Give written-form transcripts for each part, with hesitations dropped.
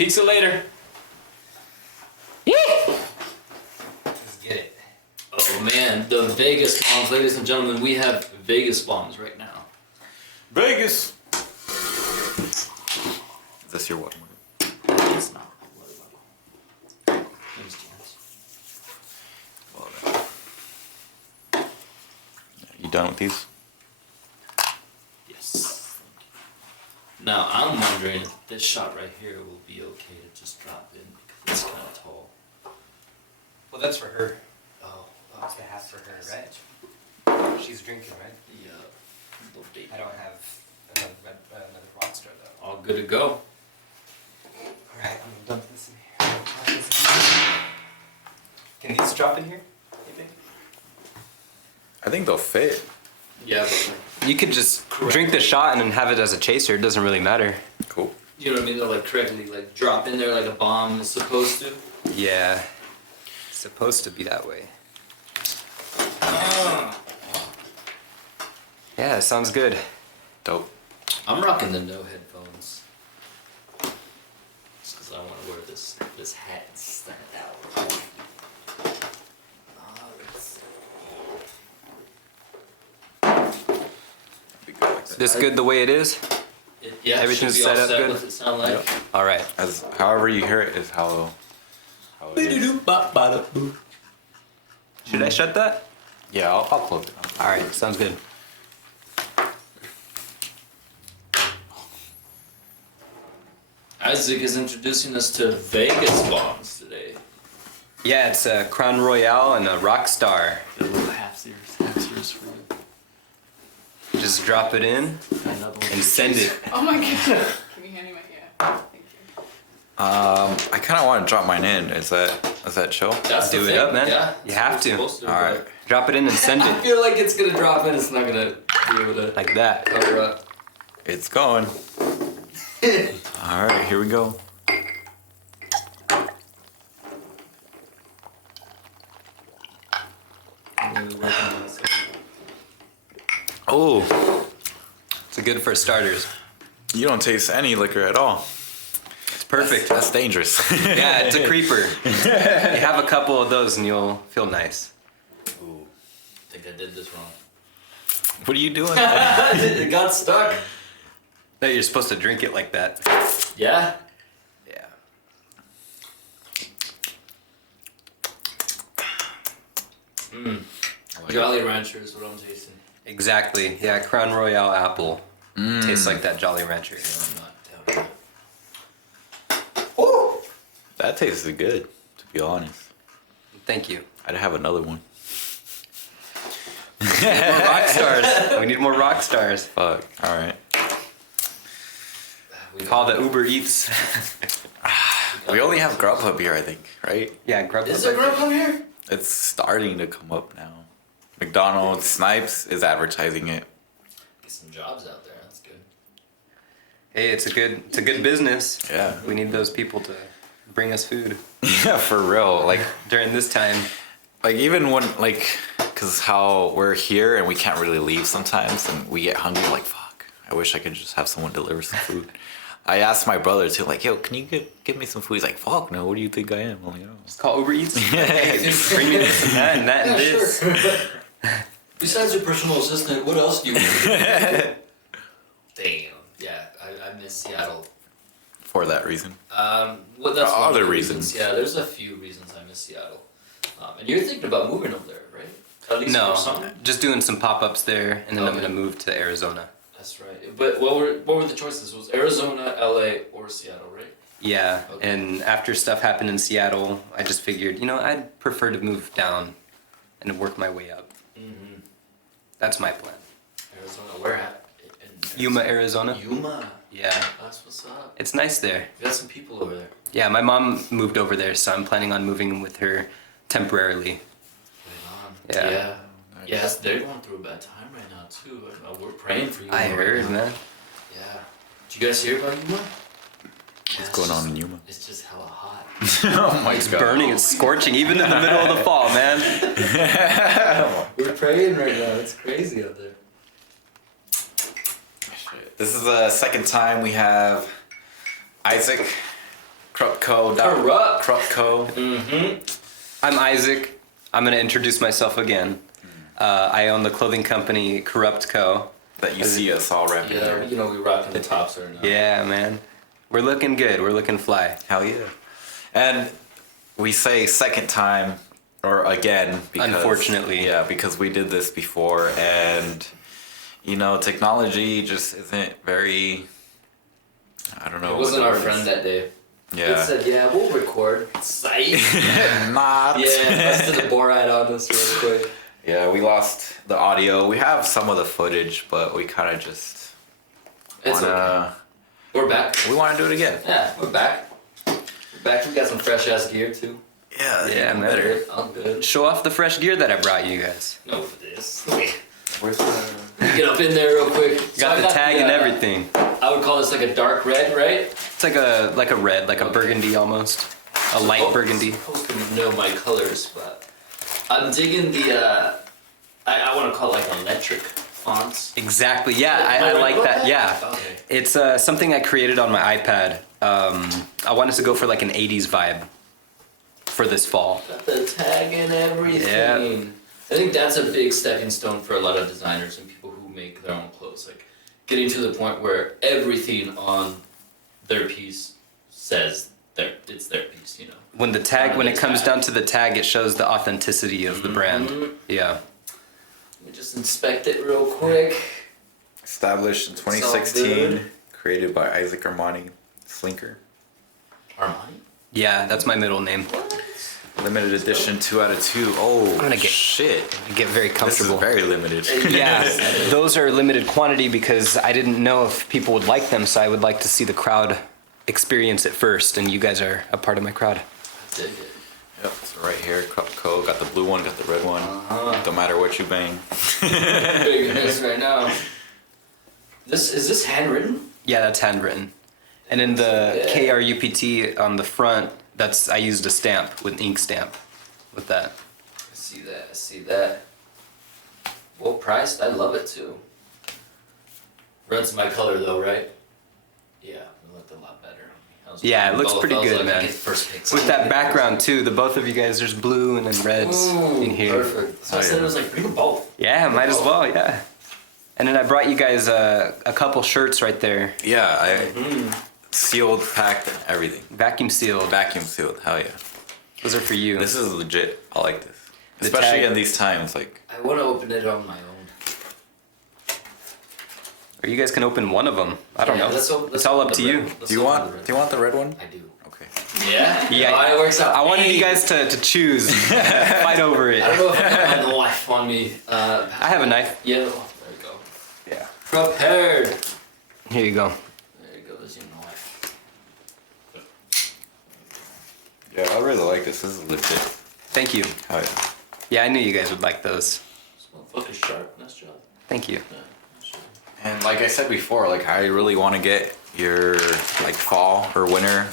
Pizza later. Let's get it. Oh man, the Vegas bombs, ladies and gentlemen, we have Vegas bombs right now. Vegas. Is this your water? It's not. You done with these? Yes. Now I'm wondering if this shot right here will be okay to just drop in because it's kind of tall. Well, that's for her. Oh, That's the hat for her, right? She's drinking, right? Yeah. Little baby. I don't have another rock star though. All good to go. Alright, I'm done with this in here. Can these drop in here, you think? I think they'll fit. Yeah, but You could just drink the shot and then have it as a chaser. It doesn't really matter. Cool. you know what I mean? They'll like correctly like drop in there like a bomb is supposed to. Yeah. It's supposed to be that way. Yeah, it sounds good. Dope. I'm rocking the no headphones. Just because I want to wear this hat and stand out. Be good like that. This good the way it is? Yeah, Everything's should be all set up good? What's it sound like? All right. As however you hear it is how it is. Should I shut that? Yeah, I'll close it. All right, sounds good. Isaac is introducing us to Vegas bombs today. Yeah, it's a Crown Royale and a Rockstar. A little half series for you. Just drop it in Another one. and send it. Oh my god. Can you hand me my Thank you. I kind of want to drop mine in. Is that chill? That's Do the it thing. up, man. Yeah, You have to. All right. Drop it in and send I it feel like it's gonna drop in. It's not gonna be able to like that. cover up. It's going. All right, here we go. I'm really working on this. Oh, It's a good for starters. you don't taste any liquor at all. It's perfect. That's dangerous. Yeah, it's a creeper. You have a couple of those and you'll feel nice. Ooh, I think I did this wrong. What are you doing? It got stuck. No, you're supposed to drink it like that. Yeah. Yeah. Jolly Rancher is what I'm tasting. Exactly. Yeah, Crown Royale apple. Tastes like that Jolly Rancher. I'm not doubting it. Ooh, that tasted good, to be honest. Thank you. I'd have another one. More rock stars. We need more rock stars. Fuck. All right. Call the Uber Eats. We only have Grubhub here, I think, right? Yeah, Grubhub. Is there Grubhub here? It's starting to come up now. McDonald's, Snipes is advertising it. Get some jobs out there. That's good. Hey, it's a good business. Yeah. We need those people to bring us food Yeah, for real. Like during this time. even when cause how we're here and we can't really leave sometimes, and we get hungry. Like fuck, I wish I could just have someone deliver some food. I asked my brother too, like, yo, can you give me some food? He's like, fuck no, what do you think I am? I'm like, oh. Just call Uber Eats. Bring me this and that and that and this. Sure. Besides your personal assistant, what else do you need? Damn. Yeah, I miss Seattle. For that reason. Well, that's one of Other the reasons. Yeah, there's a few reasons I miss Seattle. And you're thinking about moving over there, right? At least No, for summer? just doing some pop-ups there, and then I'm Okay. gonna move to Arizona. That's right. But what were the choices? Was Arizona, LA, or Seattle, right? Yeah, Okay. and after stuff happened in Seattle, I just figured, I'd prefer to move down and work my way up. Mm-hmm. That's my plan. Arizona, where at? In Yuma, Arizona. Yuma. Yeah, That's what's up. it's nice there. You got some people over there. Yeah, my mom moved over there, so I'm planning on moving with her temporarily. Right on. Yeah. Yeah. Nice. Yes, they're going through a bad time right now too. We're praying for you. I right heard, now. man. Yeah. Did you guys hear about Yuma? What's going on in Yuma? It's just hella hot. Oh my It's burning, it's scorching, even in the middle of the fall, man. We're praying right now. It's crazy out there. This is the second time we have Isaac Krupco. Corrupt. Krupco. Mm-hmm. I'm Isaac. I'm going to introduce myself again. I own the clothing company Corrupt Co. That you see us all rapping. Yeah, you know we rocking the tops right now. Yeah, man. We're looking good. We're looking fly. Hell yeah. And we say second time or again because Unfortunately. Yeah, because we did this before and you know, technology just isn't very I don't know. It wasn't what our it is. friend that day. Yeah. It said, yeah, we'll record. Psych. Not. Yeah, busted the Borat on us real quick. Yeah, we lost the audio. We have some of the footage, but we kind of just It's okay. We're back. we want to do it again. Yeah, we're back. We're back. We got some fresh ass gear too. Yeah, Yeah, even man. better. I'm good. Show off the fresh gear that I brought you guys. No for this. Where's the... Get up in there real quick. So Got I the tag and everything. I would call this like a dark red, right? It's like a red, like a Okay. burgundy almost. A light Oh, burgundy. I'm supposed to know my colors, but I'm digging the. I want to call it like electric fonts. Exactly. Yeah, Am I right like about that. Yeah. Okay. It's something I created on my iPad. I wanted to go for like an 80s vibe for this fall. Got the tag and everything. Yeah. I think that's a big stepping stone for a lot of designers and people who make their own clothes. Like getting to the point where everything on their piece says it's their piece, you know. When it comes down to the tag, it shows the authenticity of the brand. Yeah. Let me just inspect it real quick. Established in It's all 2016, good. created by Isaac Armani, Slinker. Armani? Yeah, that's my middle name. Limited edition, 2 out of 2. Oh, gonna get- shit. Get very This is comfortable. very limited. Yeah, those are limited quantity because I didn't know if people would like them, so I would like to see the crowd experience it first, and you guys are a part of my crowd. Dig it. Yep, so right here, Cupco. Got the blue one, got the red one. Don't matter what you bang. Big this right now. Is this handwritten? Yeah, that's handwritten. And in the KRUPT on the front, I used a stamp with ink stamp with that. I see that. Well priced, I love it too. Runs my color though, right? Yeah, it looked a lot better. Yeah, it looks pretty good, man. First picks. With that background too, the both of you guys, there's blue and then reds Ooh, in here. Perfect. So I said it was like bring them both. Yeah, might as well, yeah. And then I brought you guys a couple shirts right there, Yeah, I sealed, packed, everything. vacuum sealed. Vacuum sealed, hell yeah. Those are for you. This is legit. I like this. The Especially tag- in these times, like, I want to open it on my own. Or you guys can open one of them. I don't Yeah, know. let's It's all up to you. do you want the red one? I do. Okay. Yeah? Yeah. Oh, it works out. I wanted Hey. you guys to choose, fight over it. I don't know if I have a knife on me. I have a knife. Yeah, there you go. Yeah. Prepared. Here you go. There you go, there's your knife. Yeah, I really like this. This is legit. Thank you. Hell yeah. Yeah, I knew you guys would like those. This motherfucker's sharp. Nice job. Thank you. Yeah, sure. And like I said before, like I really want to get your like fall or winter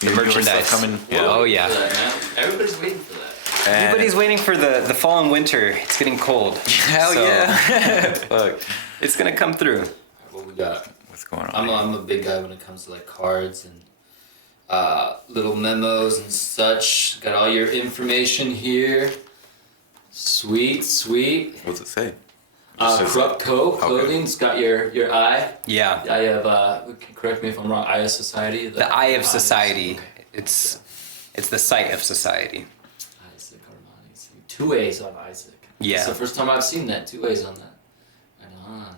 The newer merchandise. stuff coming. We're Oh, waiting yeah. for that, man. Everybody's waiting for that. And- Everybody's waiting for the fall and winter. It's getting cold. Hell So, yeah. Fuck. It's gonna come through. What we got? What's going on? I'm a big guy when it comes to like cards and little memos and such. Got all your information here. Sweet, sweet. What's it say? Corrupt Co. Clothing's got your eye. Yeah. I have, correct me if I'm wrong, Eye of Society. The Eye of Society. Okay. It's the sight of society. Isaac Armani. 2 A's on Isaac. Yeah. It's the first time I've seen that. 2 A's on that. Right on.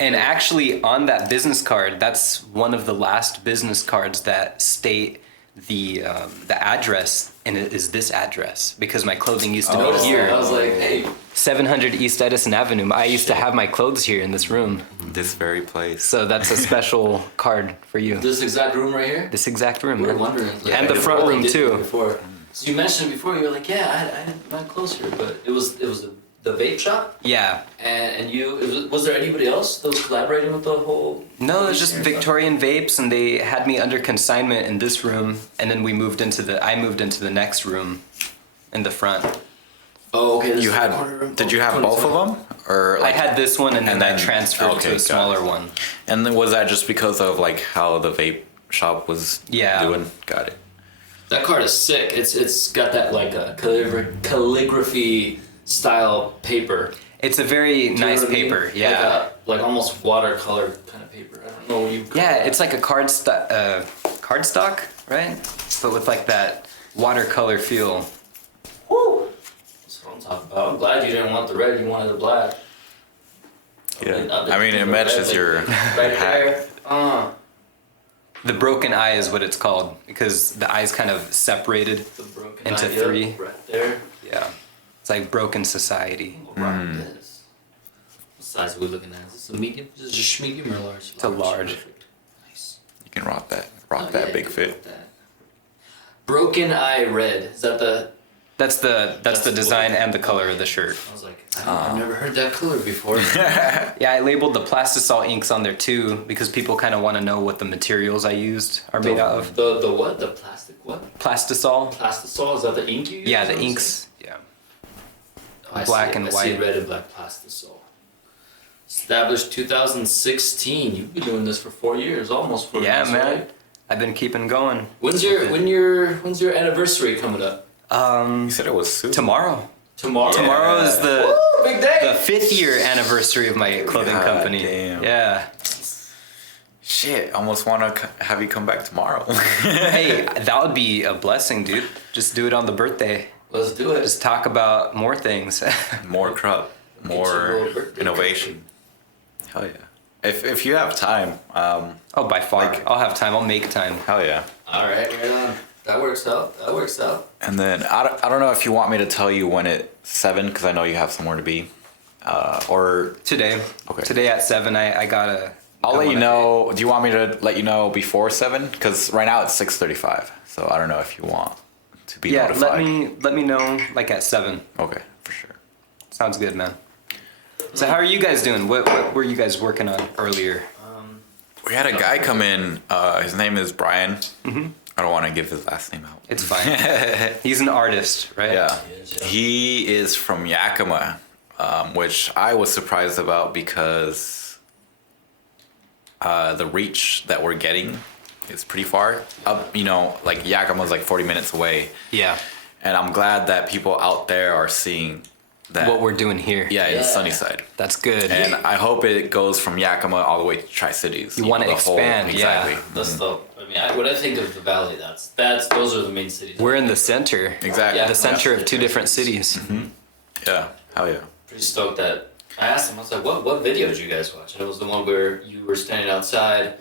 And actually, on that business card, that's one of the last business cards that state the address, and it is this address because my clothing used to I be noticed here, that. I was like, hey. 700 East Edison Avenue. I used to have my clothes here in this room, This very place. so that's a special card for you. This exact room right here? This exact room, We were man. wondering. like, And the I front only room did too. Before. So you mentioned before, you were like, yeah, I had my clothes here, but it was the vape shop, Yeah. and you. Was there anybody else that was collaborating with the whole? No, it was just Victorian vapes, and they had me under consignment in this room, and then I moved into the next room, in the front. Oh, okay. This You is the had? corner room. Did you Oh, have both of 2020. them, or like? I had this one, and then I transferred okay, to a got smaller it. one. And then was that just because of like how the vape shop was Yeah. doing. Got it. That card is sick. It's got that like calligraphy style paper. It's a very Do you know nice what I mean? paper. Yeah. Like almost watercolor kind of paper. I don't know what you. Call Yeah, that. it's like a cardstock, right? But with like that watercolor feel. Woo! That's what I'm talking about. I'm glad you didn't want the red. You wanted the black. Yeah. I mean, it matches your right hat. there. The broken eye is what it's called because the eye's kind of separated. The broken Into eye, yep, 3. right there. Yeah. It's like broken society. We'll rock this. What size are we looking at? Is this a medium? Is this just medium or large? It's a large. Perfect. Nice. You can rock that. Rock Oh, that yeah, big you can fit. rock that. Broken eye red. Is that the? That's the That's design what- and the color of the shirt. I was like, I've never heard that color before. Yeah, I labeled the plastisol inks on there too because people kind of want to know what the materials I used are made out of. The what? The plastic what? Plastisol. Plastisol? Is that the ink you use? Yeah, Is the that what inks. Yeah. Oh, I black see it. and I see white. red and black plastisol. Established 2016. You've been doing this for 4 years, almost 4 Yeah, years. man. Right? I've been keeping going. When's your anniversary coming up? You said it was soon. Tomorrow. Tomorrow. Tomorrow is the Woo, big day. the 5th year anniversary of my clothing God company. damn. Yeah. Shit, almost want to have you come back tomorrow. Hey, that would be a blessing, dude. Just do it on the birthday. Let's do it. Just talk about more things. More crop, Get your more little birthday innovation. Hell yeah. If you have time, Oh, by far. Like- I'll have time. I'll make time. hell yeah. All right, right on. That works out. That works out. And then I don't know if you want me to tell you when it's 7 because I know you have somewhere to be, or Today. Okay. Today at 7, I gotta. I'll go let you on a know. Do you want me to let you know before 7? Because right now it's 6:35, so I don't know if you want to be date. Yeah, notified. let me know like at 7. Okay, for sure. Sounds good, man. So how are you guys doing? What were you guys working on earlier? We had a guy come in. His name is Brian. Mm-hmm. I don't want to give his last name out. It's fine. He's an artist, right? Yeah. Yes, yeah. He is from Yakima, which I was surprised about because the reach that we're getting is pretty far. Up, like Yakima's like 40 minutes away. Yeah. And I'm glad that people out there are seeing that. What we're doing here. Yeah, in Yeah. Sunnyside. That's good. And I hope it goes from Yakima all the way to Tri-Cities. You wanna the whole- expand, yeah. Exactly. That's the. I mean, when I think of the valley, those are the main cities. We're in the center. Exactly. Yeah. The center of 2 different cities. Yeah. Hell yeah. Pretty stoked that I asked him. I was like, "What video did you guys watch?" And it was the one where you were standing outside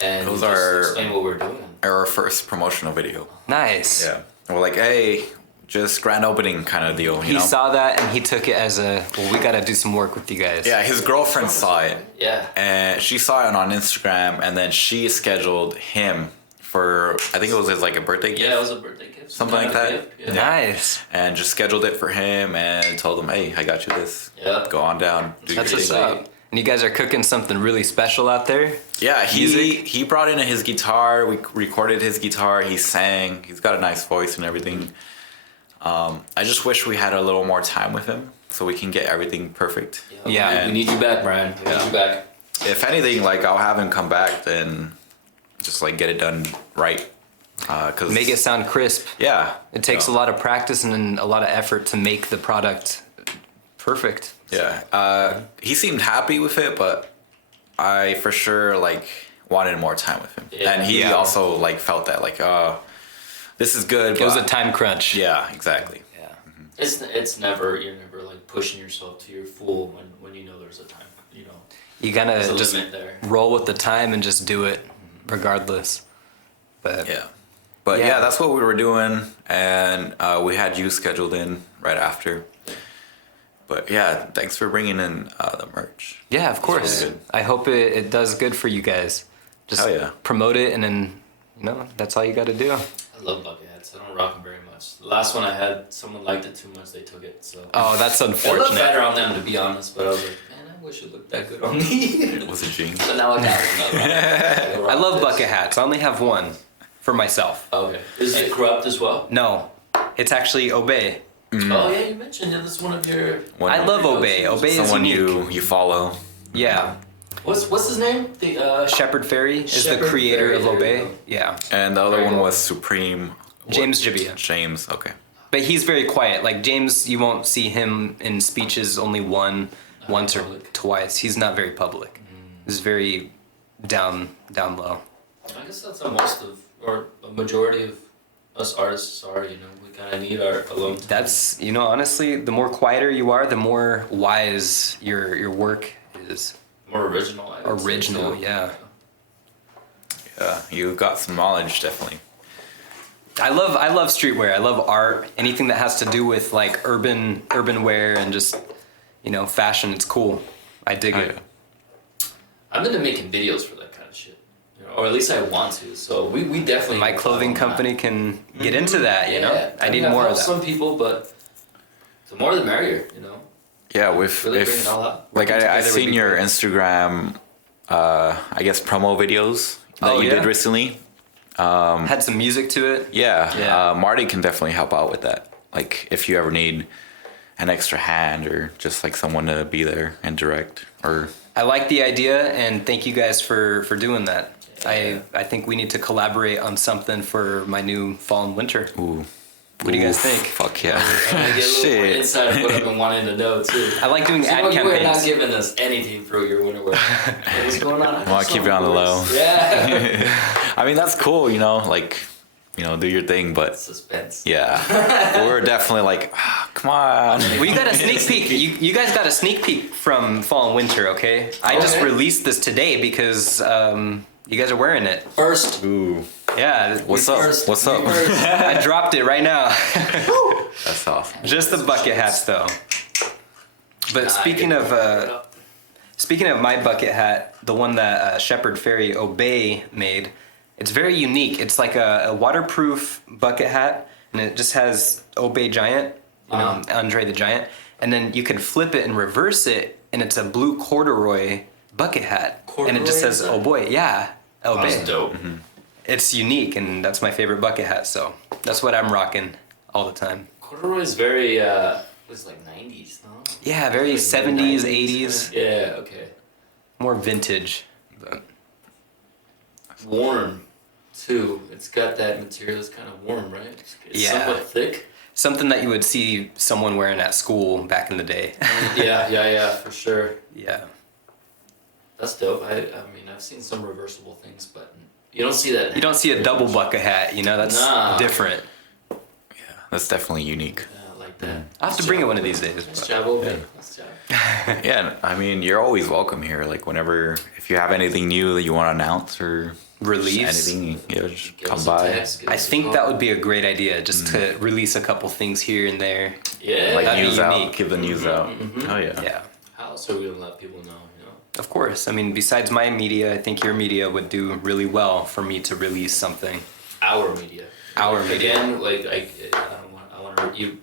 and Those you just are- explained what we were doing. Our first promotional video. Nice. Yeah. And we're like, hey, just grand opening kind of deal, you He know? saw that and he took it as we gotta do some work with you guys. Yeah, his girlfriend saw it. Yeah. And she saw it on Instagram, and then she scheduled him for, I think it was his like a birthday gift. Yeah, it was a birthday gift. Something like kind that. of gift, Yeah. Nice. And just scheduled it for him and told him, hey, I got you this. Yeah. Go on down. Do That's your what's thing. up. And you guys are cooking something really special out there? Yeah, Music? he brought in his guitar. We recorded his guitar. He sang. He's got a nice voice and everything. I just wish we had a little more time with him so we can get everything perfect. Yeah. We need you back, Brian. We need you back. If anything, like I'll have him come back and just like get it done right. Cause Make it sound crisp. yeah, It takes a lot of practice and a lot of effort to make the product perfect. Yeah, he seemed happy with it, but I for sure like wanted more time with him, Yeah. and he Yeah. also like felt that like, this is good. It was a but- time crunch. Yeah, exactly. Yeah. It's never you're never like pushing yourself to your full when you know there's a time. You know, You gotta there's a just limit there. roll with the time and just do it regardless. But Yeah, but Yeah. yeah, that's what we were doing, and we had you scheduled in right after. But yeah, thanks for bringing in the merch. yeah, of course. really good. I hope it does good for you guys. Just Hell yeah. promote it and then, that's all you gotta do. I love bucket hats. I don't rock them very much. The last one I had, someone liked it too much. They took it. So Oh, that's it looked unfortunate. better on them, to be honest. But I was like, man, I wish it looked that good on me. It was a jinx. So now I got another. I love bucket hats. I only have one for myself. Okay. Is it corrupt as well? No, it's actually Obey. Oh yeah, you mentioned it. That's one of your. When I love Obey. Obey is someone unique. you follow. Yeah. What's his name? The Shepard Fairey is the Shepard creator Fairey, of there you Obey. go. Yeah. And the other Very one cool. was Supreme. James Jibbia. James, okay. But he's very quiet. Like James, you won't see him in speeches only once or public. twice. He's not very public. He's very down low. I guess that's how most of, or a majority of us artists are. You know, we kind of need our alone time. That's, you know, honestly, the more quieter you are, the more wise your work is. more original. I would say, Original, too. yeah. Yeah, you got some knowledge, definitely. I love streetwear. I love art. Anything that has to do with like urban wear and just, you know, fashion. It's cool. I dig Oh, it. yeah. I'm into making videos for that kind of shit, you know, or at least I want to. So we definitely. My clothing company can get into that. You know, I need mean, I've more of helped that. Some people, but the more the merrier. You know, Yeah, with really bring if it all out. like Working I've together would seen be your great. Instagram, I guess promo videos that Oh, you yeah? did recently. Had some music to it. Yeah, Yeah. Marty can definitely help out with that. Like if you ever need an extra hand or just like someone to be there and direct or I like the idea, and thank you guys for doing that. I think we need to collaborate on something for my new fall and winter. ooh. What do you guys think? Fuck yeah. I'm gonna get a little more Shit. insight of what I've been wanting to know too. I like doing So ad you are not campaigns. giving us anything for your winter wear. What's going on? Well, I keep it on the low. Yeah. I mean that's cool, you know, like, you know, do your thing, but Suspense. yeah. We're definitely like, come on. Well, you got a sneak peek. You guys got a sneak peek from fall and winter, okay? I just Okay. released this today because you guys are wearing it. First. Ooh. Yeah. What's up? First. What's up? First. I dropped it right now. That's awesome. Just the bucket hats, though. But Nah, speaking I of get it. speaking of my bucket hat, the one that Shepard Fairey Obey made, it's very unique. It's like a waterproof bucket hat, and it just has Obey Giant, you know, Andre the Giant, and then you can flip it and reverse it, and it's a blue corduroy bucket hat, and it just Corduroy says design? Oh boy, yeah, Obey. That's dope. It's unique, and that's my favorite bucket hat, so that's what I'm rocking all the time. Corduroy is very, was like 90s, no? Yeah, very Like 70s, 90s. 80s, Yeah, okay. more vintage. But Warm, too. It's got that material that's kind of warm, right? It's Yeah. somewhat thick. something that you would see someone wearing at school back in the day. Yeah, for sure. Yeah. That's dope. I mean, I've seen some reversible things, but you don't see that. You don't see a double bucket hat, you know, that's Nah. different. Yeah, that's definitely unique. Yeah, I like that. I'll have to bring it one of these days. Nice but- job, Obey. Nice job. Yeah, I mean, you're always welcome here. Like whenever, if you have anything new that you want to announce or Release. just anything, yeah, just Give come us a by. text, give I us a think call. that would be a great idea, just to release a couple things here and there. Yeah. Like That'd be news out, unique. give the news out. Mhm. Oh yeah. Yeah. How else are we gonna let people know? You know. Of course. I mean, besides my media, I think your media would do really well for me to release something. Our media. Our Like, media. Again, like I want to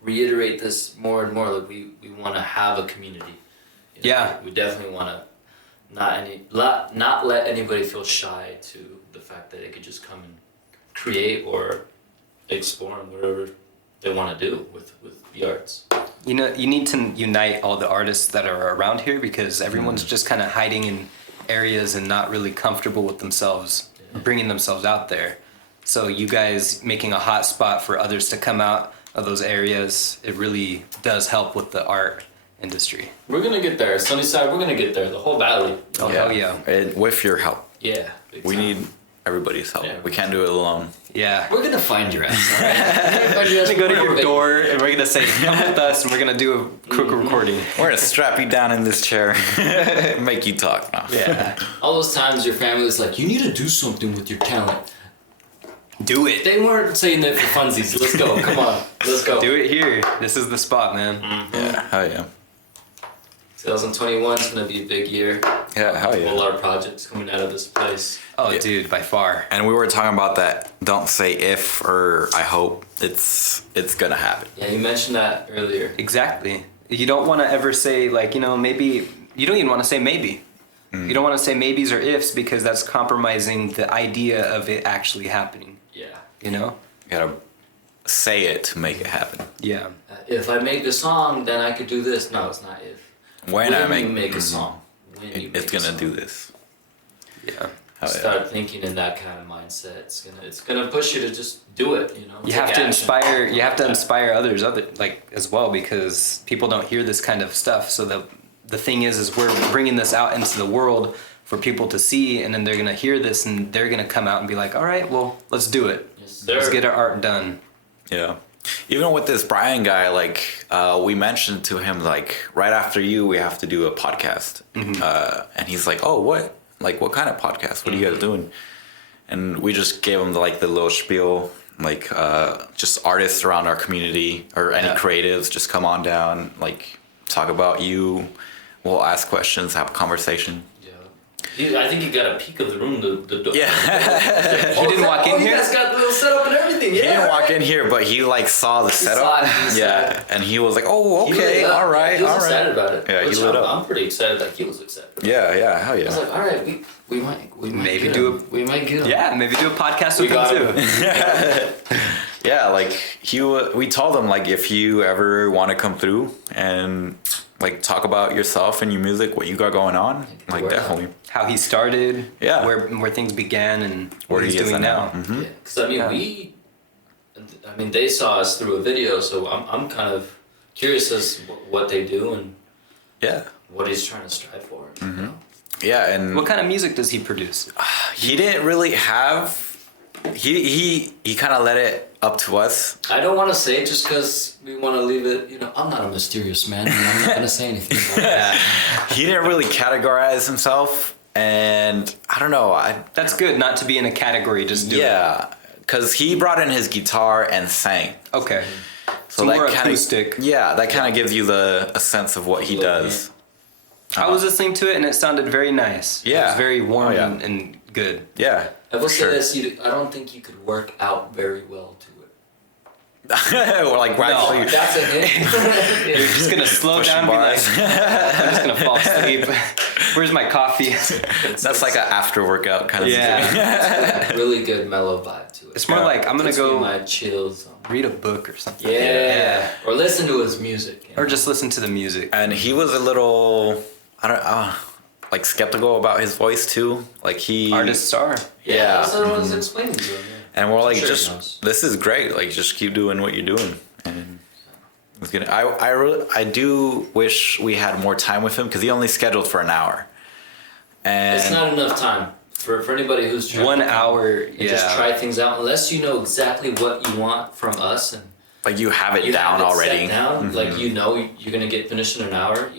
reiterate this more and more. Like we want to have a community. You know, Yeah. We definitely want to not let anybody feel shy to the fact that they could just come and create or explore on whatever they want to do with the arts. You know, you need to unite all the artists that are around here because everyone's just kind of hiding in areas and not really comfortable with themselves, bringing themselves out there. So you guys making a hot spot for others to come out of those areas, it really does help with the art industry. We're gonna get there, Sunnyside. We're gonna get there. The whole valley. Oh, hell yeah. And with your help, Yeah. big we time. need everybody's help. Yeah, we can't do it alone. Yeah. We're gonna find your ass. All right? We're gonna go to your door and we're gonna say, come with us, and we're gonna do a quick recording. We're gonna strap you down in this chair, make you talk now. Yeah. All those times your family was like, you need to do something with your talent. Do it. They weren't saying that for funsies. Let's go. Come on. Let's go. Do it here. This is the spot, man. Yeah, hell yeah. 2021 is going to be a big year. Yeah, hell A yeah. lot of projects coming out of this place. Oh, Yeah. dude, by far. And we were talking about that. Don't say if or I hope. It's gonna happen. Yeah, you mentioned that earlier. Exactly. You don't want to ever say, like, you know, maybe. You don't even want to say maybe. You don't want to say maybes or ifs because that's compromising the idea of it actually happening. Yeah. You know? You gotta say it to make it happen. Yeah. If I make a song, then I could do this. No, it's not if. When I we make a song. it's gonna do this. Yeah. Start thinking in that kind of mindset. It's gonna push you to just do it. You know. You Take have to action. inspire. You have to inspire others, like as well, because people don't hear this kind of stuff. So the thing is we're bringing this out into the world for people to see, and then they're gonna hear this, and they're gonna come out and be like, "All right, well, let's do it. Yes, sir. Let's get our art done." Yeah. Even with this Brian guy, like we mentioned to him, like right after you, we have to do a podcast, and he's like, "Oh, what? Like what kind of podcast? What are you guys doing?" And we just gave him like the little spiel, like just artists around our community or any creatives, just come on down, like talk about you. We'll ask questions, have a conversation. I think you got a peek of the room. The door. Yeah. You didn't walk in You here? guys got the little setup and everything. Yeah. He didn't walk in here, but he like saw the setup. Yeah. And he was like, "Oh, okay, all right, He was all right." excited about it. Yeah, he Which lit up. I'm pretty excited that he was excited. Yeah, hell I was yeah. like, all right, we might Maybe get do him. We might get him. Yeah, maybe do a podcast We with got them him. too. Yeah, like we told him like if you ever want to come through and like talk about yourself and your music, what you got going on, like Word. definitely. How he started. Yeah. Where things began and Where what he's he is doing now. Mm-hmm. Yeah, because I mean, they saw us through a video, so I'm kind of curious as what they do and Yeah. what he's trying to strive for. You know? Yeah, and What kind of music does he produce? he didn't really have. He kind of let it up to us. I don't want to say it just because we want to leave it. You know, I'm not a mysterious man. And I'm not gonna say anything. About it. He didn't really categorize himself, and I don't know. That's good not to be in a category, just do it. Yeah, because he brought in his guitar and sang. Okay. So More that acoustic. That kind of gives you a sense of what he does. I was listening to it and it sounded very nice. It Yeah. was very warm Oh, yeah. and good. Yeah. I will sure. say this: I don't think you could work out very well to it. Or like we're actually That's a hint. You're just gonna slow pushing down and be bars. like, I'm just gonna fall asleep. Where's my coffee? That's like an after workout kind of thing. Yeah. really good mellow vibe to it. It's more like I'm gonna Puts me in go my chill zone. read a book or something. Yeah. Or listen to his music. You know? Or just listen to the music. And he was a little, I don't like skeptical about his voice too. Like he Artists are. Yeah, that's what I was explaining to him. Yeah. And we're like, Sure he just knows. this is great. Like just keep doing what you're doing. And it's gonna. I do wish we had more time with him because he only scheduled for an hour. And It's not enough time for anybody who's trying 1 to come hour, and just try things out. Unless you know exactly what you want from us and like you have it you down have it already. set down, like you know you're gonna get finished in an hour.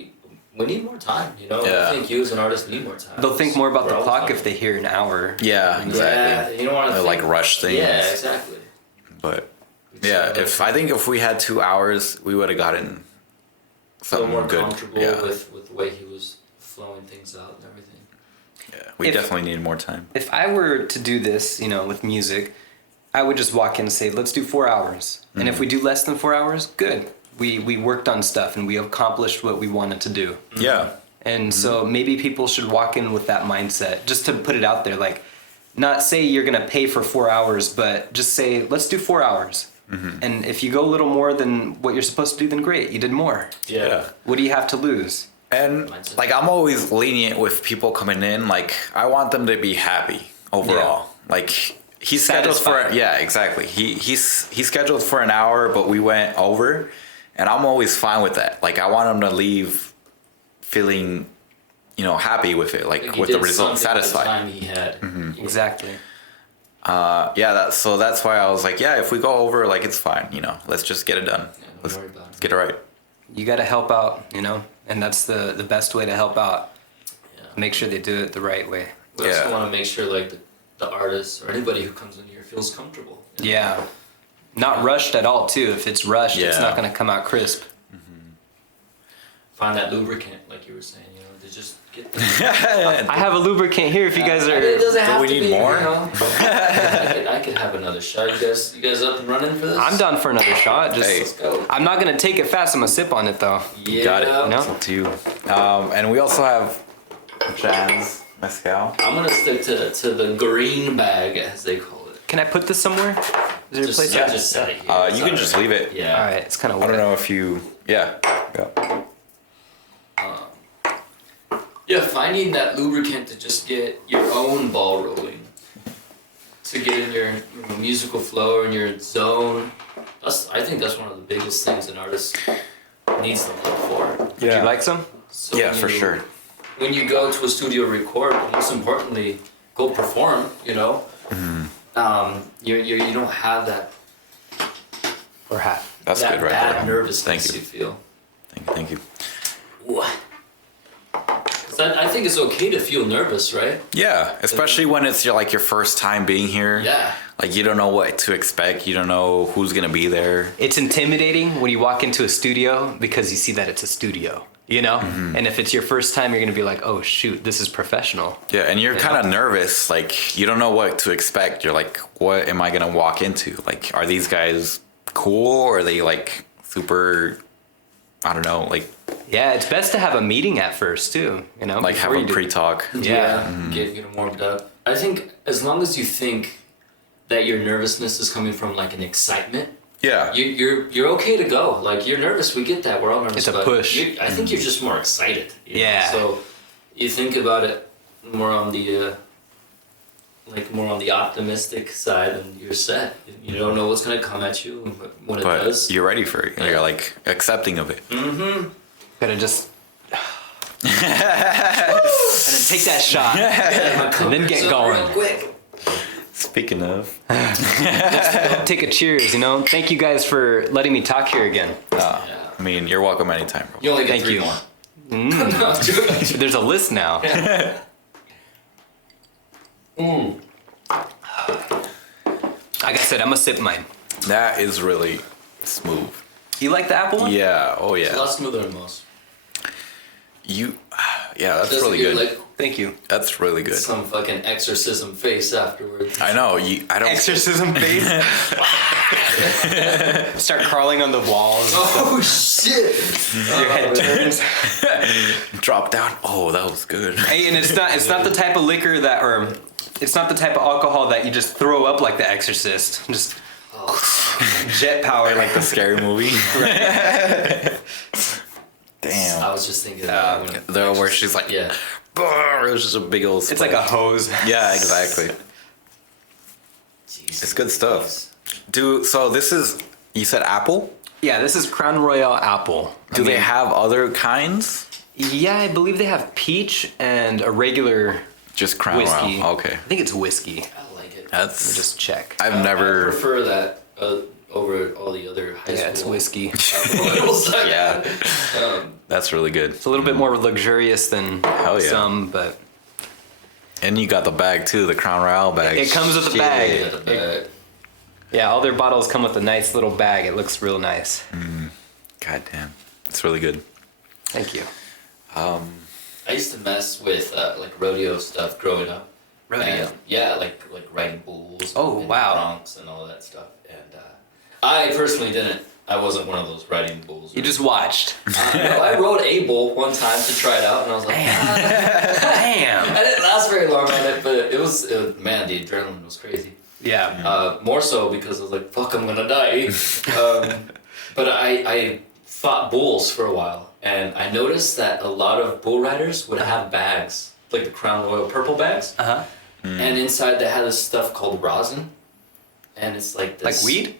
We need more time, you know. Yeah. I think you as an artist need more time. They'll think more about We're the all clock time. if they hear an hour. Yeah, exactly. Yeah, you don't want to Like rush things. Yeah, exactly. But yeah, I think if we had 2 hours, we would have gotten Feel something more good. comfortable Yeah, with the way he was flowing things out and everything. yeah. We If- definitely need more time. If I were to do this, with music, I would just walk in and say, let's do 4 hours. And if we do less than 4 hours, good. We worked on stuff and we accomplished what we wanted to do. Yeah. And so maybe people should walk in with that mindset, just to put it out there. Like, not say you're going to pay for 4 hours, but just say, let's do 4 hours. And if you go a little more than what you're supposed to do, then great, you did more. Yeah. What do you have to lose? And Mindset. like I'm always lenient with people coming in. Like I want them to be happy overall. Like he's scheduled for Satisfied. exactly. He's scheduled for an hour, but we went over, and I'm always fine with that. Like I want him to leave feeling, happy with it, like He with the did result, something with the satisfied. time he had. Exactly. That's why I was like, yeah, if we go over, like it's fine. Let's just get it done. don't Let's worry about it. get it right. You got to help out, and that's the best way to help out. Yeah. Make sure they do it the right way. We also Yeah. want to make sure like the artist or anybody who comes in here feels comfortable. Yeah. Not rushed at all, too. If it's rushed, it's Yeah. not going to come out crisp. Find that lubricant, like you were saying, to just get. I have a lubricant here if you guys It are... doesn't have we to need be, more? I could have another shot. You guys up and running for this? I'm down for another shot. Just, Hey. Let's go. I'm not going to take it fast. I'm going to sip on it, though. Yeah. Got it. No? It's up to you. And we also have Jan's mezcal. I'm gonna stick to the green bag, as they call it. Can I put this somewhere? Is there a place? Just set it here. You can just leave it. Yeah. All right. It's kind of I wet. don't know if you. Yeah. Yeah, finding that lubricant to just get your own ball rolling, to get in your musical flow or in your zone. I think that's one of the biggest things an artist needs to look for. Would you like some? So Yeah, for sure. When you go to a studio record, most importantly, go perform. You know, you don't have that Or hat? That's that good right bad there. nervousness Thank you. you feel. Thank you. What? I think it's okay to feel nervous, right? Yeah, especially when it's your first time being here. Yeah. Like you don't know what to expect. You don't know who's gonna be there. It's intimidating when you walk into a studio because you see that it's a studio, you know? And if it's your first time, you're going to be like, oh, shoot, this is professional. Yeah, and you're kind of nervous. Like you don't know what to expect. You're like, what am I gonna walk into? Like, are these guys cool? Or are they like super? I don't know. Like Yeah, it's best to have a meeting at first, too, you know? have before a you do- pre-talk. Yeah. Get them warmed up. I think as long as you think that your nervousness is coming from like an excitement, Yeah. you're okay to go. Like you're nervous, we get that. We're all nervous. It's a but push. I think you're just more excited. you know? Yeah. So you think about it more on the more on the optimistic side, and you're set. You don't know what's gonna come at you, but when it But does, you're ready for it. Yeah. You're like accepting of it. Gotta just. and then take that shot. and then get going. real quick. Speaking of, Take a cheers, you know? Thank you guys for letting me talk here again. Yeah. I mean, you're welcome anytime, bro. You only get Thank 3 you. more. No, I'm joking. There's a list now. Like I said, I'm gonna sip mine. That is really smooth. You like the apple one? Yeah. Oh It's a yeah. lot smoother than most. Yeah, that's Doesn't really get, good. Like, Thank you. That's really good. some fucking exorcism face afterwards. I know. I don't. Exorcism face. Start crawling on the walls. Oh shit! Your head turns. Drop down. Oh, that was good. Hey, and it's not the type of liquor that, or it's not the type of alcohol that you just throw up like The Exorcist. Just jet power like The scary movie. I Damn. was just thinking about it. The where she's like, Yeah. "Brr," it was just a big old. It's like a hose. Yeah, exactly. Jesus It's good stuff. Dude, so this is, you said apple? Yeah, this is Crown Royal apple. Do they have other kinds? Yeah, I believe they have peach and a regular Just Crown whiskey. Royal. Okay. I think it's whiskey. I like it. Let me That's, just check. I've I never, prefer that over all the other high school. Yeah, it's whiskey. Royals. yeah, that's really good. It's a little bit more luxurious than Hell yeah. some, but And you got the bag too, the Crown Royal bag. it comes with a Shit. bag. Yeah, Yeah, all their bottles come with a nice little bag. It looks real nice. God damn. It's really good. Thank you. I used to mess with like rodeo stuff growing up. Rodeo? And, yeah, like riding bulls. Oh, and wow. broncs and all that stuff. And I personally didn't. I wasn't one of those riding bulls. You just watched. No, I rode a bull one time to try it out, and I was like, Damn. I didn't last very long on it, but it was man, the adrenaline was crazy. Yeah. More so because I was like, fuck, I'm gonna die. But I fought bulls for a while, and I noticed that a lot of bull riders would have bags, like the Crown Royal purple bags, Uh-huh. and inside they had this stuff called rosin, and it's like this. Like weed?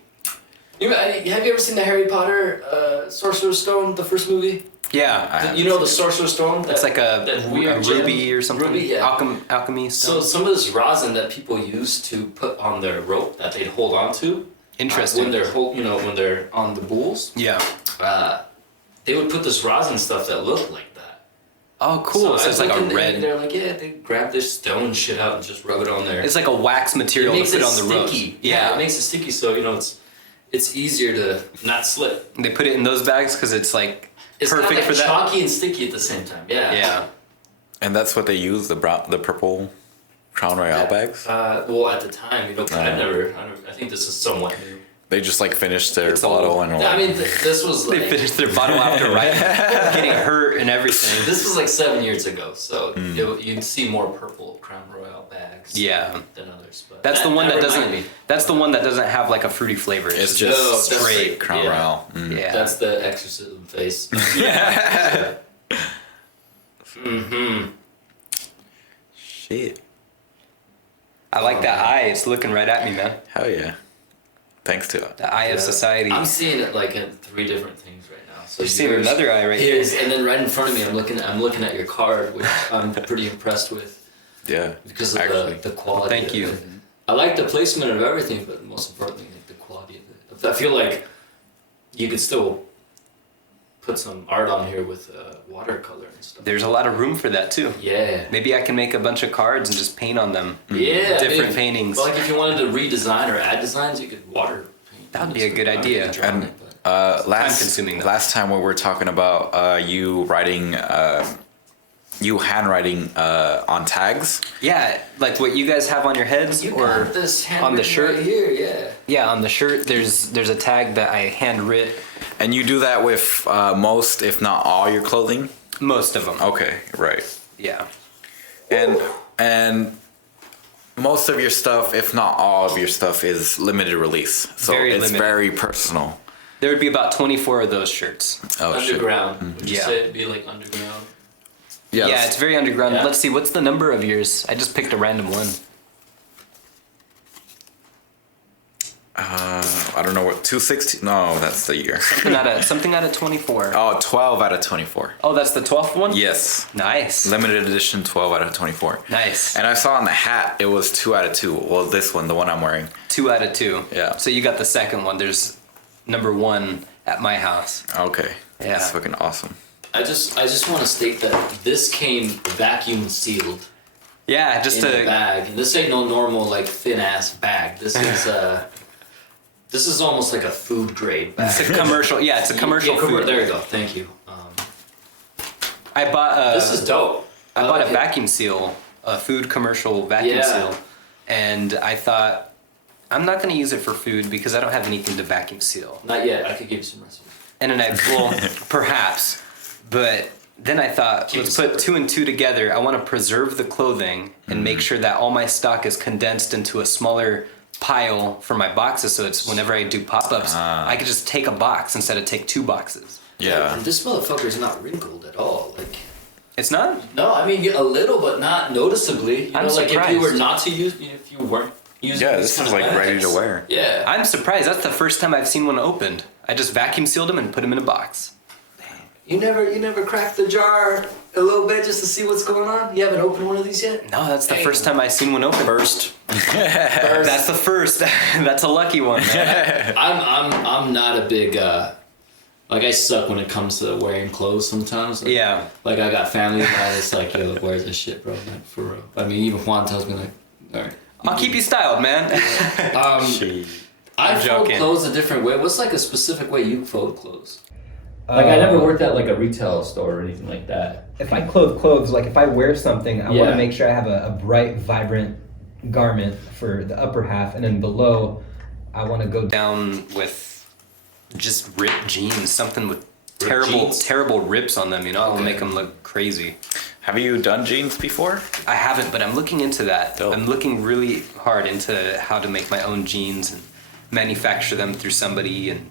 Have you ever seen the Harry Potter Sorcerer's Stone, the first movie? Yeah. You know the Sorcerer's Stone? That, It's like a that weird gem? ruby or something. Ruby, yeah. Alchemy So stuff. some of this rosin that people use to put on their rope that they'd hold on to. Interesting. When they're when they're on the bulls, Yeah. they would put this rosin stuff that looked like that. Oh, cool. So I it's like looked a in there and red. They're like, yeah, they grab this stone shit out and just rub it on there. It's like a wax it material to makes put it on the rope. sticky. Yeah. It makes it sticky, so it's easier to not slip. They put it in those bags because it's like It's perfect kind of for like that. chalky and sticky at the same time. Yeah. Yeah. And that's what they use, the purple Crown Royal bags? Well, at the time, I think this is somewhat new. They just like finished their It's bottle old. and I mean, this was like They finished their bottle after getting hurt and everything. this was like 7 years ago, so you'd see more purple Crown Royal bags. Yeah. Than others, but That's the one that reminded doesn't. me. That's the one that doesn't have like a fruity flavor. it's No, just that's straight right. Crown Yeah. Royal. Yeah. That's the exorcism face. Mm-hmm. Shit. I like that eye. It's looking right at me, man. Hell yeah. Thanks to it. The eye of society. I'm seeing it like in 3 different things right now. So You're seeing yours, another eye right here. his, and then right in front of me, I'm looking at your card, which I'm pretty impressed with Yeah. because of the quality. Thank of you. it. I like the placement of everything, but most importantly, like the quality of it. I feel like you could still put some art on here with watercolor and stuff. There's a lot of room for that too. Yeah. Maybe I can make a bunch of cards and just paint on them. Yeah. Different maybe. paintings. Like if you wanted to redesign or add designs, you could water paint. That'd be a good I mean, idea. you could draw And it, but- time-consuming, though. last time we were talking about you writing, you handwriting on tags. Yeah, like what you guys have on your heads You or got this on the shirt. right here, yeah. Yeah, on the shirt there's a tag that I handwrit And you do that with most, if not all, your clothing? most of them. Okay, right. Yeah. And most of your stuff, if not all of your stuff, is limited release. So Very it's limited. very personal. There would be about 24 of those shirts. Oh, shit. Underground. Would you Yeah. say it'd be like underground? Yeah, Yeah, it's very underground. Yeah. Let's see, what's the number of yours? I just picked a random one. I don't know what, 260? No, that's the year. Something out of 24. Oh, 12 out of 24. Oh, that's the 12th one? Yes. Nice. Limited edition 12 out of 24. Nice. And I saw on the hat it was 2 out of 2. Well, this one, the one I'm wearing. 2 out of 2. Yeah. So you got the second one. There's number 1 at my house. Okay. Yeah. That's fucking awesome. I just want to state that this came vacuum sealed Yeah, just in a to bag. This ain't no normal like thin ass bag. This is almost like a food grade bag. it's a commercial. Yeah, it's a commercial Yeah, food. There you go. Thank you. I bought This is dope. I bought like a it. vacuum seal, a food commercial vacuum Yeah. seal, and I thought I'm not going to use it for food because I don't have anything to vacuum seal. Not yet. I could give you some recipes. And then perhaps, but then I thought, Keep let's it put separate. 2 and 2 together. I want to preserve the clothing and make sure that all my stock is condensed into a smaller pile for my boxes. So it's whenever I do pop-ups, I could just take a box instead of take 2 boxes. Yeah. And this motherfucker's not wrinkled at all. Like, It's not? no, I mean a little, but not noticeably. You I'm know, like if you were surprised. not to use, if you weren't using. Yeah, these this is kind of like ready to bags. wear. Yeah. I'm surprised. That's the first time I've seen one opened. I just vacuum sealed them and put them in a box. You never cracked the jar a little bit just to see what's going on? You haven't opened one of these yet? No, that's the Dang. first time I've seen one open. First. That's the first. That's a lucky one, man. I'm not a big like I suck when it comes to wearing clothes sometimes. Like, Yeah. Like I got family that is like, yo, where's this shit, bro? Like for real. I mean even Juan tells me like, alright. I'll keep you styled, man. I I'm fold joking. clothes a different way. What's like a specific way you fold clothes? Like I never worked at like a retail store or anything like that. If I clothe clothes, like if I wear something, I want Yeah. to make sure I have a bright, vibrant garment for the upper half, and then below, I want to go down. Down with just ripped jeans, something with jeans? terrible rips on them, you know, it'll Okay. make them look crazy. Have you done jeans before? I haven't, but I'm looking into that. Dope. I'm looking really hard into how to make my own jeans and manufacture them through somebody and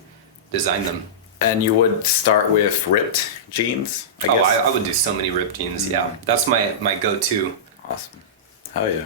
design them. And you would start with ripped jeans, I guess? I would do so many ripped jeans, yeah. That's my go-to. Awesome. Hell yeah.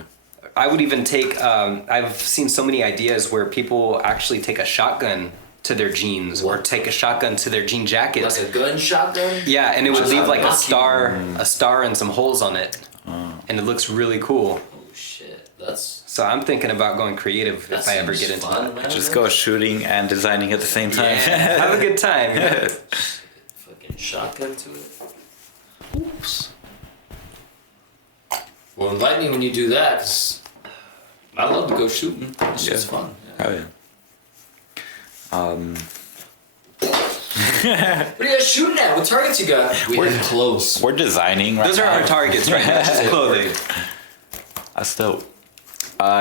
I would even take, I've seen so many ideas where people actually take a shotgun to their jeans or take a shotgun to their jean jackets. Like a gun shotgun? Yeah, and it would Just leave like a lucky. star and some holes on it. And it looks really cool. Oh shit. That's So I'm thinking about going creative that if I ever seems get into fun, that. man. Just go shooting and designing at the same time. Yeah, have a good time. Yeah. Fucking shotgun to it. Oops. Well, invite me when you do that, cause I love to go shooting. It's Yeah. just fun. Hell yeah. What are you guys shooting at? What targets you got? We're close. We're designing right Those are now. our targets right now, just clothing. That's dope.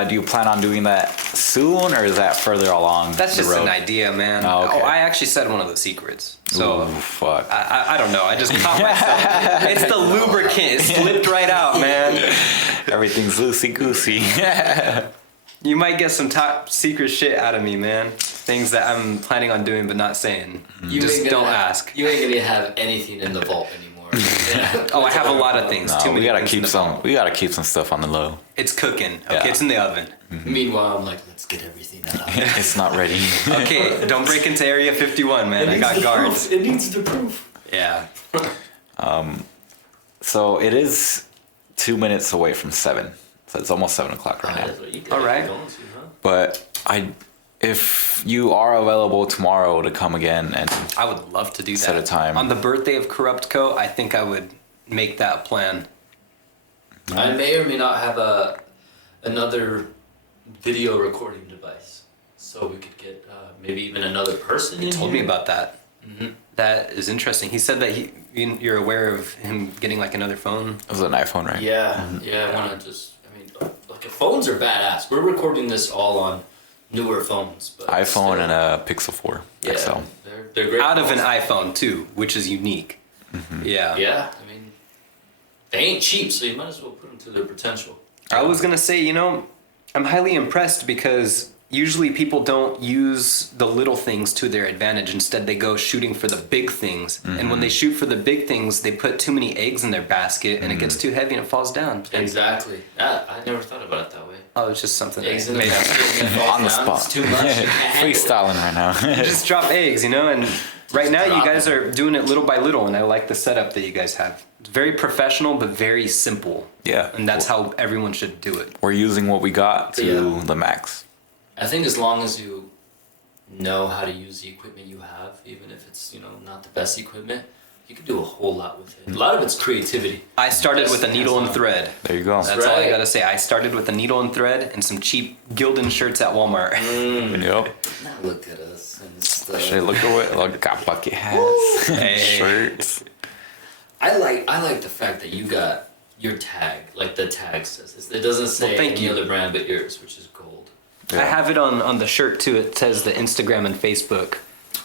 Do you plan on doing that soon, or is that further along That's the just road? an idea, man. Oh, okay. I actually said one of the secrets. So Ooh, fuck. I don't know. I just caught myself. It's the lubricant. It slipped right out, man. Everything's loosey goosey. You might get some top secret shit out of me, man. Things that I'm planning on doing but not saying. You Just ain't don't gonna have- ask. You ain't gonna have anything in the vault anymore. Oh, I have a lot of things. Too we many gotta things in keep the some. phone. We gotta keep some stuff on the low. It's cooking. Okay, Yeah. it's in the oven. Meanwhile, I'm like, let's get everything out. It's not ready. Okay, don't break into Area 51, man. I got guards. It needs the proof. Yeah. So it is 2 minutes away from 7. So it's almost 7 o'clock right now. That's what you All right. going to, huh? But if you are available tomorrow to come again, and I would love to do that. Set a time. On the birthday of Corrupt Co., I think I would make that a plan. I may or may not have another video recording device, so we could get maybe even another person. He in told here. me about that. Mhm. That is interesting. He said that you're aware of him getting like another phone. it was an iPhone, right? Yeah, yeah. I want to just. I mean, like phones are badass. We're recording this all on newer phones, but iPhone still, and a Pixel 4 yeah, XL. they're great. Out of an phones. iPhone too, which is unique. Yeah. Yeah, I mean, they ain't cheap, so you might as well put them to their potential. I was gonna say, I'm highly impressed because usually people don't use the little things to their advantage. Instead, they go shooting for the big things. And when they shoot for the big things, they put too many eggs in their basket and it gets too heavy and it falls down. And, Exactly. I never thought about it that way. oh, it's just something Eggs I in the made up. basket and it falls On the down. spot. It's too much. You can't handle it. Freestyling right now. Just drop eggs, and right now you drop guys them. are doing it little by little, and I like the setup that you guys have. It's very professional, but very simple. Yeah. And that's how everyone should do it. We're using what we got to Yeah. the max. I think as long as you know how to use the equipment you have, even if it's not the best equipment, you can do a whole lot with it. A lot of it's creativity. I started with a needle and thread. There you go. That's all I right. gotta say. I started with a needle and thread and some cheap Gildan shirts at Walmart. Yep. Now look at us and stuff. Shit, look at what got bucket hats, Hey. shirts. I like the fact that you got your tag, like the tag says this. It doesn't say thank any you. other brand but yours, which is gold. I have it on the shirt too. It says the Instagram and Facebook.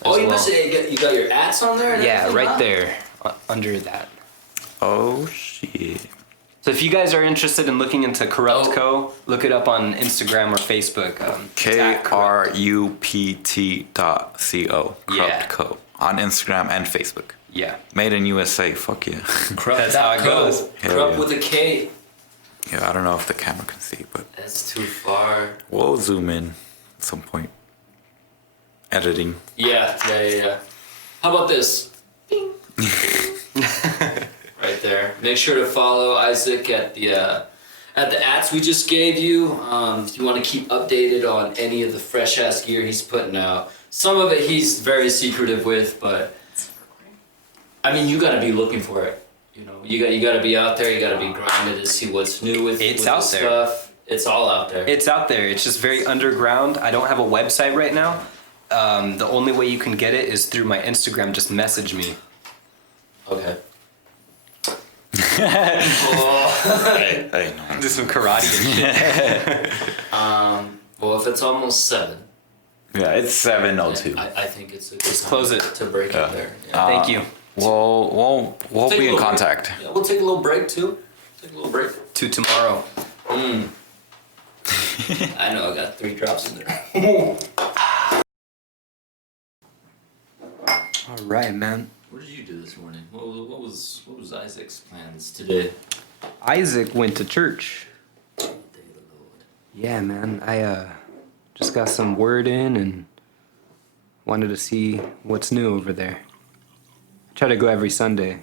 Oh, as you well. must say you got your ats on there? And Yeah, everything, right huh? there under that. Oh shit. So if you guys are interested in looking into Corrupt Oh. Co., look it up on Instagram or Facebook. It's at Corrupt. KRUPT.co. Yeah. Corrupt Co. On Instagram and Facebook. Yeah. Made in USA. Fuck yeah. That's how it goes. Hell Corrupt yeah. with a K. Yeah, I don't know if the camera can see, but That's too far. we'll zoom in at some point. Editing. Yeah. How about this? Bing. Right there. Make sure to follow Isaac at the ats we just gave you. If you want to keep updated on any of the fresh ass gear he's putting out. Some of it he's very secretive with, but I mean you gotta be looking for it. You gotta be out there. You gotta be grinding to see what's new with It's with out the there. stuff. It's all out there. It's out there. It's just very underground. I don't have a website right now. The only way you can get it is through my Instagram. Just message me. Okay. Hey, no. Do some karate and shit. Well, if it's almost 7, Yeah, it's 7:02. I think it's a good Let's time close it. to break Yeah. it there. Yeah. Thank you. We'll Take be a in little contact. break. Yeah, we'll take a little break too. Take a little break. To tomorrow. I know I got 3 drops in there. All right, man. What did you do this morning? What was Isaac's plans today? Isaac went to church. Day of the Lord. Yeah, man. I just got some word in and wanted to see what's new over there. I try to go every Sunday,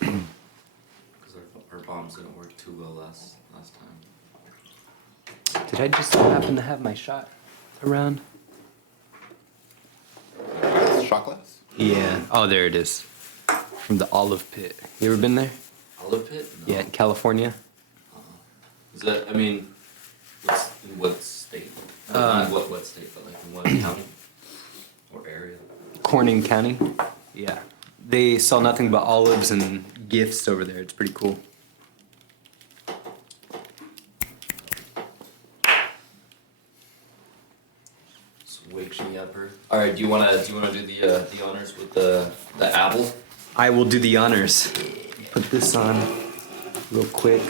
Because our bombs didn't work too well last time. Did I just happen to have my shot around? Shot glass? Yeah. Oh, there it is. From the Olive Pit. You ever been there? Olive Pit? No. Yeah, in California. Is that? I mean, in what state? Not what state, but like in what county or area? Corning County. Yeah. They sell nothing but olives and gifts over there. It's pretty cool. Wakes me up. All right. Do you wanna do the honors with the apple? I will do the honors. Put this on real quick.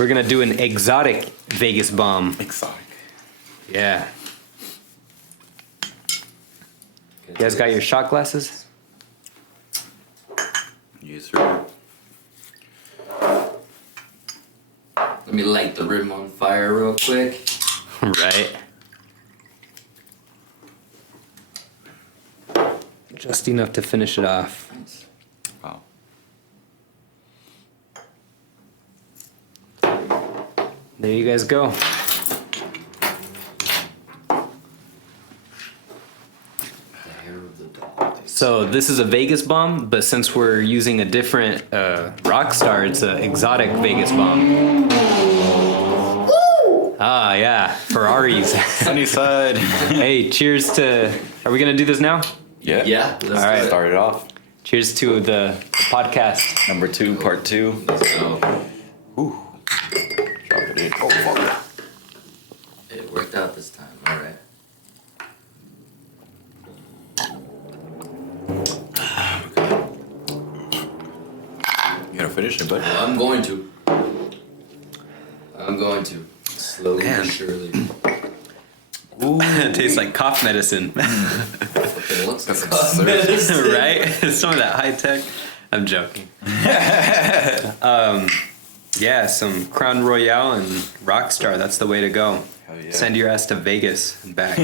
We're gonna do an exotic Vegas bomb. Exotic. Yeah. You guys got your shot glasses? Yes, sir. Let me light the rim on fire real quick. Right. Just enough to finish it off. Wow. There you guys go. The hair of the dog. So this is a Vegas bomb, but since we're using a different rock star, it's an exotic Vegas bomb. Ah, yeah, Ferraris. Sunnyside. Hey, cheers to. Are we gonna do this now? Yeah. Yeah, let's All right. Start it off. Cheers to the podcast. Number 2, part 2. Let's go. Ooh. Drop it in. Oh, fuck. It worked out this time. All right. You gotta finish it, bud. I'm going to. Slowly Man. but surely. It tastes like cough medicine, Fucking looks like That's cough absurd. medicine. right? Some of that high tech. I'm joking. Yeah, some Crown Royale and Rockstar. That's the way to go. Hell yeah. Send your ass to Vegas and back.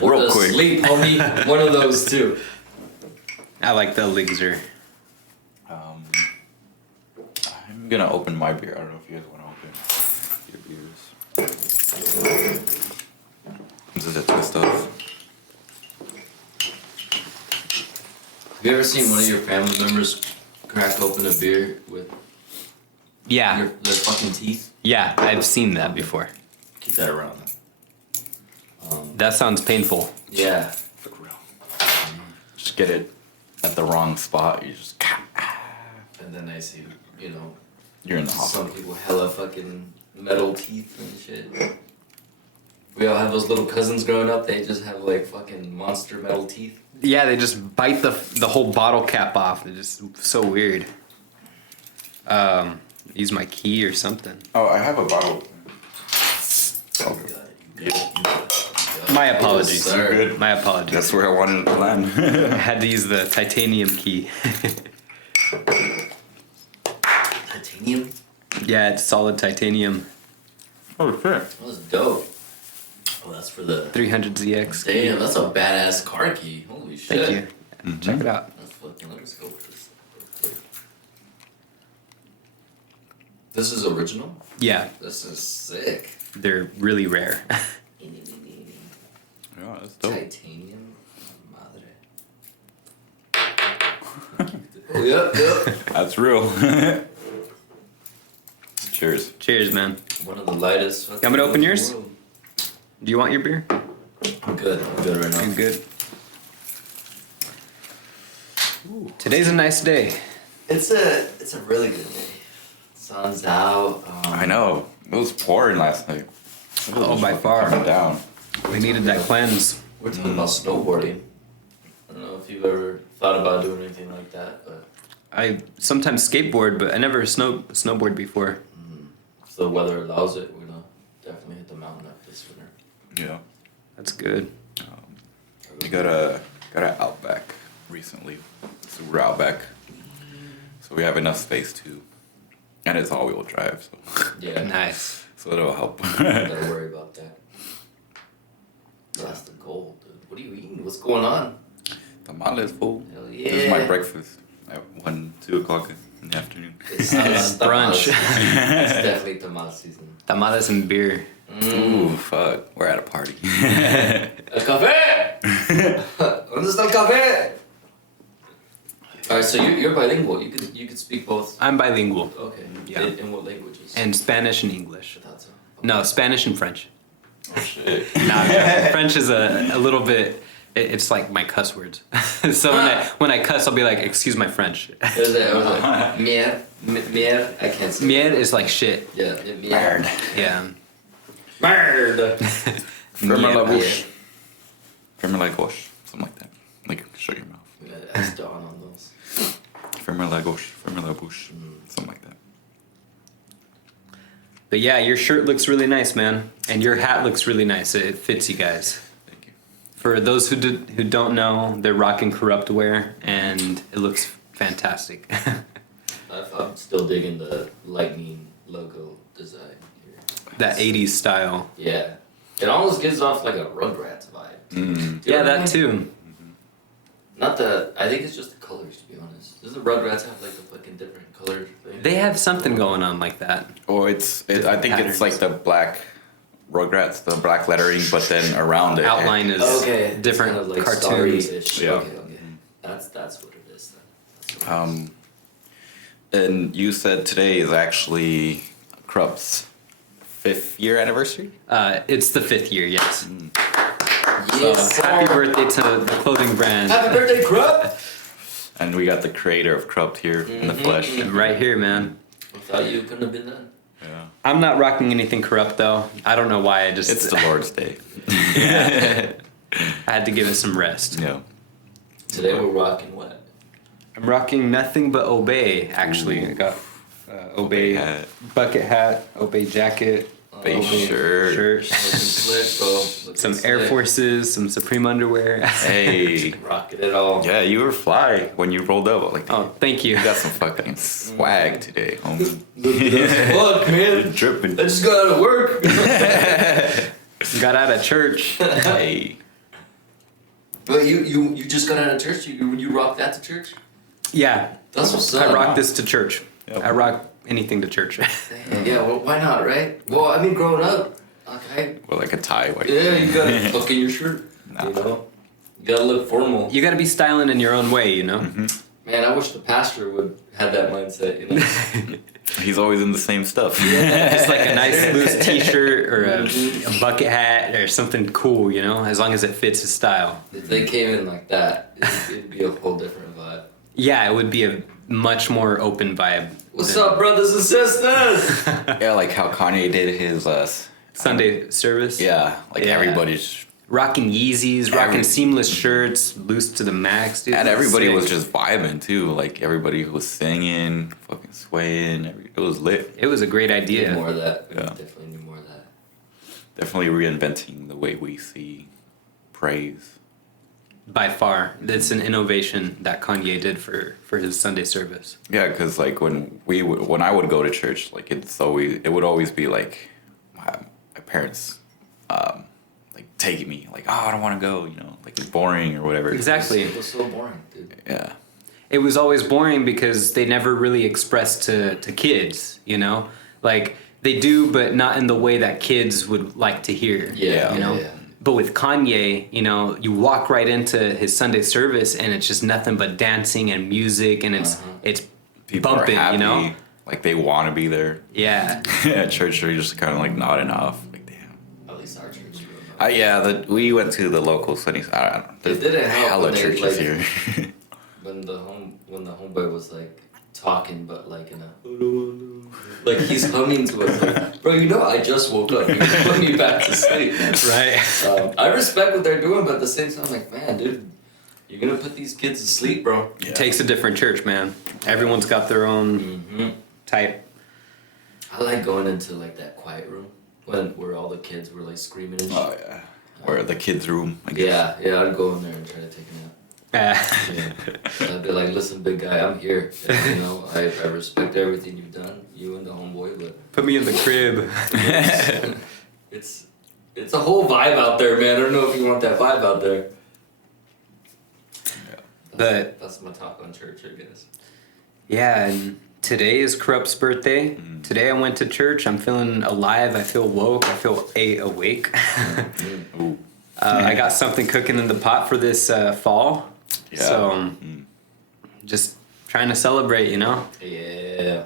Or Real to quick. sleep, homie. One of those two. I like the elixir. I'm gonna open my beer. I don't know if you guys want to open your beers. This is a twist off. Have you ever seen one of your family members crack open a beer with Yeah, their fucking teeth? yeah, I've seen that before. Keep that around. That sounds painful. Yeah. Look real. Just get it at the wrong spot. You just. And then I see, you know, You're in the some hospital. people hella fucking metal teeth and shit. We all have those little cousins growing up. They just have like fucking monster metal teeth. Yeah, they just bite the whole bottle cap off. It's just so weird. Use my key or something. Oh, I have a bottle. My apologies. Yes, sir. Good. My apologies. That's where I wanted to land. I had to use the titanium key. Titanium? Yeah, it's solid titanium. Oh shit. That was dope. Oh, that's for the. 300ZX. Damn, that's a badass car key. Holy shit. Thank you. Check it out. That's fucking. Let me just go with this. real quick. This is original? Yeah, This is sick. they're really rare. Yeah, that's dope. Titanium madre. Oh, yep. That's real. Cheers. Cheers, man. One of the lightest. I'm gonna open in the yours? world. Do you want your beer? I'm good. I'm good right now. I'm good. Today's a nice day. It's a really good day. Sun's out. I know. It was pouring last night. It was Oh, just by fucking far. coming down. We needed that cleanse. We're talking about snowboarding. I don't know if you've ever thought about doing anything like that, but I sometimes skateboard, but I never snowboard before. if the weather allows it, we're gonna definitely hit the mountain up this winter. Yeah. That's good. We got a Outback recently. So we're Outback. So we have enough space to, and it's all-wheel drive, so Yeah, Nice. so it'll help. gotta worry about that. That's the goal, dude. What are you eating? What's going on? Tamales, fool. Hell This is my yeah. breakfast at 2 o'clock in the afternoon. It's Brunch. It's definitely tomato season. Tamales and beer. Ooh, fuck. We're at a party. El café! ¿Dónde está el café? Alright, so you're bilingual. You could speak both. I'm bilingual. Okay. Yeah. In what languages? And Spanish and English. I thought so. No, Spanish and French. Oh, shit. Nah, French is a little bit. It's like my cuss words. So when I cuss, I'll be like, "Excuse my French." It was like mier. I can't say. Mier is like shit. Yeah, mier. Yeah. Merde. Ferme la Yeah. bouche. Ferme la gauche. Something like that. Like, shut your mouth. Ask Dawn on those. Ferme la gauche. Ferme la bouche. Something like that. But yeah, your shirt looks really nice, man, and your hat looks really nice. It fits you guys. Thank you. For those who don't know, they're rocking Corrupt wear, and it looks fantastic. I'm still digging the lightning logo design here. That 80s style. Yeah. It almost gives off like a Rugrats vibe. Do you know Yeah, what I that mean? too. Not the. I think it's just the colors, to be honest. Does the Rugrats have like a fucking different color thing? They have something going on like that. Or I think it's like the black Rugrats, the black lettering, but then around it. Outline is Okay. different It's kind of like cartoons. starry-ish. Yeah. Okay. That's what it is then. That's what it is. And you said today is actually Corrupt's 5th year anniversary? It's the 5th year, yes. Yes, Happy sir. birthday to the clothing brand. Happy birthday, Krupp! And we got the creator of Corrupt here in the flesh. Right here, man. Without you, couldn't have been done. Yeah. I'm not rocking anything Corrupt though. I don't know why. It's the Lord's Day. I had to give it some rest. Yeah. Today we're rocking what? I'm rocking nothing but Obey. Actually, I got Obey hat. bucket hat, Obey jacket, Obey shirt. Looking slick, bro. Looking some slick. Air Forces, some Supreme underwear. Hey. Rocking it all. Yeah, you were fly when you rolled up. Like, Oh, thank you. you got some fucking swag today, homie. Fuck, man. Dripping. I just got out of work. Got out of church. Hey. But you just got out of church? You rocked that to church? Yeah, That's what's up. I rock this to church. Yep. I rock anything to church. Yeah, well, why not, right? Well, I mean, growing up, okay. With like a tie. Like, Yeah, you gotta fuck in your shirt. Nah. You know? You gotta look formal. You got to be styling in your own way, you know. Man, I wish the pastor would have that mindset, you know? He's always in the same stuff. Just like a nice loose T-shirt or a bucket hat or something cool, you know, as long as it fits his style. If they came in like that, it'd be a whole different vibe. Yeah, it would be a much more open vibe. What's than up, brothers and sisters? Yeah, like how Kanye did his Sunday service. Yeah, like Yeah. everybody's Rocking Yeezys, rocking seamless shirts, loose to the max, dude. and That's everybody sick. was just vibing too. Like everybody was singing, fucking swaying. It was lit. It was a great Need idea. more of that. Yeah. Definitely need more of that. Definitely reinventing the way we see praise. By far, that's an innovation that Kanye did for his Sunday service. Yeah, because like when I would go to church, like it would always be like my parents like taking me like, oh, I don't want to go, you know, like it's boring or whatever. Exactly. It was so boring, dude. Yeah. It was always boring because they never really expressed to kids, you know? Like, they do, but not in the way that kids would like to hear. Yeah, You know? yeah. But with Kanye, you know, you walk right into his Sunday service and it's just nothing but dancing and music and it's People bumping, are happy, you know? like they want to be there. Yeah. At church, they're just kind of like nodding off. Like, damn. At least our church. Bro. Yeah, we went to the local Sunnyside. I don't know. It didn't help hella when they, churches like- here. When the homeboy was like talking, but like in a like he's humming to it. Like, bro, you know I just woke up. You put me back to sleep. Man. Right. I respect what they're doing, but at the same time, I'm like, man, dude, you're gonna put these kids to sleep, bro. Yeah. It takes a different church, man. Everyone's got their own type. I like going into like that quiet room where all the kids were like screaming and shit. Oh yeah. Or the kids' room. I guess. Yeah, I'd go in there and try to take a nap. Yeah. I'd be like, listen, big guy, I'm here. And, you know, I respect everything you've done, you and the homeboy, but Put me in the crib. it's a whole vibe out there, man. I don't know if you want that vibe out there. But That's my talk on church, I guess. yeah, and today is Corrupt's birthday. Today I went to church. I'm feeling alive. I feel woke. I feel awake. Ooh. I got something cooking in the pot for this fall. Yeah. So just trying to celebrate, you know? Yeah.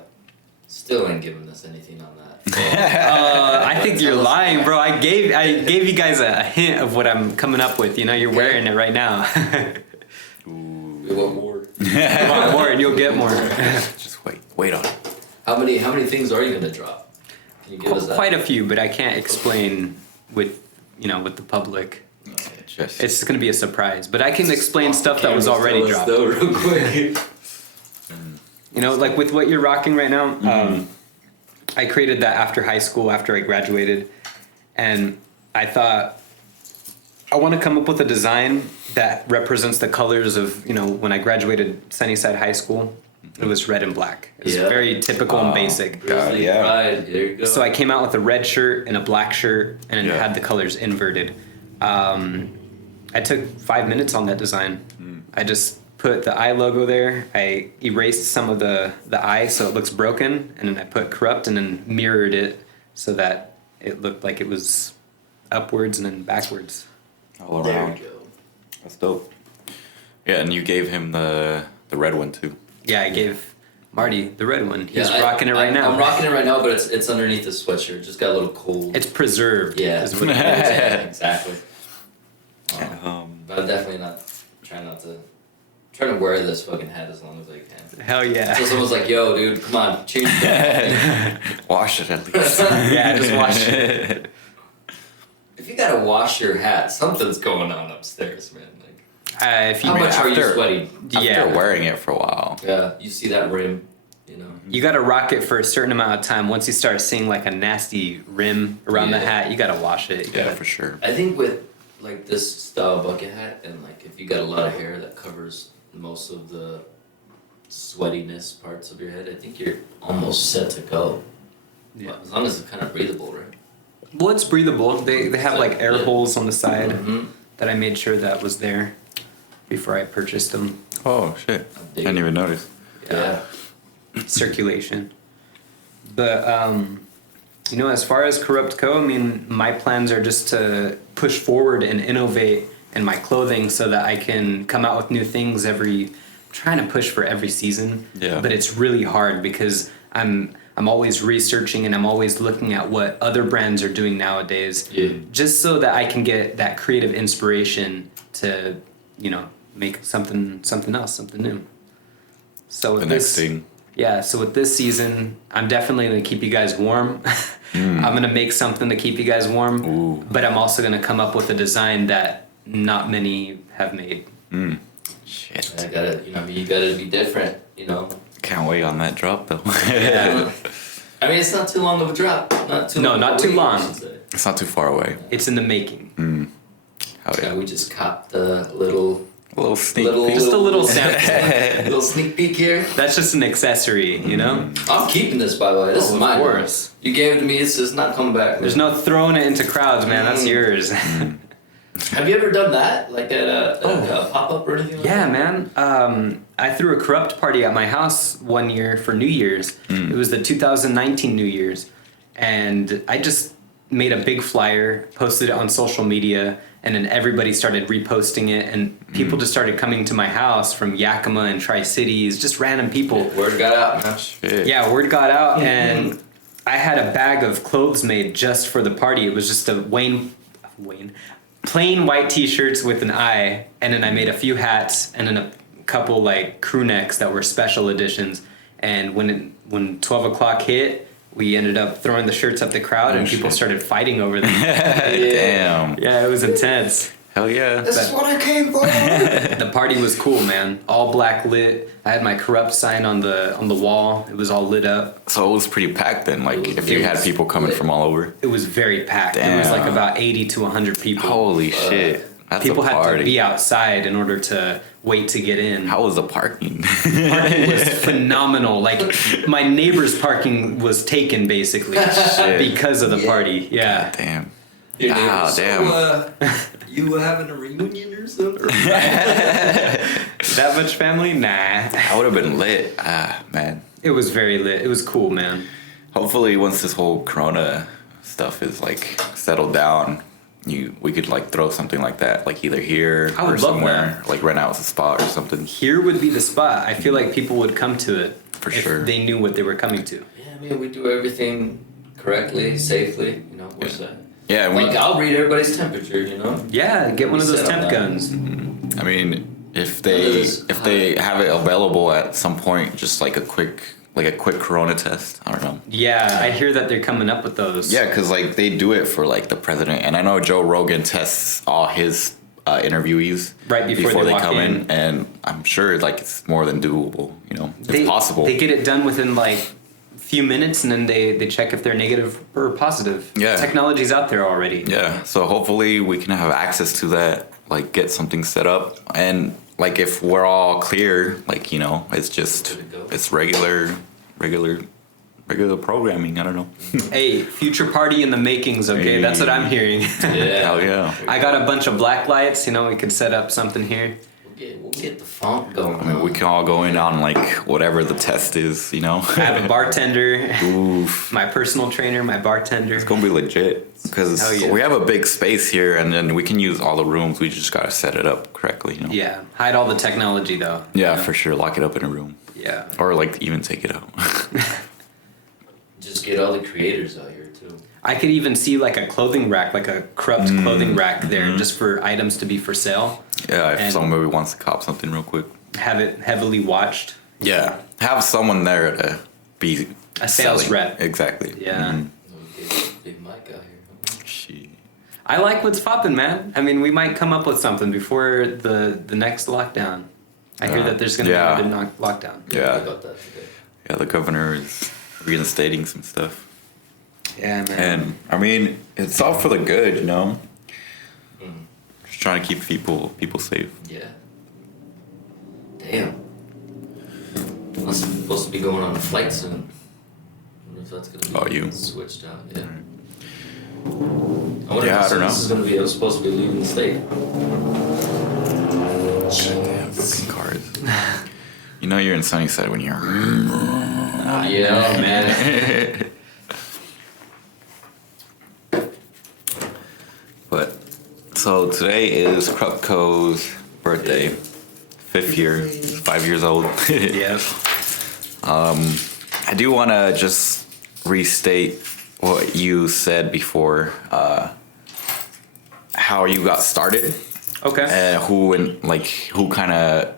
Still ain't giving us anything on that. I think you're lying, bro. I gave you guys a hint of what I'm coming up with. You know, you're wearing it right now. We want more. Come on, more and you'll get more. Just wait on it. How many things are you gonna drop? Can you give us that? Quite a few, but I can't explain with the public. Just It's going to be a surprise, but I can explain stuff that was already Tell us dropped. though, real quick. You know, like with what you're rocking right now, I created that after high school, after I graduated, and I thought I want to come up with a design that represents the colors of, you know, when I graduated Sunnyside High School. It was red and black. It was Yeah. very typical and basic. Grizzly yeah. Pride, there you go. So I came out with a red shirt and a black shirt, and it Yeah. had the colors inverted. I took 5 minutes on that design. I just put the eye logo there. I erased some of the eye so it looks broken, and then I put corrupt and then mirrored it so that it looked like it was upwards and then backwards. All there around. you go. That's dope. Yeah, and you gave him the red one too. Yeah, I gave Marty the red one. He's Yeah, rocking it right now. I'm rocking it right now, but it's underneath the sweatshirt. Just got a little cold. It's preserved. Yeah. is what it is. Yeah, exactly. Um, But I'm definitely trying to wear this fucking hat as long as I can. Hell yeah. So someone's like, "Yo, dude, come on, change that." wash it at least. Yeah, just wash it. If you gotta wash your hat, something's going on upstairs, man. Like, If you how much are you after- sweating? After wearing it for a while. Yeah, you see that rim, you know. You got to rock it for a certain amount of time. Once you start seeing like a nasty rim around the Yeah. hat, you got to wash it. You Yeah, gotta- for sure. I think with like this style bucket hat, and like if you got a lot of hair that covers most of the sweatiness parts of your head, I think you're almost set to go. Yeah. As long as it's kind of breathable, right? Well, it's breathable. They have like air Yeah. holes on the side Mm-hmm. that I made sure that was there before I purchased them. Oh shit! I didn't even notice. Yeah. Circulation. But you know, as far as Corrupt Co, I mean, my plans are just to push forward and innovate in my clothing so that I can come out with new things trying to push for every season. Yeah. But it's really hard because I'm always researching and I'm always looking at what other brands are doing nowadays. Yeah. Just so that I can get that creative inspiration to, you know, make something else, something new. So with The this, next thing. yeah, so with this season, I'm definitely going to keep you guys warm. I'm going to make something to keep you guys warm. Ooh. But I'm also going to come up with a design that not many have made. Shit. You gotta be different, you know. Can't wait on that drop though. Yeah. I mean, it's not too long of a drop. Not too No, long not of a too wait, I long. should say. It's not too far away. It's in the making. Hell Yeah, yeah. we just copped a little A little sneak Little- peek. Just a little sample. little sneak peek here. That's just an accessory, you know? I'm keeping this, by the way. This Oh, is of mine. course. You gave it to me. It's just not coming back. There's no throwing it into crowds, man. That's yours. Have you ever done that, like at a pop up or anything? Like Yeah, that? man. I threw a Corrupt party at my house one year for New Year's. It was the 2019 New Year's. And I just made a big flyer, posted it on social media, and then everybody started reposting it. And people just started coming to my house from Yakima and Tri-Cities, just random people. Word got out, man. Shit. Yeah, word got out, and I had a bag of clothes made just for the party. It was just a plain white t-shirts with an eye, and then I made a few hats and then a couple like crew necks that were special editions. And when 12 o'clock hit, we ended up throwing the shirts up the crowd, and people shit. started fighting over them. Damn. Yeah, it was intense. Hell yeah. This is what I came for. The party was cool, man. All black lit. I had my Corrupt sign on the wall. It was all lit up. So it was pretty packed then, like if you had people coming from all over. It was very packed. It was like Damn. about 80 to 100 people. Holy shit. That's People a had party. to be outside in order to wait to get in. How was the parking? Parking was phenomenal. Like my neighbor's parking was taken basically because of the party. Yeah. Damn. Your neighbor, Ah, so, damn. You having a reunion or something? That much family? Nah. I would have been lit. Ah, man. It was very lit. It was cool, man. Hopefully, once this whole Corona stuff is like settled down, we could like throw something like that, like either here I or would love somewhere, that. like rent out a spot or something. Here would be the spot. I feel like people would come to it For if sure. they knew what they were coming to. Yeah, I mean, we do everything correctly, safely. You know, we're set. Yeah, and we. Like, I'll read everybody's temperature. You know. Yeah, get one of those Set up temp that. guns. I mean, if Others- they have it available at some point, just like a quick Corona test. I don't know. Yeah, I hear that they're coming up with those. Yeah, because like they do it for like the president, and I know Joe Rogan tests all his interviewees Right before they walk come in. and I'm sure like it's more than doable. You know, it's possible. They get it done within like few minutes, and then they check if they're negative or positive. Yeah. Technology's out there already. Yeah, so hopefully we can have access to that, like get something set up, and like if we're all clear, like, you know, it's just Good to go. it's regular programming. I don't know. Hey, future party in the makings, okay? That's what I'm hearing. Yeah. Hell yeah. I got a bunch of black lights, you know, we could set up something here. We'll get the funk going. I mean, we can all go in on like whatever the test is, you know. I have a bartender, Oof. my personal trainer, my bartender. It's gonna be legit because Hell yeah. we have a big space here, and then we can use all the rooms. We just gotta set it up correctly, you know. Yeah, hide all the technology though. Yeah, you know? for sure. Lock it up in a room, Yeah. or like even take it out. Just get all the creators out here too. I could even see like a clothing rack, like a corrupt clothing rack there, just for items to be for sale. Yeah, if And- somebody wants to cop something real quick. Have it heavily watched. Yeah, have someone there to be A sales selling. rep. Exactly. Yeah. Big Mike out here. Shit. I like what's popping, man. I mean, we might come up with something before the next lockdown. I hear that there's going to Yeah. be another lockdown. I Yeah, got that today. yeah. The governor is reinstating some stuff, Yeah, man. and I mean, it's all for the good, you know. Just trying to keep people safe. Yeah. Damn. I'm supposed to be going on a flight soon. I wonder if that's gonna be you? switched out. Yeah. I wonder Yeah, how I soon don't this is gonna be. I was supposed to be leaving the state. Damn, fucking cars. You know you're in Sunnyside when you're. Yeah, man. But so today is Krupko's birthday, 5th year, 5 years old. Yeah. I do want to just restate what you said before, how you got started, Okay. and who kind of,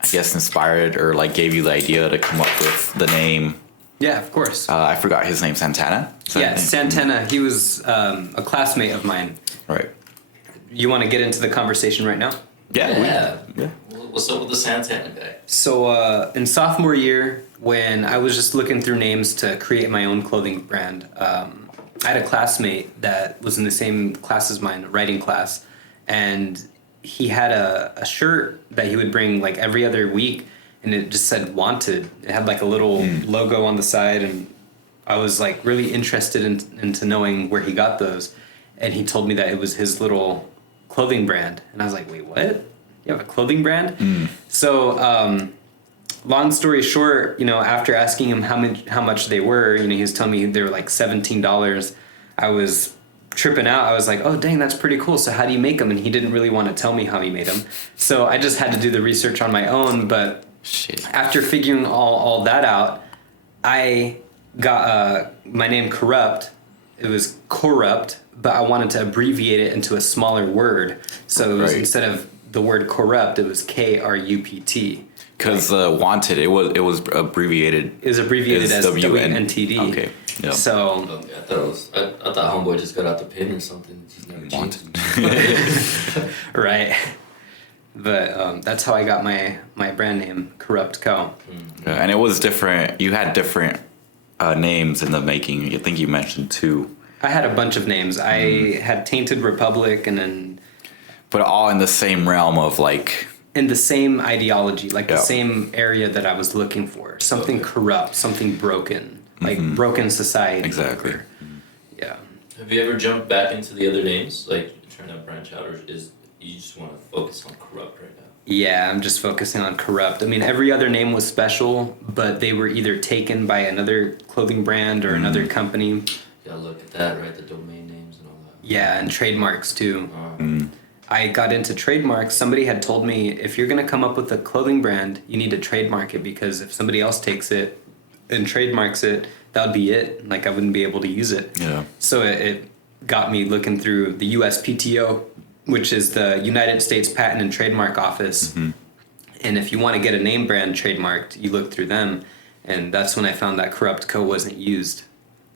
I guess, inspired or like gave you the idea to come up with the name. Yeah, of course. I forgot his name, Santana. Is that Yeah, his name? Santana. He was a classmate of mine. Right. You want to get into the conversation right now? Yeah. Yeah. Yeah. What's up with the Santana guy? So in sophomore year, when I was just looking through names to create my own clothing brand, I had a classmate that was in the same class as mine, a writing class, and he had a shirt that he would bring like every other week, and it just said "Wanted." It had like a little logo on the side, and I was like really interested into knowing where he got those, and he told me that it was his little clothing brand, and I was like, "Wait, what? You have a clothing brand?" So, long story short, you know, after asking him how much they were, you know, he was telling me they were like $17. I was tripping out. I was like, "Oh, dang, that's pretty cool. So how do you make them?" And he didn't really want to tell me how he made them. So I just had to do the research on my own. But Shit. after figuring all that out, I got my name Corrupt. It was Corrupt, but I wanted to abbreviate it into a smaller word. So it was, Right. instead of the word corrupt, it was KRUPT. Because Wanted, it was abbreviated. It was abbreviated as WNTD. Okay. Yeah. So I thought homeboy just got out the pin or something. He's never Wanted. changed. right, but that's how I got my brand name, Corrupt Co. Yeah, and it was different. You had different names in the making. I think you mentioned 2. I had a bunch of names. I had Tainted Republic, and then But all in the same realm of like. in the same ideology, like Yeah. the same area that I was looking for. Something corrupt, something broken, like broken society. Exactly. Yeah. Have you ever jumped back into the other names, like trying to branch out, or is you just want to focus on Corrupt right now? Yeah, I'm just focusing on Corrupt. I mean, every other name was special, but they were either taken by another clothing brand or another company. You gotta look at that, right? The domain names and all that. Yeah, and trademarks too. I got into trademarks. Somebody had told me, if you're going to come up with a clothing brand, you need to trademark it, because if somebody else takes it and trademarks it, that would be it. Like, I wouldn't be able to use it. Yeah. So it got me looking through the USPTO, which is the United States Patent and Trademark Office. And if you want to get a name brand trademarked, you look through them. And that's when I found that Corrupt Co. wasn't used.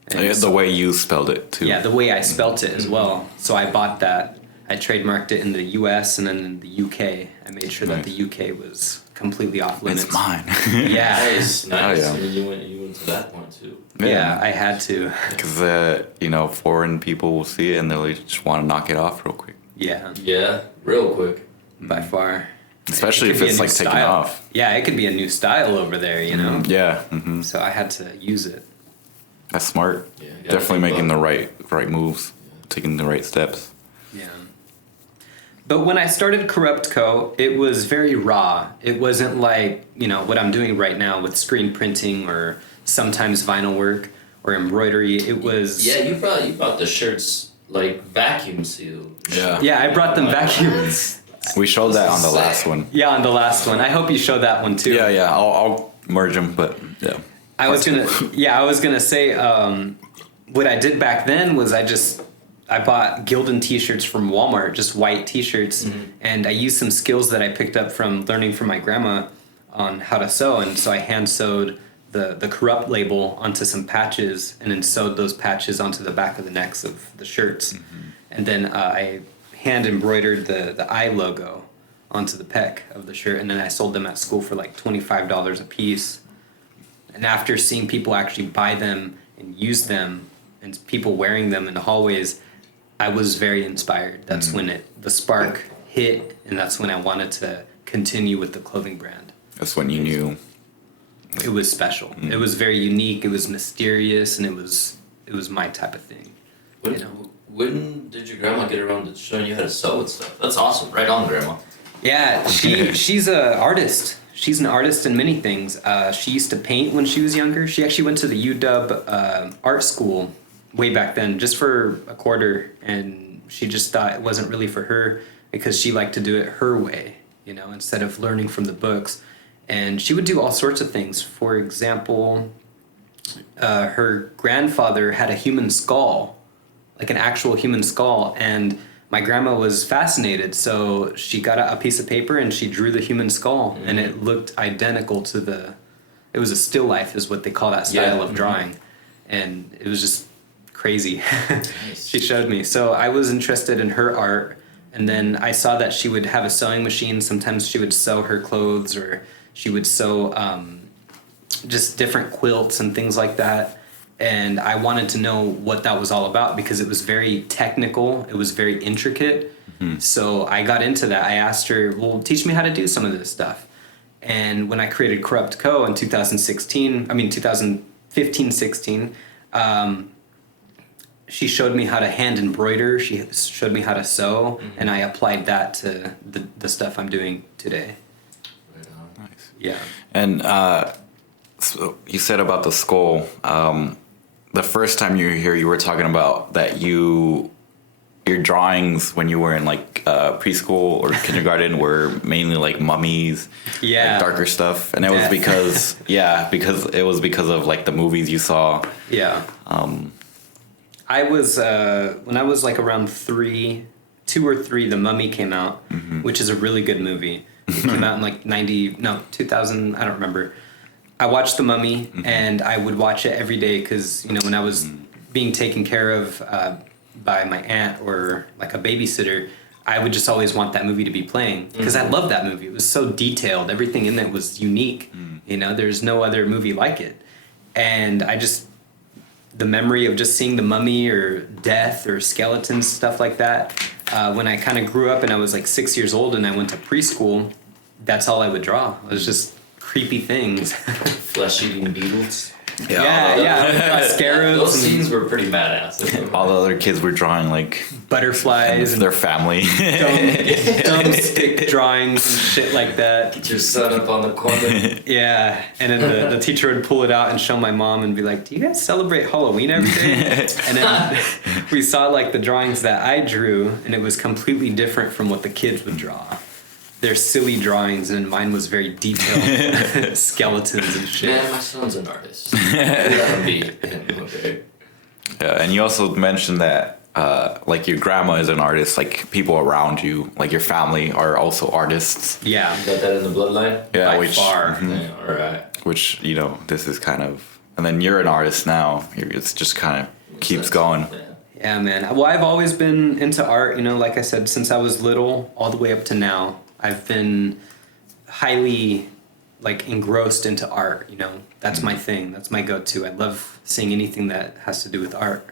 And The way you spelled it too. yeah, the way I spelt it as well. So I bought that. I trademarked it in the US and then in the UK. I made sure that Nice. the UK was completely off limits. It's mine. Yeah. Nice. Oh, yeah. And then you went even to that point too. Yeah, I had to. Because, you know, foreign people will see it and they'll just want to knock it off real quick. Yeah, Yeah, real quick. by far. Especially It if could be it's a new like taking style. off. Yeah, it could be a new style over there, you know? Yeah. Hmm. So I had to use it. That's smart. Yeah, you gotta Definitely think making the about- right moves, taking the right steps. Yeah. But when I started Corrupt Co., it was very raw. It wasn't like, you know, what I'm doing right now with screen printing or sometimes vinyl work or embroidery. It was... Yeah, you brought the shirts like vacuum sealed. Yeah. Yeah, I brought them vacuum. We showed that on the Sick. last one. Yeah, on the last one. I hope you showed that one too. Yeah. I'll merge them, but yeah. I was gonna say, what I did back then was I bought Gildan t-shirts from Walmart, just white t-shirts, and I used some skills that I picked up from learning from my grandma on how to sew, and so I hand sewed the Corrupt label onto some patches, and then sewed those patches onto the back of the necks of the shirts, and then I hand embroidered the I logo onto the pec of the shirt, and then I sold them at school for like $25 a piece. And after seeing people actually buy them and use them, and people wearing them in the hallways, I was very inspired. That's when the spark hit, and that's when I wanted to continue with the clothing brand. That's when you knew. It was special. It was very unique. It was mysterious, and it was my type of thing. When, You know? when did your grandma get around to showing you how to sew and stuff? That's awesome. Right on, grandma. Yeah, she's an artist. She's an artist in many things. She used to paint when she was younger. She actually went to the UW art school way back then, just for a quarter, and she just thought it wasn't really for her because she liked to do it her way, you know, instead of learning from the books. And she would do all sorts of things. For example, her grandfather had a human skull, like an actual human skull, and my grandma was fascinated, so she got a piece of paper and she drew the human skull, and it looked identical to it was a still life is what they call that style of drawing, and it was just crazy. Nice. She showed me. So I was interested in her art, and then I saw that she would have a sewing machine. Sometimes she would sew her clothes, or she would sew just different quilts and things like that. And I wanted to know what that was all about because it was very technical. It was very intricate. So I got into that. I asked her, well, teach me how to do some of this stuff. And when I created Corrupt Co. in 2015-16, she showed me how to hand embroider. She showed me how to sew, and I applied that to the stuff I'm doing today. Right on. Nice. Yeah. And so you said about the skull. The first time you were here, you were talking about that your drawings when you were in like preschool or kindergarten were mainly like mummies, Yeah. like darker stuff, and it was Death. because it was because of like the movies you saw. Yeah. I was when I was like around 2 or 3, The Mummy came out, which is a really good movie. It came out in like 2000, I don't remember. I watched The Mummy, and I would watch it every day because, you know, when I was being taken care of by my aunt or like a babysitter, I would just always want that movie to be playing because I loved that movie. It was so detailed. Everything in it was unique. You know, there's no other movie like it. And the memory of just seeing The Mummy or death or skeletons, stuff like that, when I kind of grew up and I was like 6 years old and I went to preschool, that's all I would draw. It was just creepy things. Flesh-eating beetles. Yeah. Scarabs Those and scenes were pretty badass. All the other kids were drawing like butterflies and their family. dumb stick drawings and shit like that. Get your son up on the corner. Yeah, and then the teacher would pull it out and show my mom and be like, "Do you guys celebrate Halloween every day?" And then we saw like the drawings that I drew, and it was completely different from what the kids would draw. They're silly drawings, and mine was very detailed skeletons and shit. Man, my son's an artist. Let him be. Okay. Yeah, and you also mentioned that like your grandma is an artist, like people around you, like your family are also artists. Yeah, Got that in the bloodline? Yeah, by far. Yeah, alright. Which, you know, this is kind of, and then you're an artist now. It's just kind of keeps going. Yeah. Yeah, man. Well, I've always been into art, you know, like I said, since I was little all the way up to now. I've been highly like engrossed into art. You know, that's my thing. That's my go-to. I love seeing anything that has to do with art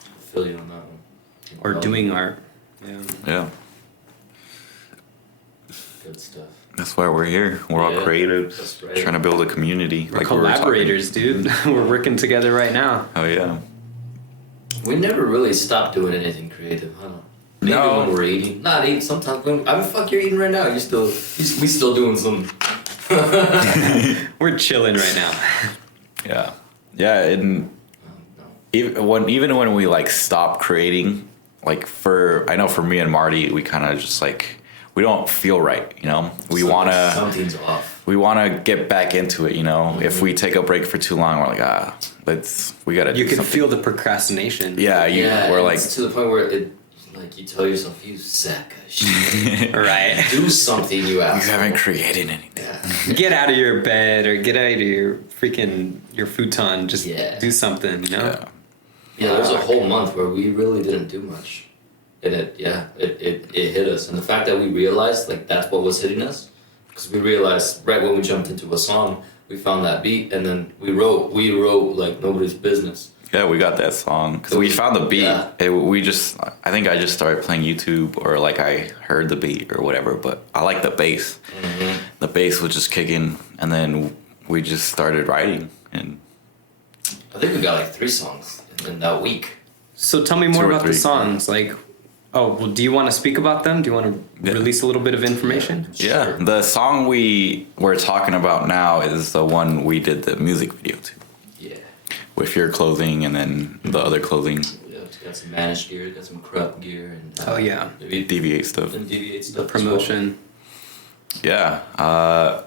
I feel you on that one. or doing art. Yeah. Yeah. Good stuff. That's why we're here. We're all creatives, that's right. trying to build a community. We're like we were talking. collaborators, dude. We're working together right now. Oh yeah. We never really stopped doing anything creative, huh? Maybe No. when we're eating. Not eating, sometimes when, I mean, fuck, you're eating right now. We still doing some. We're chilling right now. Yeah. Yeah, and No. even when we like stop creating, like I know for me and Marty, we kind of just like we don't feel right, you know. We wanna Something's off. we wanna get back into it, you know. If we take a break for too long, we're like we gotta. You do can something. feel the procrastination. Yeah, we're and like it's to the point where it, like, you tell yourself, you sack of shit. Right. Do something, you you asshole. haven't created anything. Yeah. Get out of your bed or get out of your futon. Just do something, you know? Yeah. Yeah, there was a whole month where we really didn't do much. And it hit us. And the fact that we realized, like, that's what was hitting us, because we realized right when we jumped into a song, we found that beat, and then we wrote like nobody's business. Yeah, we got that song because we found the beat. Yeah. I think I just started playing YouTube or like I heard the beat or whatever. But I like the bass. Mm-hmm. The bass was just kicking, and then we just started writing. And I think we got like 3 songs in that week. So tell me more 2 or about the 3. songs. Like, do you want to speak about them? Do you want to release a little bit of information? yeah, Sure. the song we're talking about now is the one we did the music video to, Yeah. with your clothing and then the other clothing, Yeah, it's got some managed gear, got some crop gear, and Oh, yeah. maybe DV8 stuff. and DV8 stuff. Promotion. Yeah,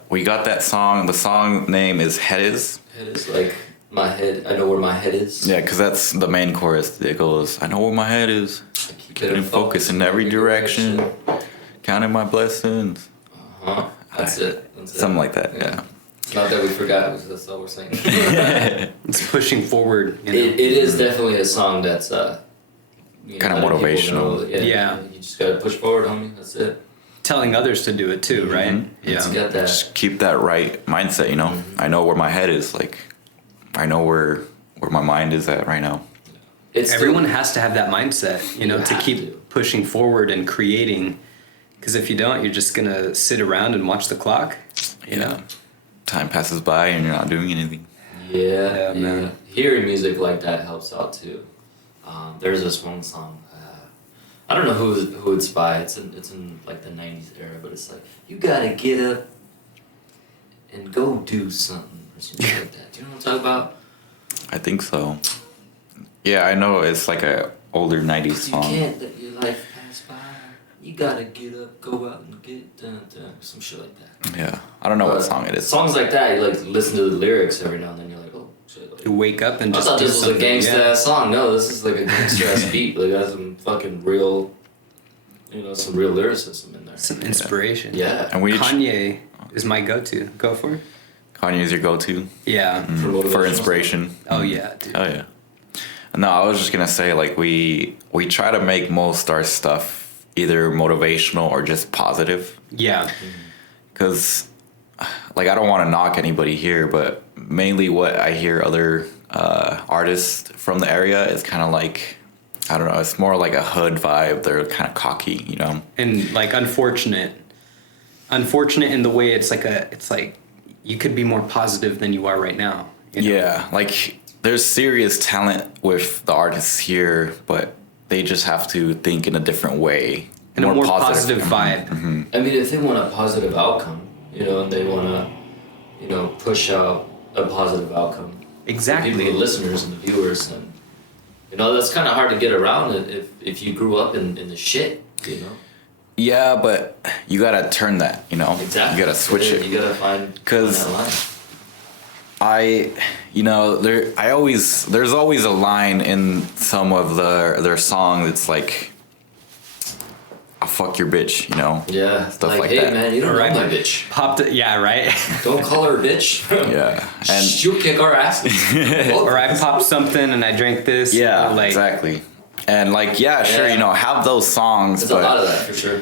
we got that song. The song name is Head Is. It is like my head. I know where my head is. Yeah, because that's the main chorus. It goes, I know where my head is. I keep Keep it in focus in every direction. Counting my blessings. Uh-huh. That's it. That's it. Something like that, yeah. It's not that we forgot. That's all we're saying. It's pushing forward. You know? It is definitely a song that's Kinda letting people motivational. know that, Yeah. You just gotta push forward, homie. That's it. Telling others to do it too, right? Mm-hmm. It's Yeah. got that. Just keep that right mindset, you know? I know where my head is. Like, I know where my mind is at right now. It's Everyone still, has to have that mindset, you know, You to have keep to. pushing forward and creating. Because if you don't, you're just gonna sit around and watch the clock. You know. Time passes by and you're not doing anything. Yeah, man. Hearing music like that helps out too. There's this one song. I don't know who it's by. It's in like the '90s era, but it's like, you gotta get up and go do something or something like that. Do you know what I'm talking about? I think so. Yeah, I know it's like a older 90s You song. can't let your life pass by. You gotta get up, go out and get done, some shit like that. Yeah. I don't know what song it is. Songs like that, you like listen to the lyrics every now and then. You're like, oh shit. Like, You wake up and I just thought do this was a something. gangsta Yeah. ass song. No, this is like a gangsta ass beat. Like, has some fucking real, some real lyricism in there. Some inspiration. Yeah. And we Kanye is my go-to. Go for it. Kanye's your go-to Yeah. For for motivational inspiration. Oh yeah, dude. Oh yeah. No, I was just gonna say like we try to make most our stuff either motivational or just positive. Yeah. Because like I don't want to knock anybody here, but mainly what I hear other artists from the area is kind of like, I don't know, it's more like a hood vibe. They're kind of cocky, you know. And like unfortunate in the way it's like you could be more positive than you are right now. You know? Yeah, like there's serious talent with the artists here, but they just have to think in a different way. And a more positive vibe. Mm-hmm. I mean, if they want a positive outcome, and they want to, push out a positive outcome. Exactly. People, the listeners and the viewers, and that's kind of hard to get around if you grew up in the shit, Yeah, but you gotta turn that, Exactly. You gotta switch it. You gotta find 'Cause that line. there's always a line in some of their song that's like, I'll fuck your bitch, Yeah, stuff like hey, that. man, you don't Right. know my bitch. Popped it. Yeah. Right. Don't call her a bitch. Yeah, and She'll kick our asses. Or I popped something and I drank this. yeah, Like, exactly. And like, yeah, sure, Yeah. have those songs, There's a lot but of that for sure.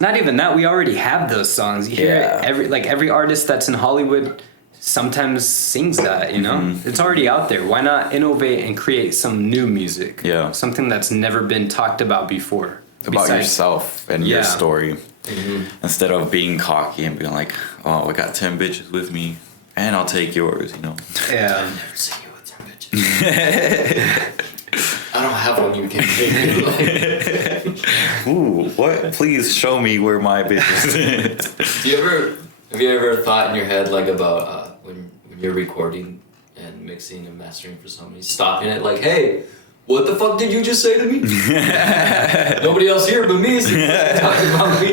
Not even that. We already have those songs. You hear Yeah. it, every artist that's in Hollywood sometimes sings that, you know? Mm-hmm. It's already out there. Why not innovate and create some new music? Yeah. Something that's never been talked about before. About yourself and your Yeah. story. Instead of being cocky and being like, oh, I got 10 bitches with me and I'll take yours, you know? Yeah. Never seen you with 10 bitches. I don't have one you can take. Ooh, what? Please show me where my bitches. Have you ever thought in your head like about when you're recording and mixing and mastering for somebody, stopping it like, hey, what the fuck did you just say to me? Nobody else here but me is talking about me.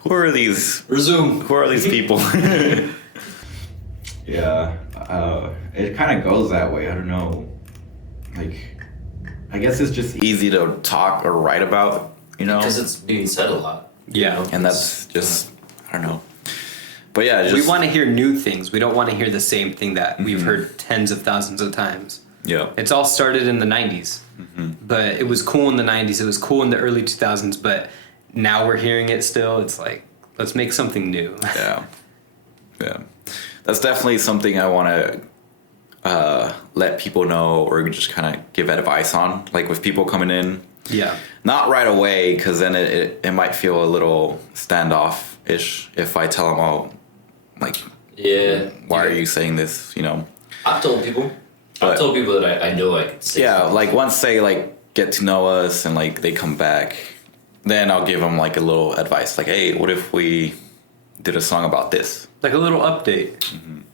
Who are these? Resume. Who are these people? Yeah, it kind of goes that way. I don't know. Like, I guess it's just Easy to talk or write about, you know? Because it's being said a lot. Yeah. And that's just, I don't know. But yeah, just, We want to hear new things. We don't want to hear the same thing that we've heard tens of thousands of times. yeah. It's all started in the 90s. But it was cool in the 90s. It was cool in the early 2000s. But now we're hearing it still. It's like, let's make something new. Yeah. Yeah. That's definitely something I want to let people know or just kind of give advice on. Like with people coming in, Yeah. not right away, because then it might feel a little standoff-ish if I tell them, oh, like, Yeah. why are you saying this, you know? I've told people. But- I've told people that I know I could say Yeah, something. like once they like get to know us and like they come back, then I'll give them like a little advice, like, hey, what if we did a song about this? Like a little update.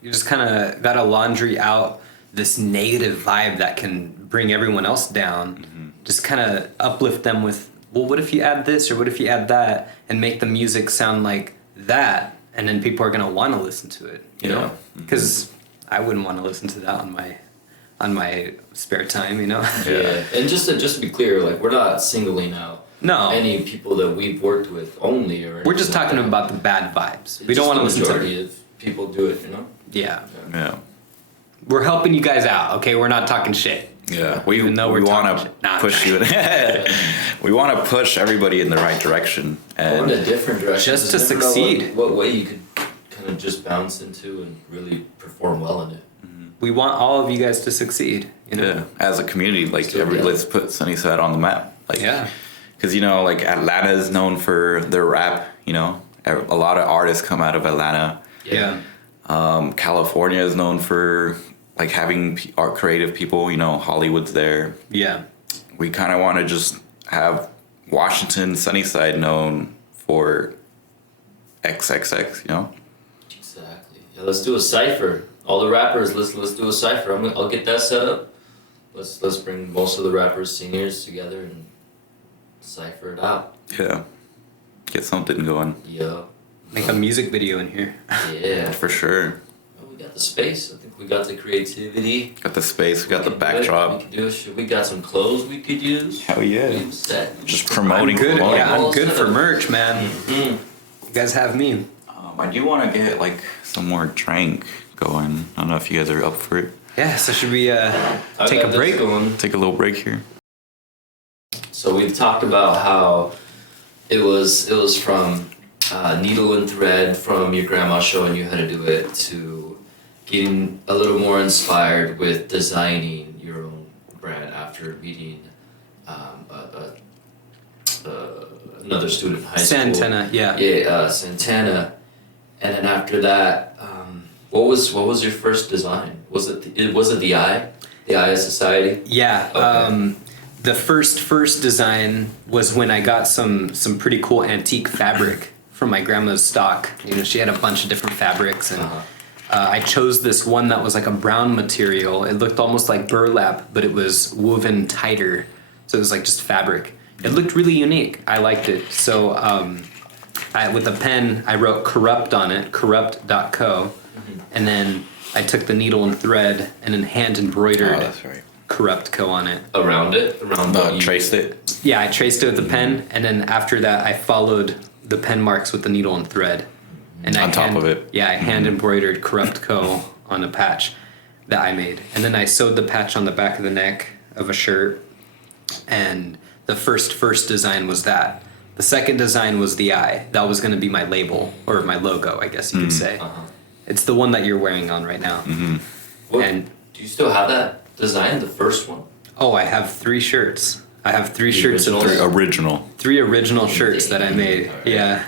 You just kind of got to laundry out this negative vibe that can bring everyone else down. Just kind of uplift them with, well, what if you add this or what if you add that and make the music sound like that? And then people are going to want to listen to it, you Yeah. know? Because I wouldn't want to listen to that on my spare time, you know? Yeah. And just to be clear, like we're not singling out No. any people that we've worked with only or We're just anything like talking that. about the bad vibes. We Just don't want to the listen to majority of people do it, you know? Yeah. Yeah. We're helping you guys out, okay? We're not talking shit. Yeah, we Even though we we're want talking to shit. Nah, push you. We want to push everybody in the right direction, Or in and a different direction. Just to Just never know succeed. What way you could kind of just bounce into and really perform well in it. We want all of you guys to succeed, you know? yeah, as a community, like Still, yeah. let's put Sunnyside on the map. Like, Yeah. because you know, like Atlanta is known for their rap. You know, a lot of artists come out of Atlanta. Yeah. California is known for like having art creative people. You know, Hollywood's there. Yeah. We kind of want to just have Washington, Sunnyside known for XXX. You know. Exactly. Yeah, let's do a cipher. All the rappers, let's do a cipher. I'll get that set up. Let's bring most of the rappers, seniors together and cipher it out. Yeah. Get something going. Yeah. Make a music video in here. Yeah. For sure. Well, we got the space. I think we got the creativity. Got the space, we got the can do it. backdrop. We can do it. We got some clothes we could use. Hell yeah. We set. Just I'm promoting. good. promoting. Yeah, I'm good for merch, man. Mm. You guys have me. I do want to get like some more drink going. I don't know if you guys are up for it. Yeah, so should we I take a got this break? going. Take a little break here. So we've talked about how it was from needle and thread from your grandma showing you how to do it to getting a little more inspired with designing your own brand after meeting another student in high school. Santana, yeah. Yeah, Santana, and then after that, what was your first design? Was it the eye, the Eye of Society? Yeah. Okay. The first design was when I got some pretty cool antique fabric from my grandma's stock. You know, she had a bunch of different fabrics, and I chose this one that was like a brown material. It looked almost like burlap, but it was woven tighter, so it was like just fabric. It looked really unique. I liked it. So with a pen, I wrote corrupt on it, corrupt.co, and then I took the needle and thread and then hand embroidered Oh, that's right. corrupt co on it. Around what you- Traced it. Yeah, I traced it with the pen, and then after that, I followed the pen marks with the needle and thread. And On top of it. Yeah, I hand embroidered corrupt co on a patch that I made, and then I sewed the patch on the back of the neck of a shirt. And the first design was that. The second design was the eye. That was going to be my label or my logo, I guess you could say. Uh-huh. It's the one that you're wearing on right now. What, And do you still have that design, the first one? oh, I have 3 shirts. I have 3 shirts of originals? Original. 3 original shirts that I made. Alright. Yeah,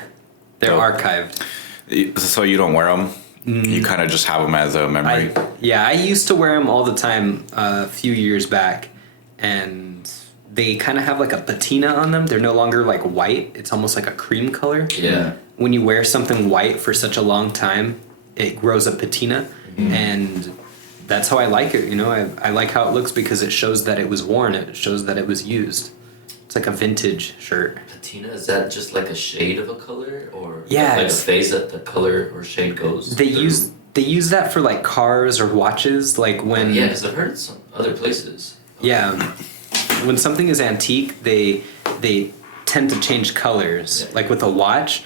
they're Dope. archived. So you don't wear them? You kind of just have them as a memory? I used to wear them all the time a few years back, and they kind of have like a patina on them. They're no longer like white. It's almost like a cream color. Yeah. When you wear something white for such a long time, it grows a patina, and that's how I like it. You know, I like how it looks because it shows that it was worn. It shows that it was used. It's like a vintage shirt. Patina, is that just like a shade of a color, or Yeah, like a it's- phase that the color or shade goes? They through? use that for like cars or watches, like when Yeah, because I've heard some other places. yeah, when something is antique, they tend to change colors. Yeah. Like with a watch,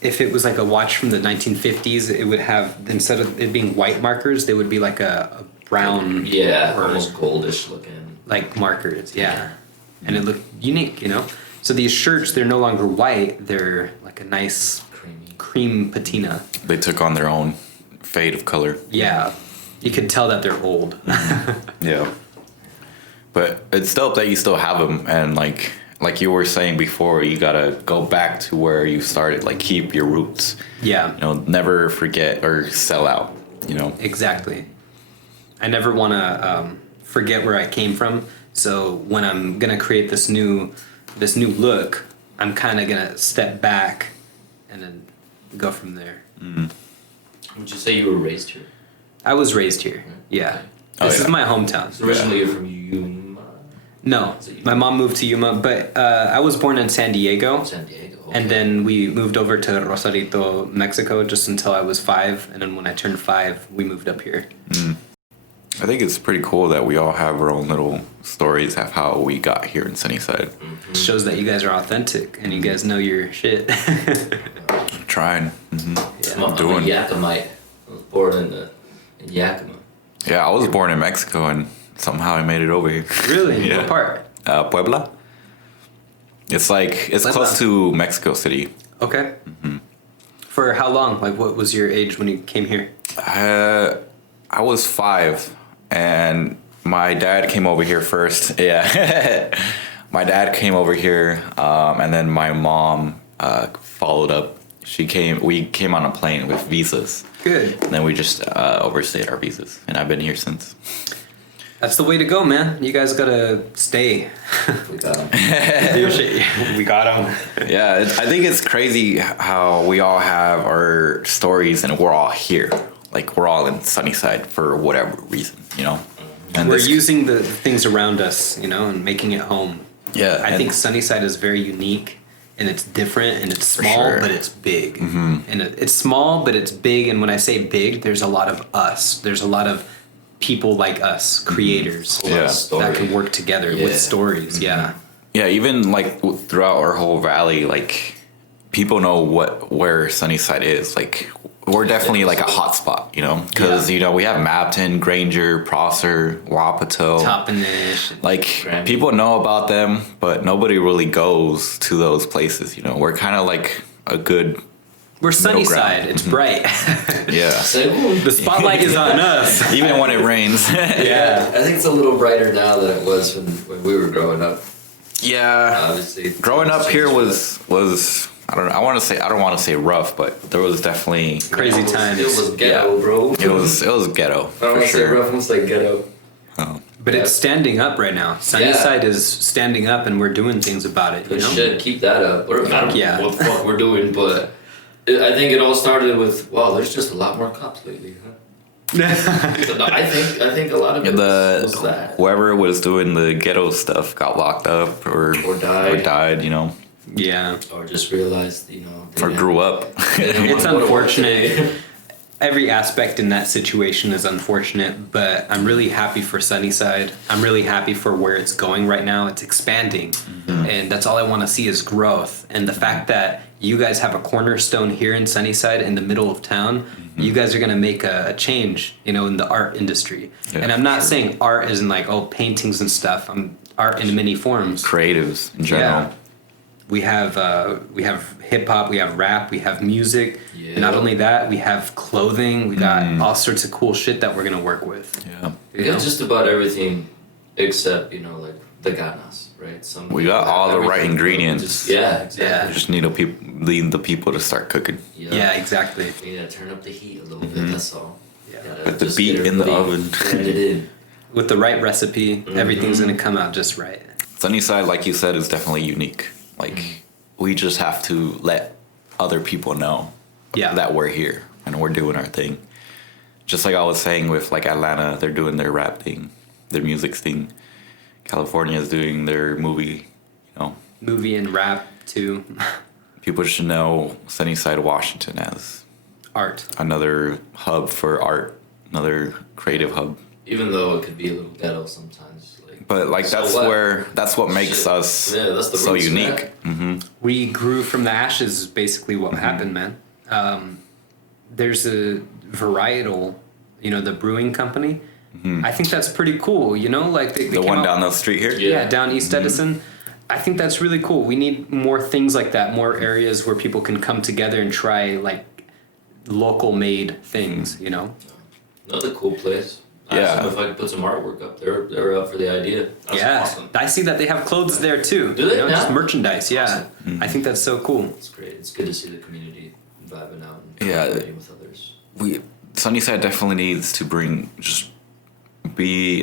if it was like a watch from the 1950s, it would have, instead of it being white markers, they would be like a brown Yeah, or almost goldish looking. like markers. Yeah, and it looked unique, you know. So these shirts, they're no longer white; they're like a nice Creamy. cream patina. They took on their own fade of color. Yeah, you could tell that they're old. Yeah. But it's dope that you still have them, and like you were saying before, you gotta go back to where you started. Like keep your roots. Yeah. You know, never forget or sell out. You know. Exactly. I never want to forget where I came from. So when I'm gonna create this new look, I'm kind of gonna step back and then go from there. Would you say you were raised here? I was raised here. Yeah. Oh, This yeah. is my hometown. So originally you're from Yuma, No, Is it Yuma? my mom moved to Yuma, but I was born in San Diego. San Diego. Okay. And then we moved over to Rosarito, Mexico, just until I was 5. And then when I turned 5, we moved up here. I think it's pretty cool that we all have our own little stories of how we got here in Sunnyside. It shows that you guys are authentic and you guys know your shit. Trying. I'm doing. a Yakimite. I was born in Yakima. Yeah, I was born in Mexico and somehow I made it over here. Really? Yeah. What part? Puebla. It's Puebla. close to Mexico City. Okay. For how long? Like, what was your age when you came here? I was 5, and my dad came over here first. Yeah, my dad came over here, and then my mom followed up. We came on a plane with visas, Good. and then we just overstayed our visas, and I've been here since. That's the way to go, man. You guys gotta stay. We got 'em. Do your shit. We got them. Yeah, I think it's crazy how we all have our stories, and we're all here. Like we're all in Sunnyside for whatever reason, you know. And We're this- using the things around us, you know, and making it home. Yeah, I and- think Sunnyside is very unique, and it's different, and it's small, sure. but it's big. And it's small, but it's big. And when I say big, there's a lot of us. There's a lot of people like us, creators, A lot of Yeah. story. that can work together Yeah. with stories. Yeah. Yeah, even like throughout our whole valley, like people know where Sunnyside is. Like we're definitely like a hot spot, you know, because Yeah. you know we have Mapton, Granger, Prosser, Wapato. Toppenish. Like Granby. people know about them, but nobody really goes to those places. You know, we're kind of like a good We're middle Sunnyside. ground. It's bright. yeah. Say, ooh. The spotlight is on us. Even when it rains. Yeah. I think it's a little brighter now than it was when we were growing up. Yeah. Obviously, Growing up changed, here but was I don't know. I don't want to say rough, but there was definitely Crazy it was- times. It was ghetto, bro. it was ghetto I don't for want to say sure. rough. I'm gonna say ghetto. Oh. But it's standing up right now. Sunnyside is standing up, and we're doing things about it. You We know? should keep that up. Or I don't know Yeah. what the fuck we're doing, but I think it all started with wow. There's just a lot more cops lately, huh? No, I think a lot of it was that. Whoever was doing the ghetto stuff got locked up or died. you know, Yeah. Or just realized, you know. they or didn't- grew up. they didn't It's wanna go to work today. unfortunate. Every aspect in that situation is unfortunate, but I'm really happy for Sunnyside. I'm really happy for where it's going right now. It's expanding, and that's all I want to see is growth. And the fact that you guys have a cornerstone here in Sunnyside in the middle of town, you guys are going to make a change, you know, in the art industry. Yeah, and I'm not sure. saying art isn't like, oh, paintings and stuff. I'm art in many forms. Creatives in general. Yeah. We have hip hop, we have rap, we have music. Yeah. And not only that, we have clothing. We got all sorts of cool shit that we're gonna work with. Yeah. We got just about everything except, like the ganas, right? We got all the right everything, ingredients. Exactly. We just need the people to start cooking. Yeah, exactly. We gotta turn up the heat a little bit, that's all. Yeah. Gotta Put the just beat get in the everything oven. blended in. With the right recipe, everything's gonna come out just right. Sunnyside, like you said, is definitely unique. Like we just have to let other people know that we're here and we're doing our thing. Just like I was saying with like Atlanta, they're doing their rap thing, their music thing. California is doing their movie, Movie and rap too. People should know Sunnyside, Washington as Art. another hub for art, another creative hub. Even though it could be a little ghetto sometimes. But like So that's what makes Shit. us That's the so roots, unique. We grew from the ashes is basically what happened, man. There's a varietal, the brewing company. I think that's pretty cool, like they The came one out- down the street here. Yeah, down East Edison. I think that's really cool. We need more things like that, more areas where people can come together and try like local made things, Another cool place. I Yeah. asked them if I could put some artwork up. They were up for the idea. That's Yeah. awesome. I see that they have clothes there too. Do they? Just Yeah. merchandise, yeah. I think that's so cool. It's great. It's good to see the community vibing out and Yeah. collaborating with others. Sunnyside definitely needs to be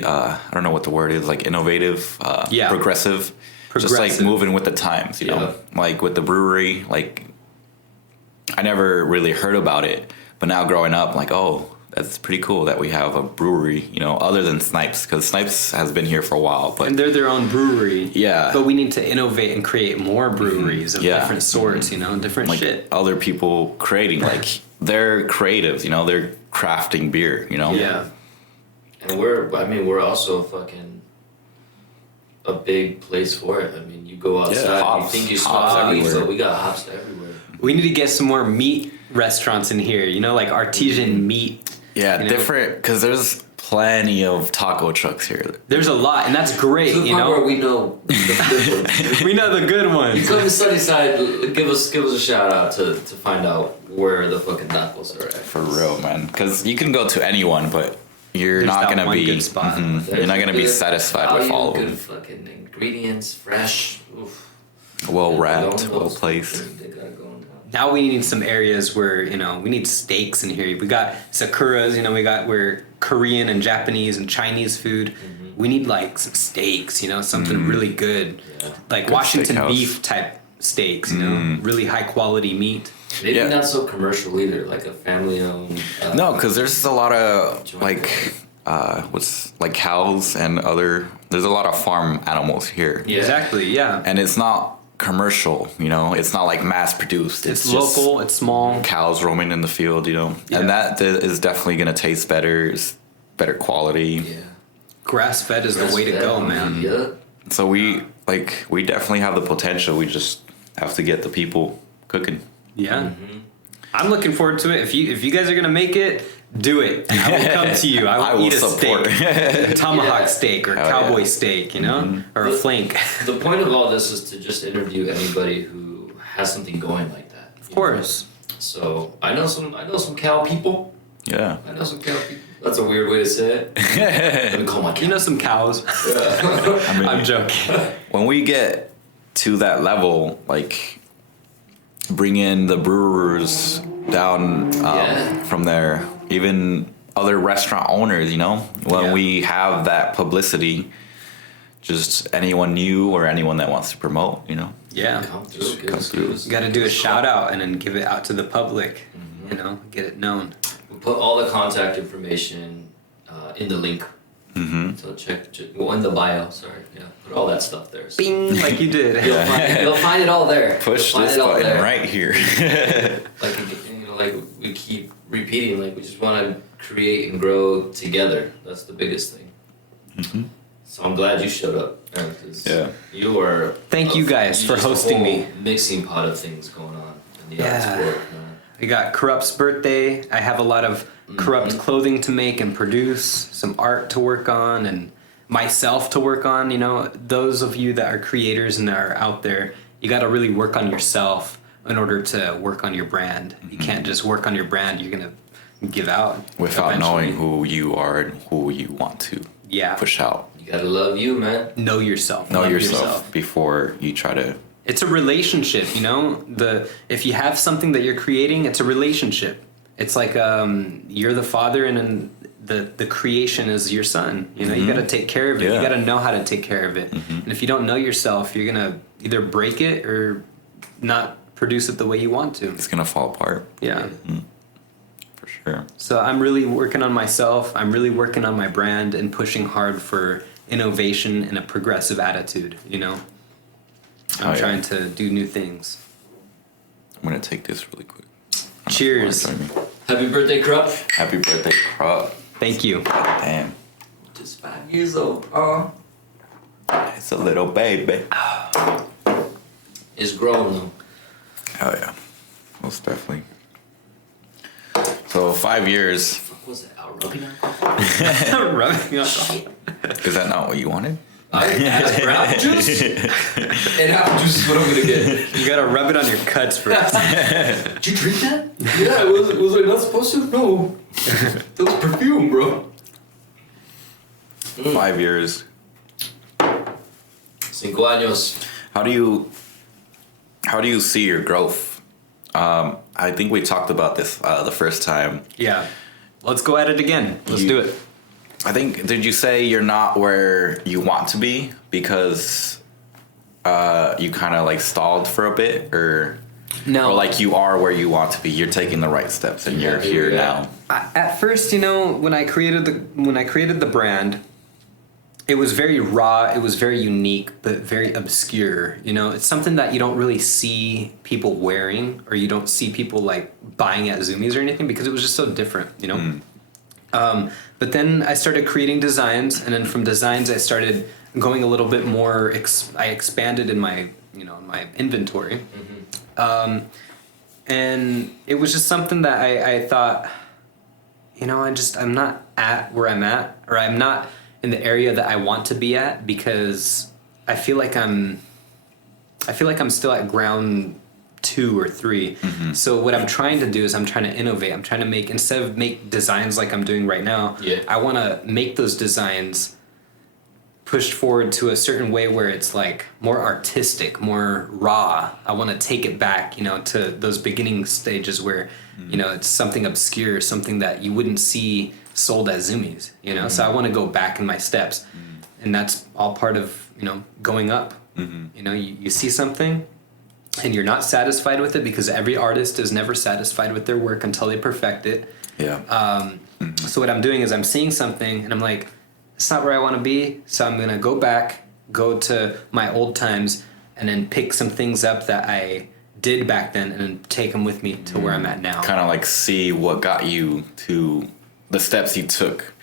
I don't know what the word is, like innovative, progressive, just like Progressive. moving with the times, like with the brewery. Like I never really heard about it, but now growing up, like, oh, that's pretty cool that we have a brewery, other than Snipes, because Snipes has been here for a while, but And they're their own brewery. Yeah. But we need to innovate and create more breweries of Yeah. different sorts, different like shit. other people creating, like they're creatives, they're crafting beer, Yeah. And we're also fucking a big place for it. I mean, you go outside, hops. you think you Hops smell weed, everywhere. so we got hops everywhere. We need to get some more meat restaurants in here, like artesian meat. Yeah, different, because there's plenty of taco trucks here. There's a lot, and that's great, To the point where we know the good ones. We know the good You ones. come to Sunnyside, give us a shout out to find out where the fucking tacos are at. For real, man. Because you can go to anyone, but you're There's not that gonna one be. good spot. You're not gonna be Good satisfied with value, all of good them. fucking ingredients, fresh. Oof. Well wrapped, Going well those- placed. They got it going down. Now we need some areas where, we need steaks in here. We got Sakuras, we're Korean and Japanese and Chinese food. We need like some steaks, something really good. Yeah. Like Good Washington steakhouse. beef type steaks, really high quality meat. Maybe Yeah. not so commercial either, like a family owned. No, because there's a lot of like, what's like cows and there's a lot of farm animals here. Yeah. Exactly, yeah. And it's not commercial, it's not like mass produced. It's just local, it's small. cows roaming in the field, Yeah. and that is definitely gonna taste better. It's better quality. Yeah. Grass fed is the way to go, man. Yeah. So we definitely have the potential. We just have to get the people cooking. Yeah. I'm looking forward to it. If you guys are gonna make it, do it. I will come to you. I will eat a steak. A tomahawk Yeah. steak or Hell cowboy yeah. steak, or a flank. The point of all this is to just interview anybody who has something going like that. Of course. So I know some cow people. Yeah. I know some cow people. That's a weird way to say it. Let me call my cow. Some cows. I mean, I'm joking. when we get to that level, like bring in the brewers down Yeah. from there, even other restaurant owners, when Yeah. we have that publicity, just anyone new or anyone that wants to promote, Yeah. Come through, give come us through. news. You got to do a shout out and then give it out to the public. Get it known. We'll put all the contact information in the link. Mm-hmm. So check well, in the bio. Sorry, yeah, put all that stuff there. So Bing, like you did. you'll find it all there. Push You'll find this it all button there. right here. Like we keep repeating, like we just want to create and grow together. That's the biggest thing. Mm-hmm. So I'm glad you showed up, Aaron, 'cause Yeah. you are. Thank you guys for just a hosting me. whole mixing pot of things going on in the arts Yeah. world. I got Corrupt's birthday. I have a lot of Corrupt clothing to make and produce, some art to work on, and myself to work on. Those of you that are creators and that are out there, you got to really work on yourself in order to work on your brand. You can't just work on your brand. You're going to give out. Without eventually. knowing who you are and who you want to push out. You gotta love you, man. Know yourself. Know Love yourself before you try to. It's a relationship, you know. If you have something that you're creating, it's a relationship. It's like you're the father, and then the creation is your son. You know, you got to take care of it. Yeah. You got to know how to take care of it. And if you don't know yourself, you're gonna either break it or not produce it the way you want to. It's gonna fall apart. Yeah. For sure. So I'm really working on myself. I'm really working on my brand and pushing hard for innovation and a progressive attitude. You know, I'm trying to do new things. I'm gonna take this really quick. Cheers. Happy birthday, Crop. Happy birthday, Crop. Thank you. Damn. Just 5 years old. It's a little baby. It's grown though. Oh yeah. Most definitely. So 5 years. What was it? Out rubbing alcohol? Rubbing alcohol. Is that not what you wanted? I asked for apple juice. And apple juice is what I'm gonna get. You gotta rub it on your cuts first. Did you drink that? Yeah, was I not supposed to? No. That was perfume, bro. 5 years. 5 años. How do you see your growth? I think we talked about this the first time. Yeah. Let's go at it again. Let's do it. I think, did you say you're not where you want to be because you kind of like stalled for a bit, or No. or like you are where you want to be? You're taking the right steps and you're here now. At first, you know, when I created the brand, it was very raw, it was very unique, but very obscure. You know, it's something that you don't really see people wearing, or you don't see people like buying at Zoomies or anything, because it was just so different, you know? But then I started creating designs, and then from designs I started going a little bit more, I expanded in my, you know, my inventory. And it was just something that I thought, you know, I'm not at where I'm at, or I'm not in the area that I want to be at, because I feel like I'm still at ground 2 or 3. So what I'm trying to do is I'm trying to innovate. I'm trying to make, instead of make designs like I'm doing right now, I want to make those designs pushed forward to a certain way where it's like more artistic, more raw. I want to take it back, you know, to those beginning stages where, you know, it's something obscure, something that you wouldn't see sold at Zoomies, you know? So I want to go back in my steps. And that's all part of, you know, going up. You know, you see something and you're not satisfied with it, because every artist is never satisfied with their work until they perfect it. So what I'm doing is I'm seeing something and I'm like, it's not where I want to be. So I'm going to go back, go to my old times, and then pick some things up that I did back then and then take them with me to where I'm at now. Kind of like see what got you to the steps you took,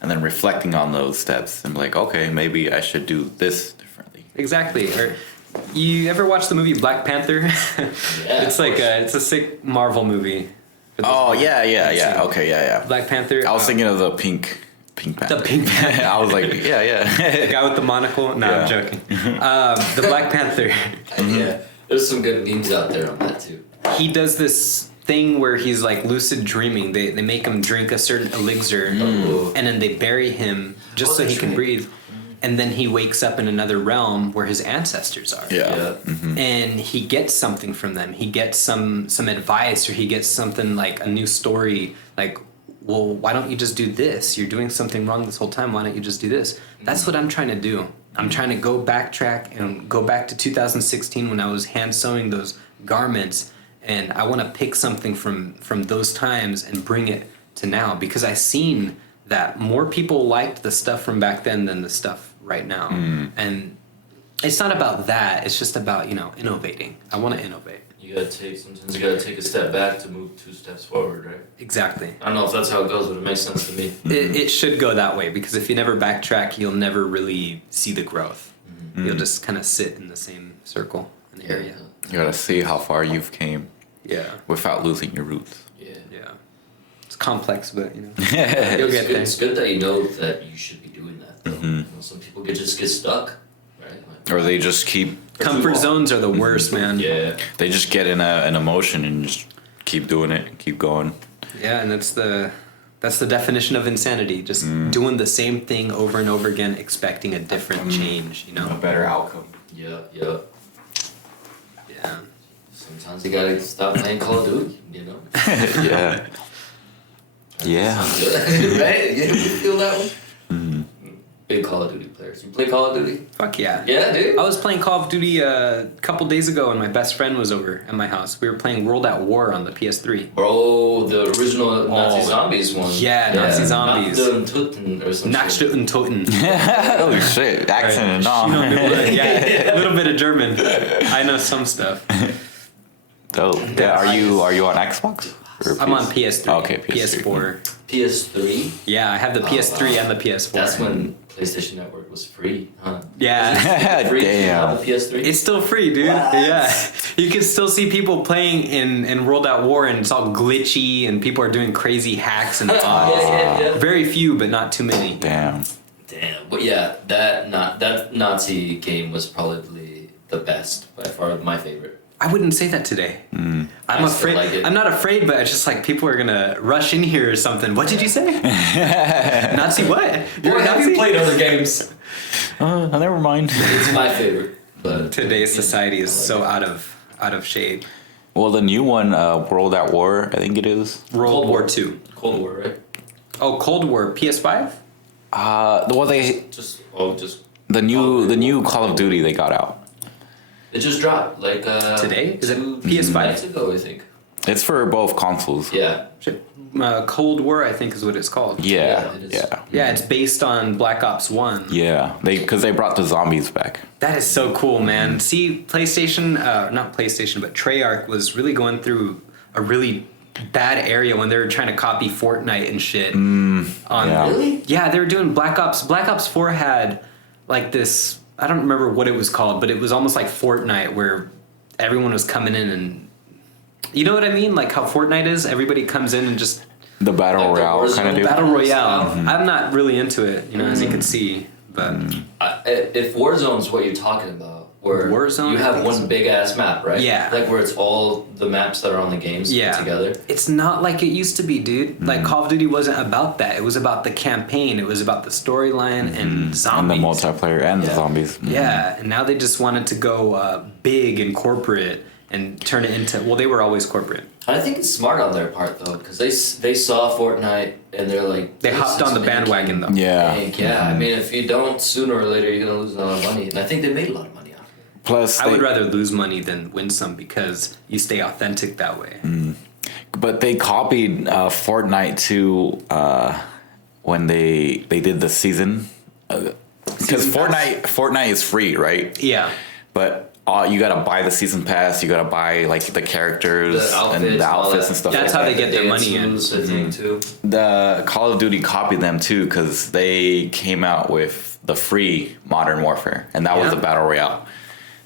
and then reflecting on those steps and be like, okay, maybe I should do this differently. Exactly. Or you ever watch the movie Black Panther? Yeah, It's like it's a sick Marvel movie. Oh yeah. Okay, yeah. Black Panther. I was thinking of the Pink Panther. The Pink Panther. I was like, the yeah. guy with the monocle. No, Yeah. I'm joking. The Black Panther. Yeah. There's some good memes out there on that too. He does this thing where he's like lucid dreaming. They make him drink a certain elixir, and then they bury him just so he can breathe. And then he wakes up in another realm where his ancestors are. Yeah. And he gets something from them. He gets some advice, or he gets something like a new story. Like, well, why don't you just do this? You're doing something wrong this whole time. Why don't you just do this? That's what I'm trying to do. I'm trying to go backtrack and go back to 2016 when I was hand sewing those garments. And I want to pick something from those times and bring it to now, because I seen that more people liked the stuff from back then than the stuff right now. And it's not about that. It's just about, you know, innovating. I want to innovate. Sometimes you gotta take a step back to move 2 steps forward, right? Exactly. I don't know if that's how it goes, but it makes sense to me. It should go that way, because if you never backtrack, you'll never really see the growth. You'll just kind of sit in the same circle in the area. You gotta see how far you've came Yeah. without losing your roots. Yeah. Yeah. It's complex, but, you know. Yeah. You'll get there. It's good that you know that you should be doing that, though. You know, some people just get stuck, right? Like, Or they just keep. Comfort zones are the worst, man. Yeah. They just get in an emotion and just keep doing it, keep going. Yeah, and that's the definition of insanity. Just doing the same thing over and over again, expecting a different change. You A know. better outcome. Yeah. Yeah. Sometimes you gotta stop playing Call of Duty, you know? Yeah. Yeah. Right? You feel that one? Big Call of Duty players. You play Call of Duty? Fuck yeah. Yeah, dude. I was playing Call of Duty a couple days ago, and my best friend was over at my house. We were playing World at War on the PS3. Bro, the original Nazi Zombies one. Yeah, Nazi Zombies. Nachttoten or some shit. Nachttoten Toten. Holy shit. Accent and all. Yeah, a little bit of German. I know some stuff. Dope. Yeah, are you on Xbox? Or I'm on PS3. Okay, PS3. PS4. PS3? Yeah, I have the PS3 and the PS4. That's when PlayStation Network was free, huh? Yeah. Free Damn. on the PS3? It's still free, dude. What? Yeah. You can still see people playing in World at War, and it's all glitchy, and people are doing crazy hacks and yeah. Very few, but not too many. Damn. Damn. But yeah, that Nazi game was probably the best, by far my favorite. I wouldn't say that today. I'm I still afraid. like it. I'm not afraid, but it's just like people are gonna rush in here or something. What did you say? Nazi what? You're a Nazi? other games? Never mind. It's my favorite. But Today's society is so out of shape. Well, the new one, World at War, I think it is. World War II. Cold War, right? Oh, Cold War. PS5. The new Call of Duty they got out. It just dropped like Today? Is it 2 PS5? nights ago, I think. It's for both consoles. Yeah. Shit. Cold War, I think, is what it's called. Yeah. it is. Yeah. Yeah, it's based on Black Ops 1. Yeah. Because they brought the zombies back. That is so cool, man. See, PlayStation, not PlayStation, but Treyarch was really going through a really bad area when they were trying to copy Fortnite and shit. Yeah. Really? Yeah, they were doing Black Ops. Black Ops 4 had like this, I don't remember what it was called, but it was almost like Fortnite where everyone was coming in and, you know what I mean? Like how Fortnite is, everybody comes in and just The Battle Like the Royale Warzone kind of deal. Battle Royale. I'm not really into it, you know, as you can see, but If Warzone's what you're talking about, where Warzone, you I have think one so. big ass map, right? Yeah. Like where it's all the maps that are on the games yeah, put together. it's not like it used to be, dude. Like Call of Duty wasn't about that. It was about the campaign. It was about the storyline and zombies. And the multiplayer and the Yeah. zombies. Yeah, and now they just wanted to go big and corporate and turn it into. Well, they were always corporate. I think it's smart on their part though, because they saw Fortnite and they're like They this hopped is on the making bandwagon though. Yeah. bank. Yeah, I mean, if you don't, sooner or later you're gonna lose a lot of money, and I think they made a lot of money off of it. Plus, I would rather lose money than win some because you stay authentic that way. but they copied Fortnite too when they did the season. Because Fortnite is free, right? Yeah. But you gotta buy the season pass. You gotta buy like the characters and the outfits and stuff. That's like how that. they get their money in. I think too. The Call of Duty copied them too because they came out with the free Modern Warfare, and that was Yeah. the Battle Royale.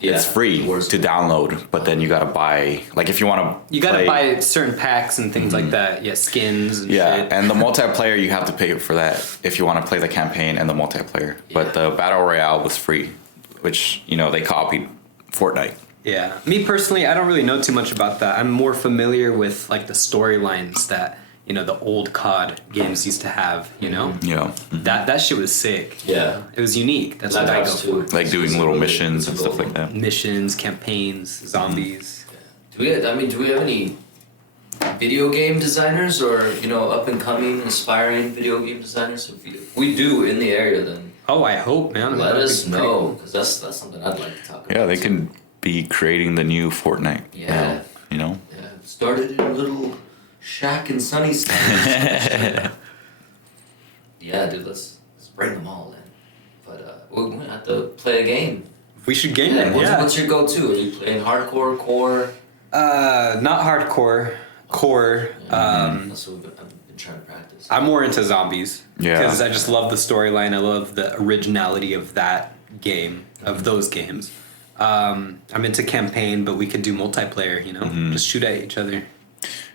Yeah, It's free Warzone. to download, but then you gotta buy, like if you want to. You gotta buy certain packs and things like that. Yeah, skins and Yeah, shit. and the multiplayer you have to pay for that if you want to play the campaign and the multiplayer. But the Battle Royale was free, which they copied Fortnite. Yeah. Me personally, I don't really know too much about that. I'm more familiar with like the storylines that, the old COD games used to have, Yeah, That shit was sick. Yeah. It was unique. That's Black what I go Ops for. 2. like doing little missions and stuff like that. Missions, campaigns, zombies. Do we have any video game designers or up and coming aspiring video game designers? If we do in the area, then Oh, I hope, man. let That'd us be pretty know, cool. because that's something I'd like to talk about. Yeah, they can be creating the new Fortnite. Yeah. Now, Yeah, started in a little shack in Sunnyside. Yeah, dude, let's bring them all in. But we're gonna have to play a game. We should game Yeah, it, what's your go-to? Are you playing hardcore, core? Not hardcore. Core. That's what I've been trying to practice. I'm more into zombies. Yeah. Because I just love the storyline. I love the originality of that game, of those games. I'm into campaign, but we could do multiplayer, Just shoot at each other.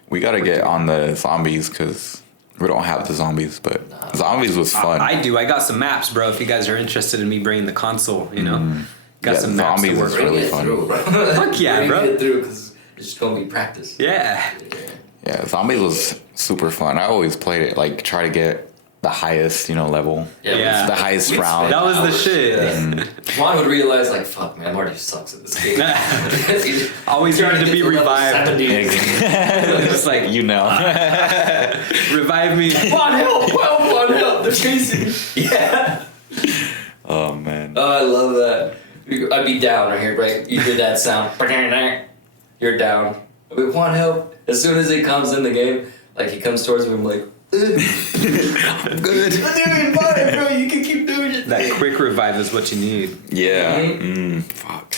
we gotta get on the zombies because we don't have the zombies, but zombies was fun. I do. I got some maps, bro, if you guys are interested in me bringing the console, Got Yeah, some maps to zombies work is with. really Bring it fun. through, bro. Fuck yeah, Bring bro. it through because it's just gonna be practice. Yeah. Yeah, zombies was super fun. I always played it, like try to get the highest, level. Yeah. The highest We'd round. That was the hours. shit. And Juan would realize, like, fuck, man, Marty sucks at this game. He's Always trying needed to be get level revived. 70. Just like, revive me. Juan, help! Juan, help! They're chasing me. Yeah. oh man. Oh, I love that. I'd be down right here, right? You hear that sound. You're down. I'd be, Juan, help. As soon as he comes in the game, like, he comes towards me, I'm like, Good. I'm doing fine, bro. You can keep doing it. That quick revive is what you need. Yeah. Mhm. Fuck.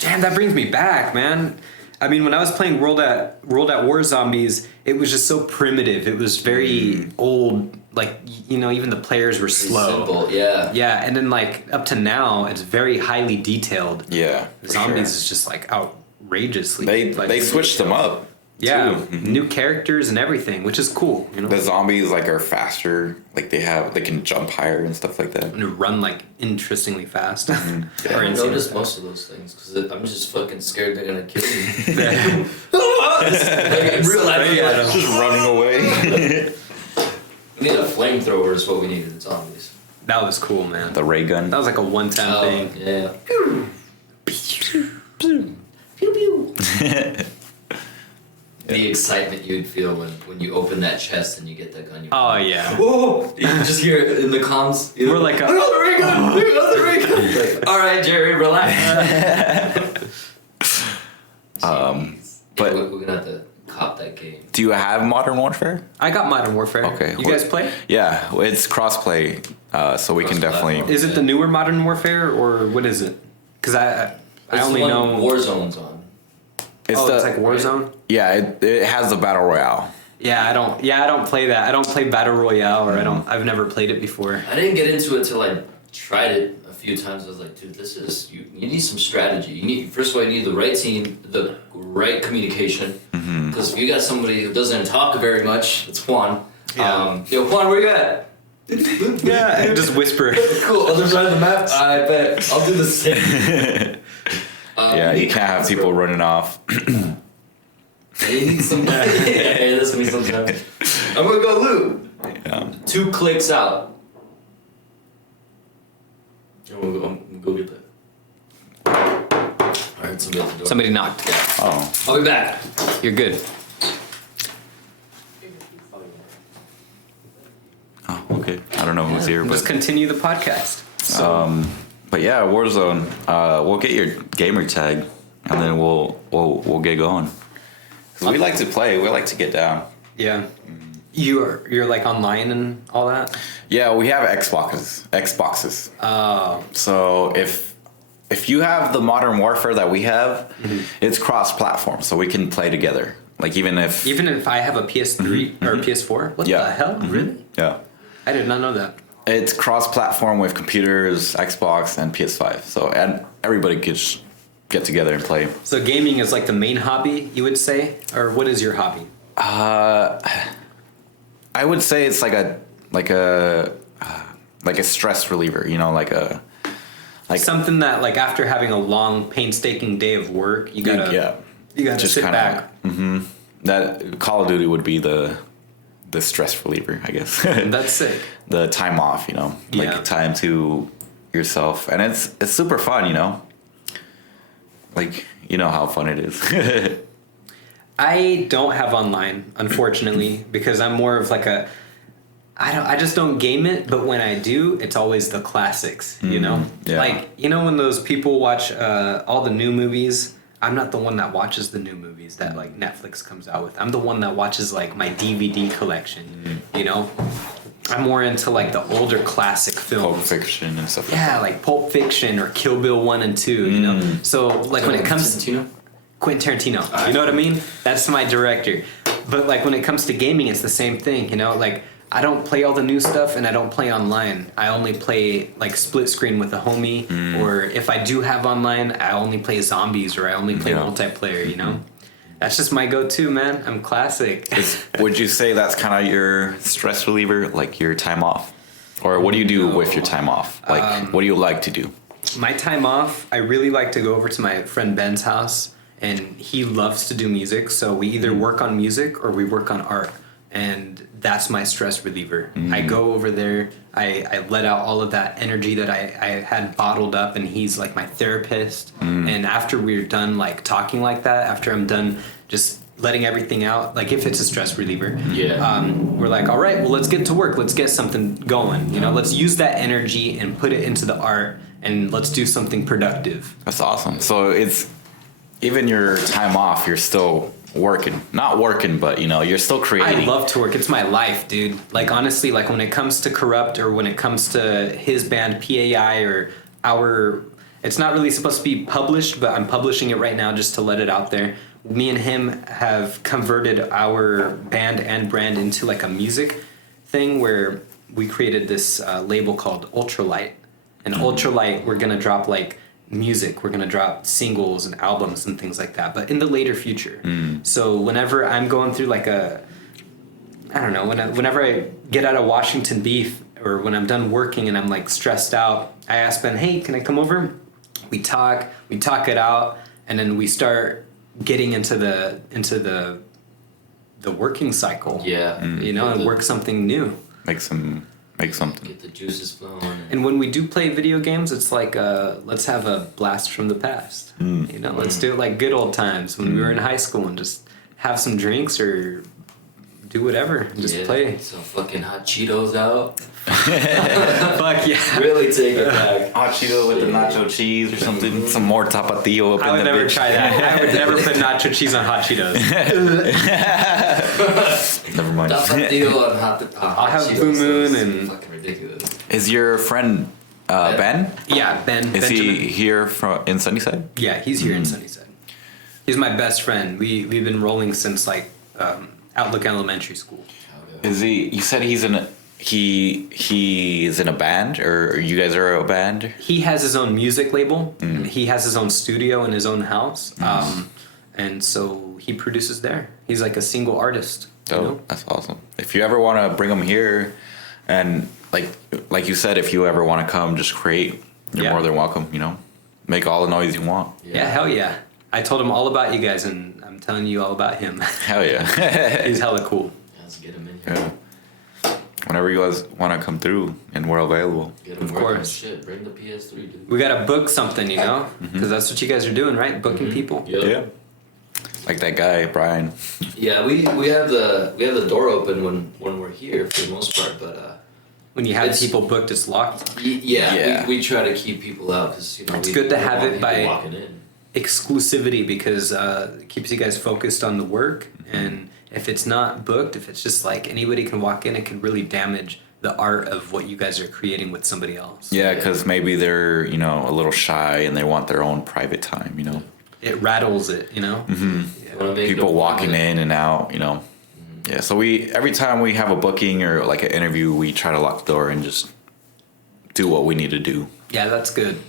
Damn, that brings me back, man. I mean, when I was playing World at War Zombies, it was just so primitive. It was very old. Like, even the players were slow. Simple, yeah. Yeah, and then like up to now, it's very highly detailed. Yeah. for Zombies sure. is just like outrageously. They like, they switched them up. Yeah, too. Mhm. new characters and everything, which is cool. The zombies are faster. Like they can jump higher and stuff like that. And run like interestingly fast. I Or don't insane notice fast. most of those things because I'm just fucking scared they're gonna kill me. Yeah. Like in real life, Straight at like, Just running away. we need a flamethrower is what we need in zombies. That was cool, man. the ray gun. That was like a one-time thing. Yeah. Pew pew. The excitement you'd feel when you open that chest and you get that gun. Oh yeah. Whoa! You can just hear it in the comms. We're like, I got the ray gun! I got the ray gun! Like, all right, Jerry, relax. But- we're gonna have to cop that game. Do you have Modern Warfare? I got Modern Warfare. Okay. You guys play? Yeah, it's crossplay, so we can Cross-platform. definitely. Is it the newer Modern Warfare or what is it? Because I It's only the one know. Warzone's on. It's like Warzone. Yeah, it has the battle royale. Yeah, I don't play that. I don't play Battle Royale, or I've never played it before. I didn't get into it till I tried it a few times. I was like, dude, this is you need some strategy. First of all, you need the right team, the right communication. Because if you got somebody who doesn't talk very much, it's Juan. Yeah. Juan, where you at? Yeah, and just whisper. Cool. Other side of the map. I bet. I'll do the same. Yeah, you can't have people running off. You need some. Yeah, that's me sometimes. I'm gonna go loot. Yeah. 2 clicks out. I'm gonna go get that. Alright, somebody at the door. Somebody knocked. Yeah. Oh, I'll be back. You're good. oh, okay. I don't know who's here, Just but continue the podcast. So but yeah, Warzone. We'll get your gamer tag, and then we'll get going. 'Cause we like to play. We like to get down. yeah, you're like online and all that. Yeah, we have Xboxes. Oh, So if you have the Modern Warfare that we have, it's cross-platform, so we can play together. Like even if I have a PS3 or a PS4, what Yeah. the hell? Really? yeah, I did not know that. it's cross-platform with computers, Xbox, and PS5. So and everybody could get together and play. So gaming is like the main hobby, you would say, or what is your hobby? I would say it's like a stress reliever. Something that like after having a long, painstaking day of work, you gotta just sit kinda, back. That Call of Duty would be the stress reliever, I guess. That's sick. The time off, Yeah. time to yourself, and it's super fun, like how fun it is. I don't have online, unfortunately, because I'm more of like I just don't game it, but when I do, it's always the classics, Yeah. Like, when those people watch all the new movies, I'm not the one that watches the new movies that like Netflix comes out with. I'm the one that watches like my DVD collection, I'm more into like the older classic films. Pulp Fiction and stuff. Yeah, like Pulp Fiction or Kill Bill 1 and 2, So like when it comes to Quentin Tarantino, you know what I mean? That's my director. But like when it comes to gaming, it's the same thing, Like I don't play all the new stuff and I don't play online. I only play like split screen with a homie, or if I do have online, I only play zombies or I only play multiplayer, That's just my go-to, man. I'm classic. Would you say that's kind of your stress reliever, like your time off? Or what do you do with your time off? Like, what do you like to do? My time off, I really like to go over to my friend Ben's house, and he loves to do music. So we either work on music or we work on art, and that's my stress reliever. I go over there, I let out all of that energy that I had bottled up, and he's like my therapist. And after we're done like talking like that, after I'm done just letting everything out, like if it's a stress reliever, we're like, all right, well, let's get to work. Let's get something going. You know, let's use that energy and put it into the art, and let's do something productive. That's awesome. So it's even your time off, you're still working. Not working, but you know, you're still creating. I love to work. It's my life, dude. Like honestly, like when it comes to Corrupt or when it comes to his band PAI or our, it's not really supposed to be published, but I'm publishing it right now just to let it out there. Me and him have converted our band and brand into like a music thing where we created this label called Ultralight. And Ultralight, we're gonna drop like music. We're gonna drop singles and albums and things like that, but in the later future. So whenever I'm going through like I don't know, whenever I get out of Washington beef or when I'm done working and I'm like stressed out, I ask Ben, hey, can I come over? We talk it out, and then we start getting into the working cycle. Yeah. You know, and work something new. Make something. Get the juices flowing. And when we do play video games, it's like let's have a blast from the past. You know, let's do it like good old times when we were in high school and just have some drinks or do whatever. Just play. Some fucking hot Cheetos out. Fuck yeah. Really take it back. Hot Cheeto with the nacho cheese or something. Some more tapatio up I in would the never bitch. try that. I would never put nacho cheese on hot Cheetos. Never mind. Tapatio and hot I'll have Cheetos. Blue Moon That's and- fucking ridiculous. Is your friend Ben? Yeah, Ben. Is Benjamin. he here in Sunnyside? Yeah, he's here in Sunnyside. He's my best friend. We've been rolling since like Outlook Elementary School. Is he? You said he is in a band, or you guys are a band? He has his own music label. And he has his own studio in his own house, and so he produces there. He's like a single artist. Oh, You know? that's awesome. If you ever want to bring him here, and like you said, if you ever want to come, just create. You're more than welcome. You know, make all the noise you want. Yeah, hell yeah. I told him all about you guys, and I'm telling you all about him. Hell yeah. He's hella cool. Let's get him in here. Yeah. Whenever you guys want to come through, and we're available. Get him Of working. course. Shit, bring the PS3, dude. We gotta book something, you know, because that's what you guys are doing, right? Booking people. Yep. Yeah. Like that guy, Brian. Yeah, we have the door open when we're here for the most part, but When you have It's- people booked, it's locked. Yeah. we try to keep people out because you know It's we good to we have want it people by- walking in. Exclusivity, because it keeps you guys focused on the work, and if it's not booked, if it's just like anybody can walk in, it could really damage the art of what you guys are creating with somebody else. Yeah, because maybe they're a little shy and they want their own private time. It rattles it, you know. Wanna make People them walking in and out. Yeah. So every time we have a booking or like an interview, we try to lock the door and just do what we need to do. Yeah, that's good.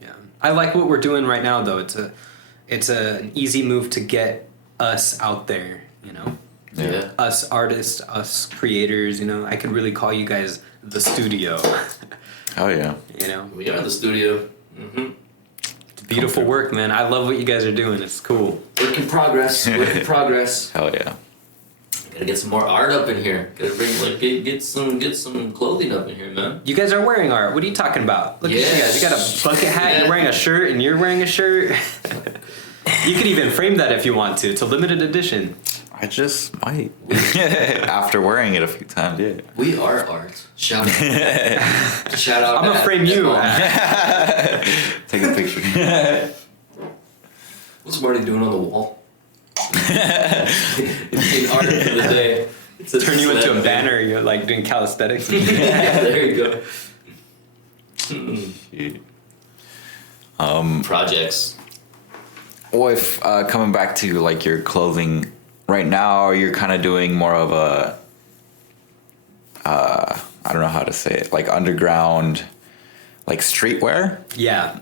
Yeah, I like what we're doing right now, though. It's an easy move to get us out there, you know. Yeah. Us artists, us creators, you know. I could really call you guys the studio. Oh yeah. You know, We are the studio. Mm-hmm. beautiful work, man. I love what you guys are doing. It's cool. Work in progress. Work in progress. Hell yeah. Gotta get some more art up in here. Gotta bring get some clothing up in here, man. You guys are wearing art. What are you talking about? Look at you guys. You got a bucket hat. Yeah. You're wearing a shirt, and you're wearing a shirt. You could even frame that if you want to. It's a limited edition. I just might. After wearing it a few times, yeah. We are art. Shout out. Shout out. I'm gonna frame you. Take a picture. What's Marty doing on the wall? In art for the day. It's a Turn you into a slab. banner. You're like doing calisthenics. Yeah, there you go. Projects. Well, if coming back to like your clothing right now, you're kind of doing more of a I don't know how to say it, like underground, like streetwear. Yeah,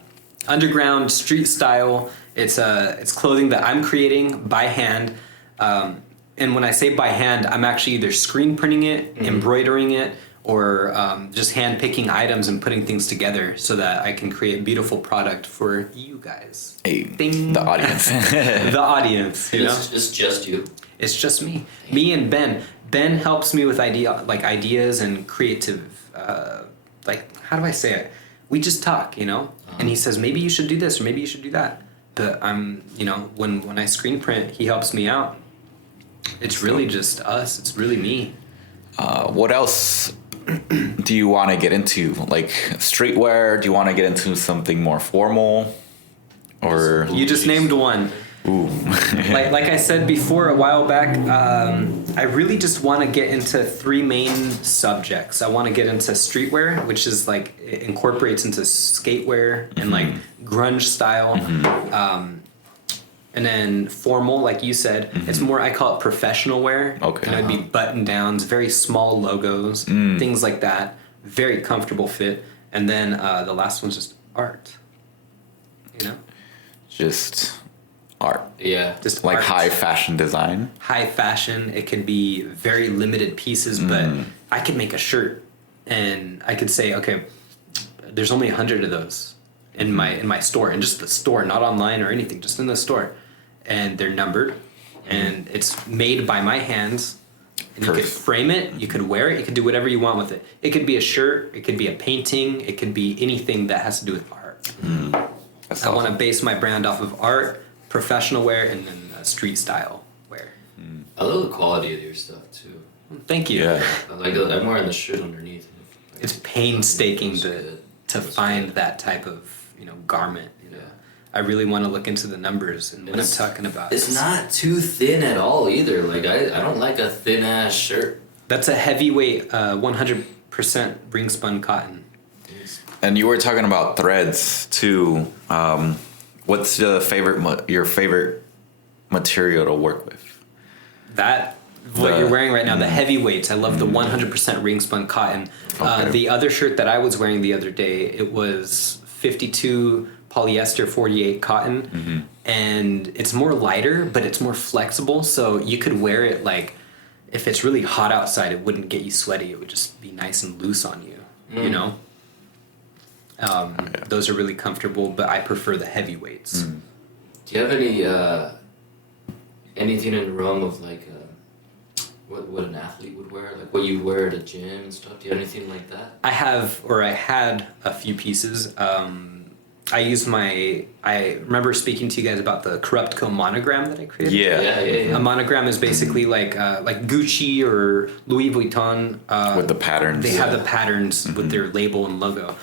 underground street style. It's clothing that I'm creating by hand, and when I say by hand, I'm actually either screen printing it, embroidering it, or just hand picking items and putting things together so that I can create beautiful product for you guys. Hey, Ding. the audience. The audience, you know? It's just you. It's just me and Ben. Ben helps me with ideas and creative, how do I say it? We just talk, you know? And he says, maybe you should do this or maybe you should do that. But when I screen print, he helps me out. It's really just us. It's really me. What else do you want to get into? Like streetwear? Do you want to get into something more formal? Or You just named one. ooh. like I said before a while back, I really just want to get into 3 main subjects. I want to get into streetwear, which is like it incorporates into skatewear and like grunge style. And then formal, like you said, it's more, I call it professional wear. Okay. And it'd be button downs, very small logos, things like that. Very comfortable fit. And then the last one's just art. You know? Just art. Yeah. Just Like art. high fashion design. High fashion. It could be very limited pieces, but I could make a shirt and I could say, okay, there's only 100 of those in my store, in just the store, not online or anything, just in the store. And they're numbered and it's made by my hands. And you could Perfect. frame it, you could wear it, you could do whatever you want with it. It could be a shirt, it could be a painting, it could be anything that has to do with art. That's I want to awesome. base my brand off of art, professional wear, and then street style wear. I love the quality of your stuff too. Thank you. Yeah. I like it. I'm wearing the shirt underneath. It's painstaking Looks to good. to Looks find good. that type of garment. Yeah. I really want to look into the numbers and what I'm It's- talking about. It's not too thin at all either. Like I don't like a thin ass shirt. That's a heavyweight, 100% ring spun cotton. And you were talking about threads too. What's your favorite material to work with? That what The- you're wearing right now, the heavyweights. I love the 100% ring spun cotton. Okay. The other shirt that I was wearing the other day, it was 52 polyester, 48 cotton, and it's more lighter, but it's more flexible. So you could wear it like if it's really hot outside, it wouldn't get you sweaty. It would just be nice and loose on you. You know. Those are really comfortable, but I prefer the heavyweights. Do you have any anything in the realm of like what an athlete would wear, like what you wear at a gym and stuff? Do you have anything like that? I had a few pieces. I remember speaking to you guys about the Corrupt Co monogram that I created. Yeah. A monogram is basically like Gucci or Louis Vuitton. With the patterns. They have the patterns with their label and logo.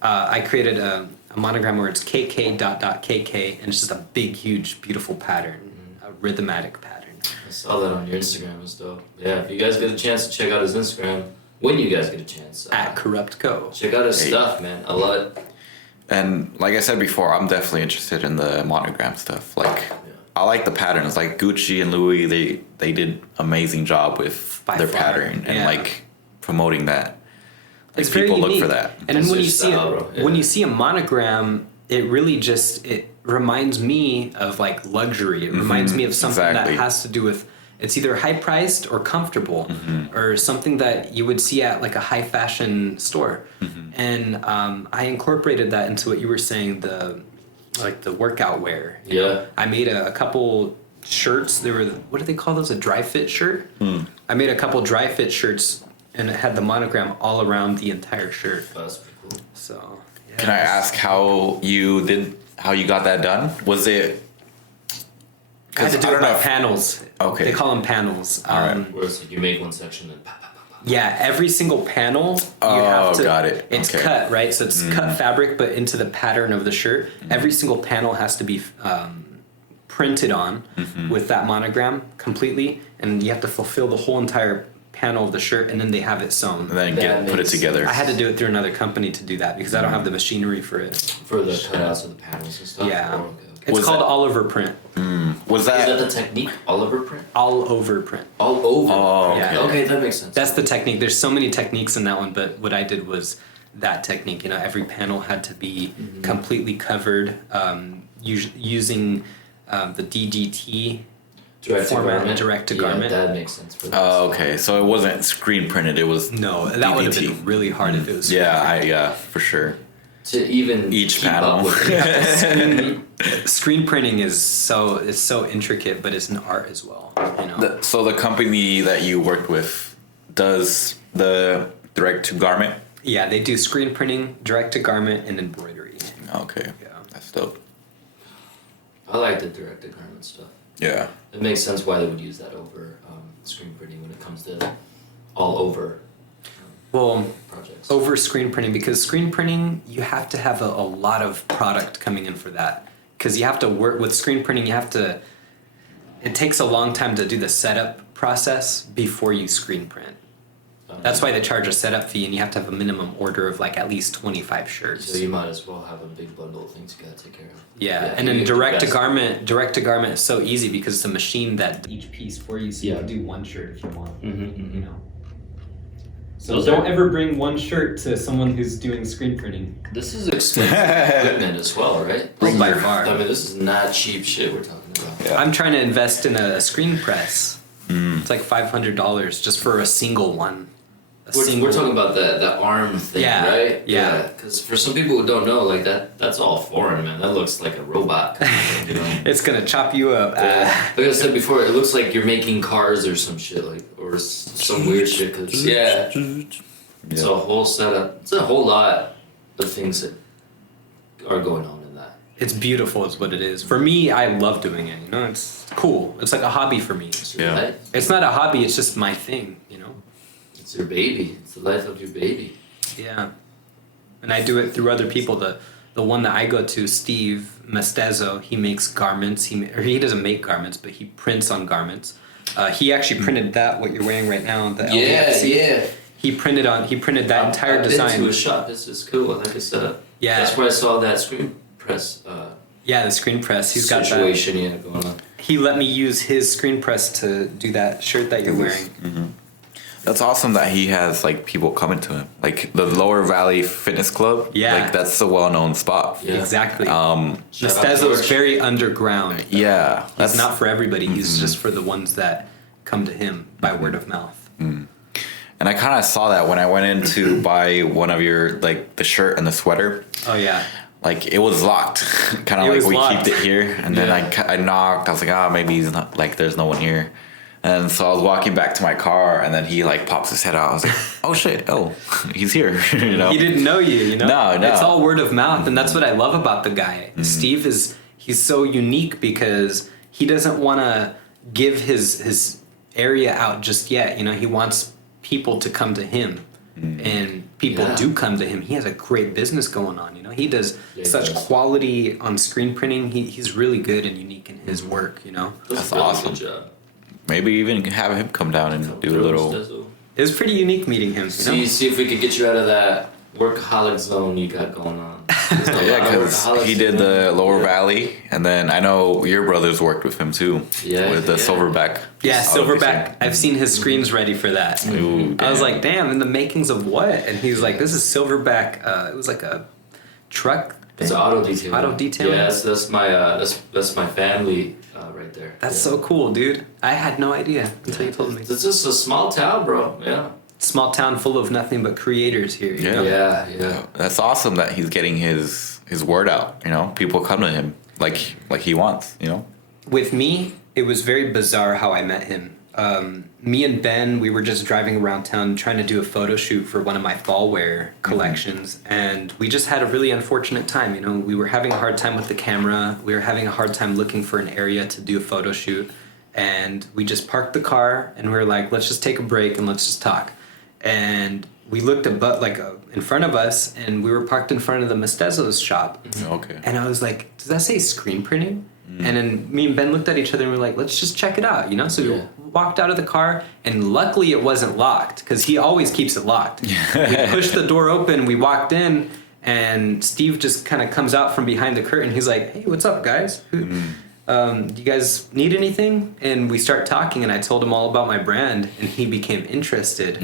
I created a monogram where it's KK.KK and it's just a big, huge, beautiful pattern, a rhythmatic pattern. I saw that on your Instagram and stuff. Yeah, if you guys get a chance to check out his Instagram, when you guys get a chance, At Corrupt Co. check out his Hey. stuff, man. I love it. And like I said before, I'm definitely interested in the monogram stuff. Like, I like the patterns. Like Gucci and Louis, they did amazing job with By their far, pattern and yeah. like promoting that. Like It's very people look unique. for that. And then It's when your you see style, bro. when Yeah. you see a monogram, it really just it reminds me of like luxury. It reminds me of something exactly. that has to do with it's either high priced or comfortable or something that you would see at like a high fashion store. And I incorporated that into what you were saying, the workout wear. you know? Yeah. I made a couple shirts. They were what do they call those? A dry fit shirt. I made a couple dry fit shirts, and it had the monogram all around the entire shirt. That's pretty cool. So. Can I ask how you got that done? Was it? I had to do I it don't know by if- panels. Okay. They call them panels. right. Where it's like you make one section and pop, pop, pop, pop. Yeah, every single panel you Oh, have to. got it. It's Okay. cut, right? So it's cut fabric, but into the pattern of the shirt. Every single panel has to be printed on with that monogram completely, and you have to fulfill the whole entire panel of the shirt, and then they have it sewn. And then That put it makes together. I had to do it through another company to do that because I don't have the machinery for it. For the cutouts of the panels and stuff. Yeah, Oh, okay. it's Was called that- Oliver print. Was Is that that? the technique? Oliver print? All over print. All over. Oh, okay. Okay, that makes sense. That's the technique. There's so many techniques in that one, but what I did was that technique. You know, every panel had to be completely covered using the DGT Direct to format, garment. direct to Yeah, garment. that makes sense for that. Oh, okay. So it wasn't screen printed. It was No, that would have DVT. been really hard if it was. Yeah, for sure. To even Each keep panel. up with it. Screen printing is so intricate, but it's an art as well. You know. So the company that you worked with does the direct to garment. Yeah, they do screen printing, direct to garment, and embroidery. Okay. Yeah. That's dope. I like the direct to garment stuff. Yeah. It makes sense why they would use that over screen printing when it comes to all over Well, projects. over screen printing, because screen printing you have to have a lot of product coming in for that, because you have to work with screen printing. It takes a long time to do the setup process before you screen print. That's why they charge a setup fee, and you have to have a minimum order of like at least 25 shirts. So you might as well have a big bundle of things you gotta take care of. Yeah, and then direct to garment is so easy because it's a machine that does each piece for you, so you Yeah. can do one shirt if you want. Mm-hmm, You know. So Those don't are- ever bring one shirt to someone who's doing screen printing. This is expensive equipment as well, right? Bring by far. I mean, this is not cheap shit we're talking about. Yeah. I'm trying to invest in a screen press. It's like $500 just for a single one. We're talking about the arm thing, Yeah, right? yeah. Because for some people who don't know, like that's all foreign, man. That looks like a robot. You know? It's gonna chop you up. Like I said before, it looks like you're making cars or some shit, like or some weird shit. Cause it's a whole setup. It's a whole lot of things that are going on in that. It's beautiful, is what it is. For me, I love doing it. You know, it's cool. It's like a hobby for me. It's your Yeah. life. It's not a hobby. It's just my thing. You know. It's your baby. It's the life of your baby. Yeah. And I do it through other people. The one that I go to, Steve Mestezo, he makes garments. He doesn't make garments, but he prints on garments. He actually printed that, what you're wearing right now, the LVFC. Yeah. He printed that entire I've design. been to a shop. This is cool. I like his setup. Yeah. That's where I saw that screen press Yeah, the screen press. He's got that. situation going on. He let me use his screen press to do that shirt that you're wearing. That's awesome that he has like people coming to him. Like the Lower Valley Fitness Club. Yeah. Like that's a well-known spot. Yeah. Exactly. Shout out Mestezo's George. very underground. Yeah. That's not for everybody. He's just for the ones that come to him by word of mouth. And I kind of saw that when I went in to buy one of your like the shirt and the sweater. Oh yeah. Like it was locked, kind It of like was we locked. kept it here, and then I knocked. I was like, maybe he's not like there's no one here, and so I was walking back to my car, and then he like pops his head out. I was like, oh shit, he's here, you know. He didn't know you, you know? No. It's all word of mouth, and that's what I love about the guy. Steve he's so unique because he doesn't want to give his area out just yet. You know, he wants people to come to him. And people do come to him. He has a great business going on. You know, he does such quality on screen printing. He's really good and unique in his work. You know, That's Really awesome. Good job. Maybe even have him come down and do a little. it was pretty unique meeting him. You know? See if we could get you out of that workaholic zone you got going on. Yeah, because he did the Lower Valley, and then I know your brothers worked with him too. Yeah, with the yeah. Silverback. Yeah, auto Silverback. I've seen his screens ready for that. Ooh, I was damn. like, damn, in the makings of what? And he's like, this is Silverback. It was like a truck. It's thing. auto detailing. Auto detailing? Yeah, that's my that's my family right there. That's Yeah. so cool, dude. I had no idea until you told me. It's just a small town, bro. Yeah. Small town full of nothing but creators here. You Yeah. know? Yeah. That's awesome that he's getting his word out. You know, people come to him like he wants. You know. With me, it was very bizarre how I met him. Me and Ben, we were just driving around town trying to do a photo shoot for one of my fall wear collections, and we just had a really unfortunate time. You know, we were having a hard time with the camera. We were having a hard time looking for an area to do a photo shoot, and we just parked the car and we were like, let's just take a break and let's just talk. And we looked in front of us, and we were parked in front of the Mestezo's shop. Okay. And I was like, does that say screen printing? And then me and Ben looked at each other and we were like, let's just check it out, you know? So we walked out of the car, and luckily it wasn't locked, because he always keeps it locked. We pushed the door open, we walked in, and Steve just kind of comes out from behind the curtain. He's like, hey, what's up, guys? Do you guys need anything? And we start talking, and I told him all about my brand, and he became interested.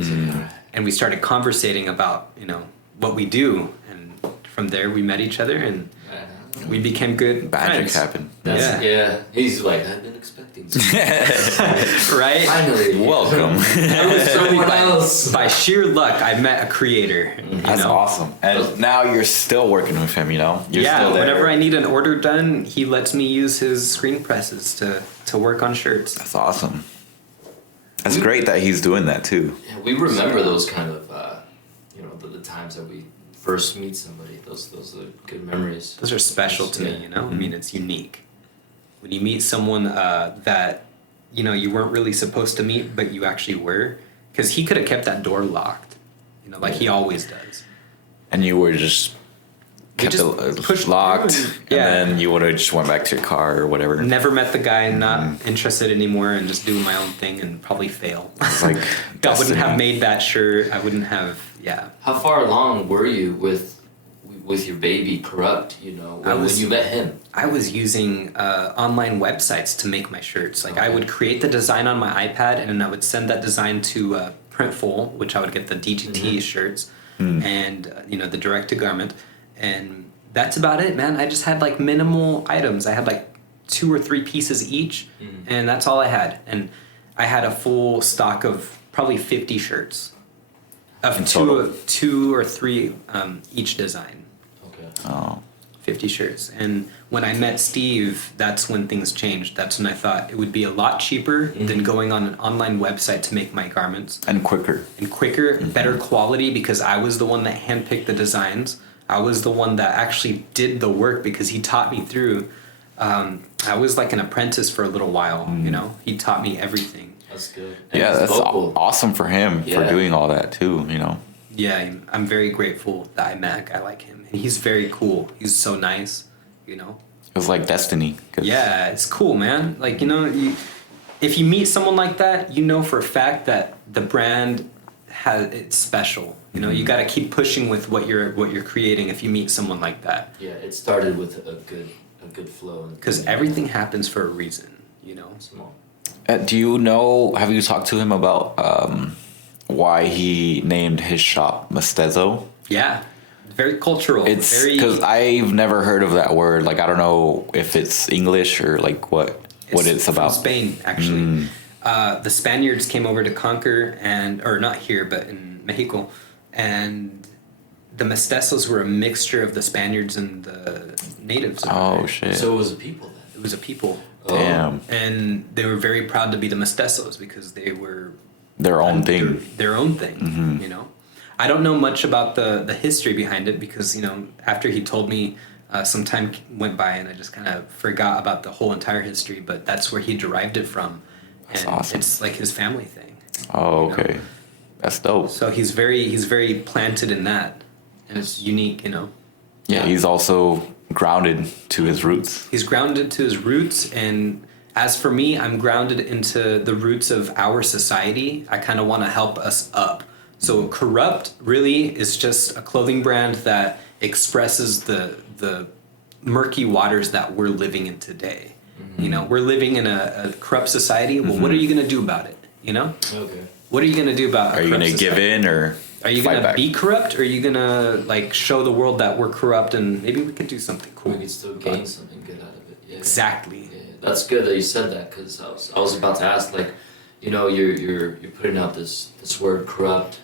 And we started conversating about, you know, what we do. And from there we met each other, and We became good Magic friends. happened. That's, yeah. He's like, I've been expecting something. Right? Finally. Welcome. Someone else. By sheer luck, I met a creator. You That's know? awesome. And now you're still working with him, you know? You're Yeah, still there. whenever I need an order done, he lets me use his screen presses to work on shirts. That's awesome. That's great that he's doing that too. Yeah, we remember those kind of, the times that we first meet somebody. Those are good memories. Those are special to me, you know? I mean, it's unique. When you meet someone that, you weren't really supposed to meet, but you actually were, because he could have kept that door locked, like he always does. And you were just kept just it pushed locked, through and and- then you would have just went back to your car or whatever. Never met the guy, not interested anymore, and just doing my own thing and probably fail. It's like I wouldn't have made that shirt. I wouldn't have, How far along were you with your baby Corrupt, when you met him? I was using online websites to make my shirts. Like I would create the design on my iPad, and then I would send that design to Printful, which I would get the DGT shirts, and the direct to garment, and that's about it, man. I just had like minimal items. I had like 2 or 3 pieces each, and that's all I had. And I had a full stock of probably 50 shirts, of In total? two or three each design. Okay. Oh. 50 shirts. And when I met Steve, that's when things changed. That's when I thought it would be a lot cheaper than going on an online website to make my garments. And quicker. And quicker, better quality, because I was the one that handpicked the designs. I was the one that actually did the work because he taught me through. I was like an apprentice for a little while, He taught me everything. That's good. And Yeah, he's that's vocal. awesome for him for Yeah. doing all that too, Yeah, I'm very grateful that I met a guy like him. And he's very cool. He's so nice, It was like destiny. 'Cause Yeah, it's cool, man. Like, if you meet someone like that, you know for a fact that the brand it's special. You got to keep pushing with what you're creating if you meet someone like that. Yeah, it started with a good flow. Because everything happens for a reason, Small. Do you have you talked to him about why he named his shop Mestezo? Yeah, very cultural. It's very. because I've never heard of that word. Like, I don't know if it's English or like what it's from about. Spain, actually. The Spaniards came over to conquer, or not here, but in Mexico, and the mestizos were a mixture of the Spaniards and the natives. over Oh there. shit! So it was a people then. It was a people. Damn, And they were very proud to be the mestizos because they were their own thing. Their own thing, I don't know much about the history behind it because, after he told me, some time went by and I just kind of forgot about the whole entire history, but that's where he derived it from. That's and awesome. It's like his family thing. Oh, okay, that's dope. So he's very planted in that, and it's unique, Yeah, he's also grounded to his roots. He's grounded to his roots, and as for me, I'm grounded into the roots of our society. I kind of want to help us up. So Corrupt really is just a clothing brand that expresses the murky waters that we're living in today. We're living in a corrupt society. Well, what are you going to do about it? Okay. What are you going to do about Are you gonna give in or Are you fight going to back? be corrupt, or are you going to show the world that we're corrupt and maybe we could do something cool? We could still gain something good out of it. Yeah. Exactly. Yeah, that's good that you said that because I was about to ask you're putting out this word corrupt,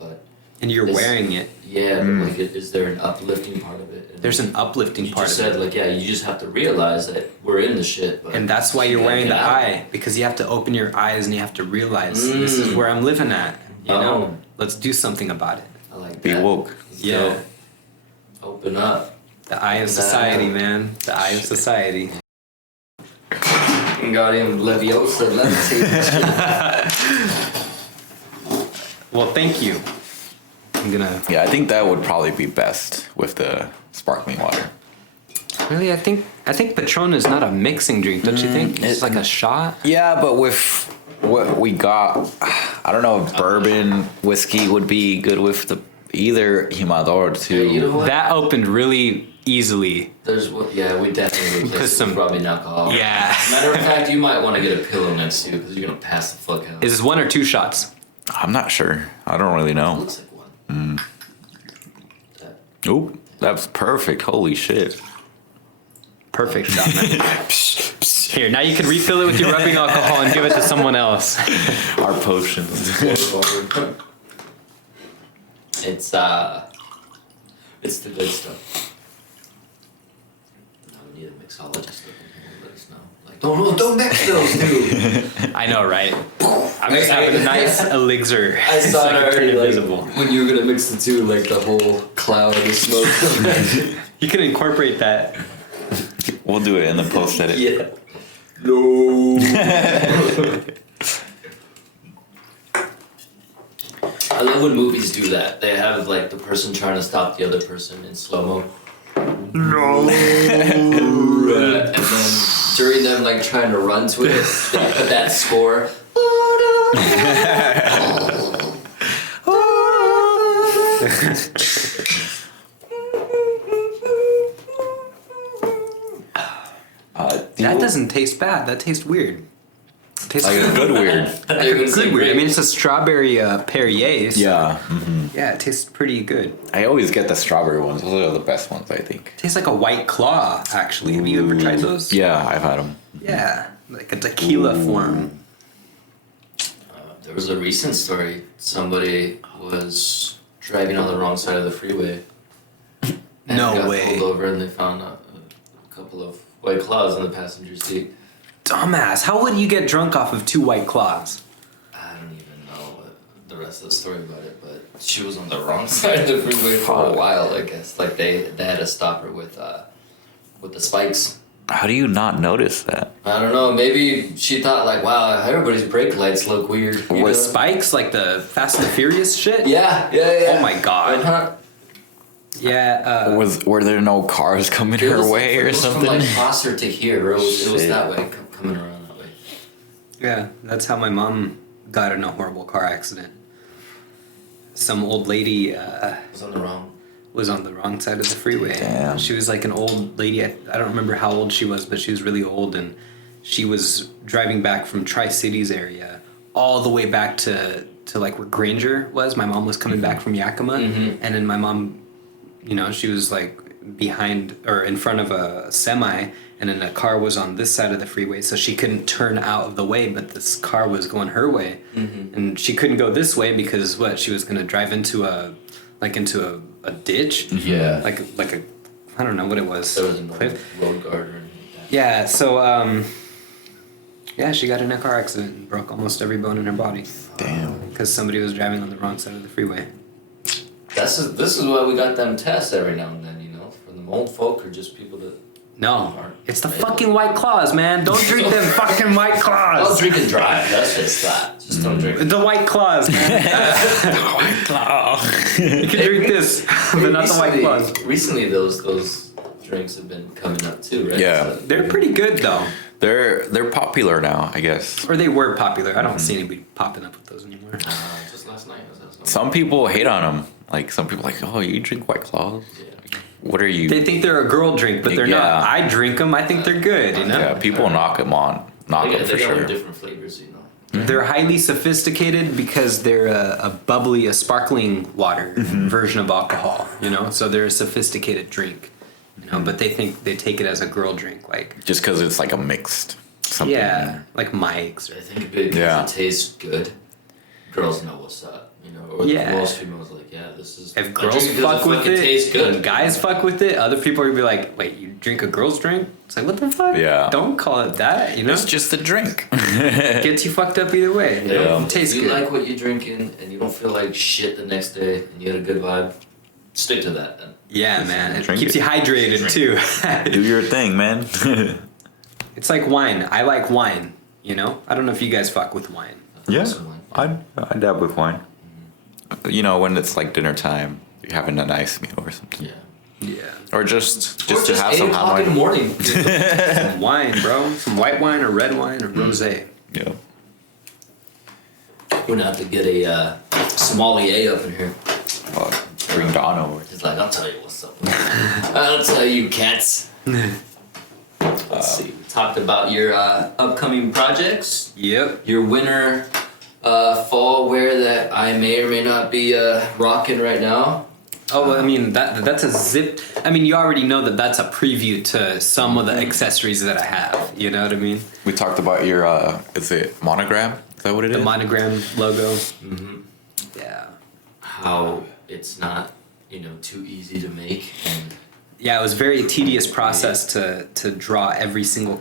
but And you're This- wearing it. yeah, but is there an uplifting part of it? And There's an uplifting you part just of said it. you just have to realize that we're in the shit. But And that's why you're you gotta wearing get the out. eye, because you have to open your eyes and you have to realize this is where I'm living at. Oh. Let's do something about it. I like Be that. woke. Let's Yeah. go. Open up. The eye of Open that society, eye. man. The eye of society. Got him Leviosa. Well, thank you. I'm gonna. Yeah, I think that would probably be best with the sparkling water. Really, I think Patron is not a mixing drink, don't you think? It's like a shot. Yeah, but with what we got, I don't know if bourbon whiskey would be good with the either Jimador too. you know what? That opened really easily. There's what? Yeah, we definitely Put replace some- some rubbing alcohol. Yeah. Matter of fact, you might want to get a pillow next to you because you're gonna pass the fuck out. Is this 1 or 2 shots? I'm not sure. I don't really know. Looks like one. That- Oop, that's perfect. Holy shit. perfect shot, man. Here, now you can refill it with your rubbing alcohol and give it to someone else. Our potions. It's the good stuff. Now we need a mixologist that can let us know. Like, don't mix those, dude. I know, right? I'm just having a nice elixir. I saw So it can turn already, like, invisible. when you were gonna mix the two, like the whole cloud of smoke. You can incorporate that. We'll do it in the post edit. Yeah. No. I love when movies do that. They have like the person trying to stop the other person in slow mo. No. And then during them like trying to run to it, they put that score. That doesn't taste bad. That tastes weird. It tastes Like a good weird. like a good weird. I mean, it's a strawberry Perrier. So Yeah. yeah, it tastes pretty good. I always get the strawberry ones. Those are the best ones, I think. It tastes like a White Claw, actually. Have you ever tried those? Yeah, I've had them. Yeah, like a tequila form. There was a recent story. Somebody was driving on the wrong side of the freeway. And No got way. pulled over and they found a couple of White Claws in the passenger seat. Dumbass. How would you get drunk off of 2 White Claws? I don't even know the rest of the story about it, but she was on the wrong side of the freeway for a while, I guess. Like they had to stop her with the spikes. How do you not notice that? I don't know, maybe she thought like, wow, everybody's brake lights look weird. you With know? spikes, like the Fast and the Furious shit? Yeah. Oh my god. Uh-huh. Yeah, Were there no cars coming her way it or was something? From like Foster to here, it was Shit. that way, coming around that way. yeah, that's how my mom got in a horrible car accident. Some old lady It was on the wrong. was on the wrong side of the freeway. Damn. She was like an old lady. I don't remember how old she was, but she was really old, and she was driving back from Tri-Cities area all the way back to like where Granger was. My mom was coming back from Yakima, Mhm. and then my mom, you know, she was like behind or in front of a semi, and then a car was on this side of the freeway, so she couldn't turn out of the way, but this car was going her way, and she couldn't go this way because she was gonna drive into a ditch, Yeah. like a, I don't know what it was. There was no Cliff. road guard or anything like that. Yeah, so yeah, she got in a car accident and broke almost every bone in her body Damn. because somebody was driving on the wrong side of the freeway. This is why we got them tests every now and then, you know, for the old folk or just people that No, it's the fucking White Claws, man. Don't drink them fucking White I'll Claws. drink and drive. That's just that. Just don't drink. The White Claws, man. White Claw. You can drink this, but not the White Claws. Recently, those drinks have been coming up too, right? Yeah. So They're pretty good though, They're popular now, I guess. or they were popular. I don't see anybody popping up with those anymore. just last night. I was asking. Some people hate on them. Like some people are like, oh, you drink White Claws? Yeah. What are you? They think they're a girl drink, but they're Yeah. not. I drink them. I think they're good. You know. Yeah, people knock them They for got sure. different flavors, you know. They're highly sophisticated because they're a sparkling water version of alcohol, you know? So they're a sophisticated drink, you know? But they think they take it as a girl drink, like, Just because it's like a mixed something. yeah, like Mike's. I think because Yeah. it tastes good, girls know what's up, you know. Or Yeah. most females like, yeah, this is. If I girls drink it 'cause fuck with fucking it, tastes good. and guys fuck with it, other people are gonna be like, wait, you drink a girl's drink? It's like, what the fuck? Yeah. Don't call it that, you know? It's just a drink. Gets you fucked up either way. You know? Yeah. It tastes If you good. like what you're drinking and you don't feel like shit the next day and you had a good vibe, stick to that then. Yeah, man. It Drink keeps it. you hydrated too. Do your thing, man. It's like wine. I like wine, you know? I don't know if you guys fuck with wine. Yeah, Some wine. I dab with wine. You know, when it's like dinner time, you're having a nice meal or something, Yeah. Yeah. or just Or to have 8 some o'clock hot in the wine. morning. Some wine, bro. Some white wine or red wine or rosé. Yeah. We're gonna have to get a sommelier up in here. Bring Don over. He's like, I'll tell you what's up. I'll tell you, cats. Let's see. We talked about your upcoming projects, Yep. your winter fall wear that I may or may not be rocking right now. Oh, well, I mean that's a zip. I mean, you already know that that's a preview to some of the accessories that I have. You know what I mean? We talked about your is it monogram? Is that what it is? The monogram logo. Mm-hmm. Yeah. How it's not, too easy to make, and Yeah, it was a very tedious process to draw every single,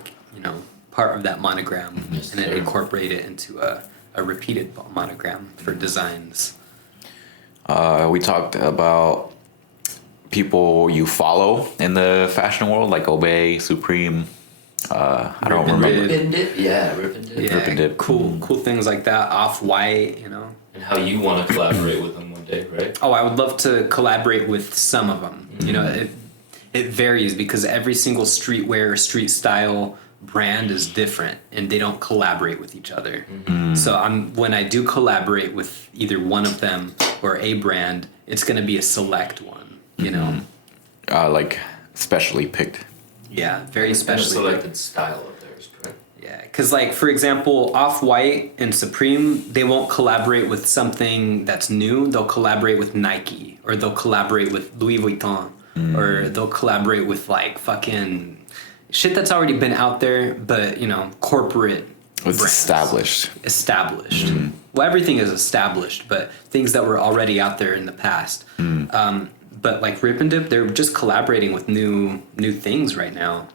part of that monogram Yes, and then sir. incorporate it into a repeated monogram for designs. We talked about people you follow in the fashion world, like Obey, Supreme. I don't Rip and remember. Dip. Rip and Dip, yeah, Rip and Dip. Yeah, Rip and Dip. cool things like that. Off-White, And how you want to collaborate with them one day, right? Oh, I would love to collaborate with some of them. It varies because every single streetwear or street style brand is different and they don't collaborate with each other. So when I do collaborate with either one of them or a brand, it's going to be a select one, Like specially picked. Yeah, very And a specially. selected style of theirs, correct? Yeah, because like for example, Off-White and Supreme, they won't collaborate with something that's new. They'll collaborate with Nike, or they'll collaborate with Louis Vuitton, or they'll collaborate with like fucking shit that's already been out there, but corporate. It's brands. Established. Well, everything is established, but things that were already out there in the past. But like Rip and Dip, they're just collaborating with new things right now.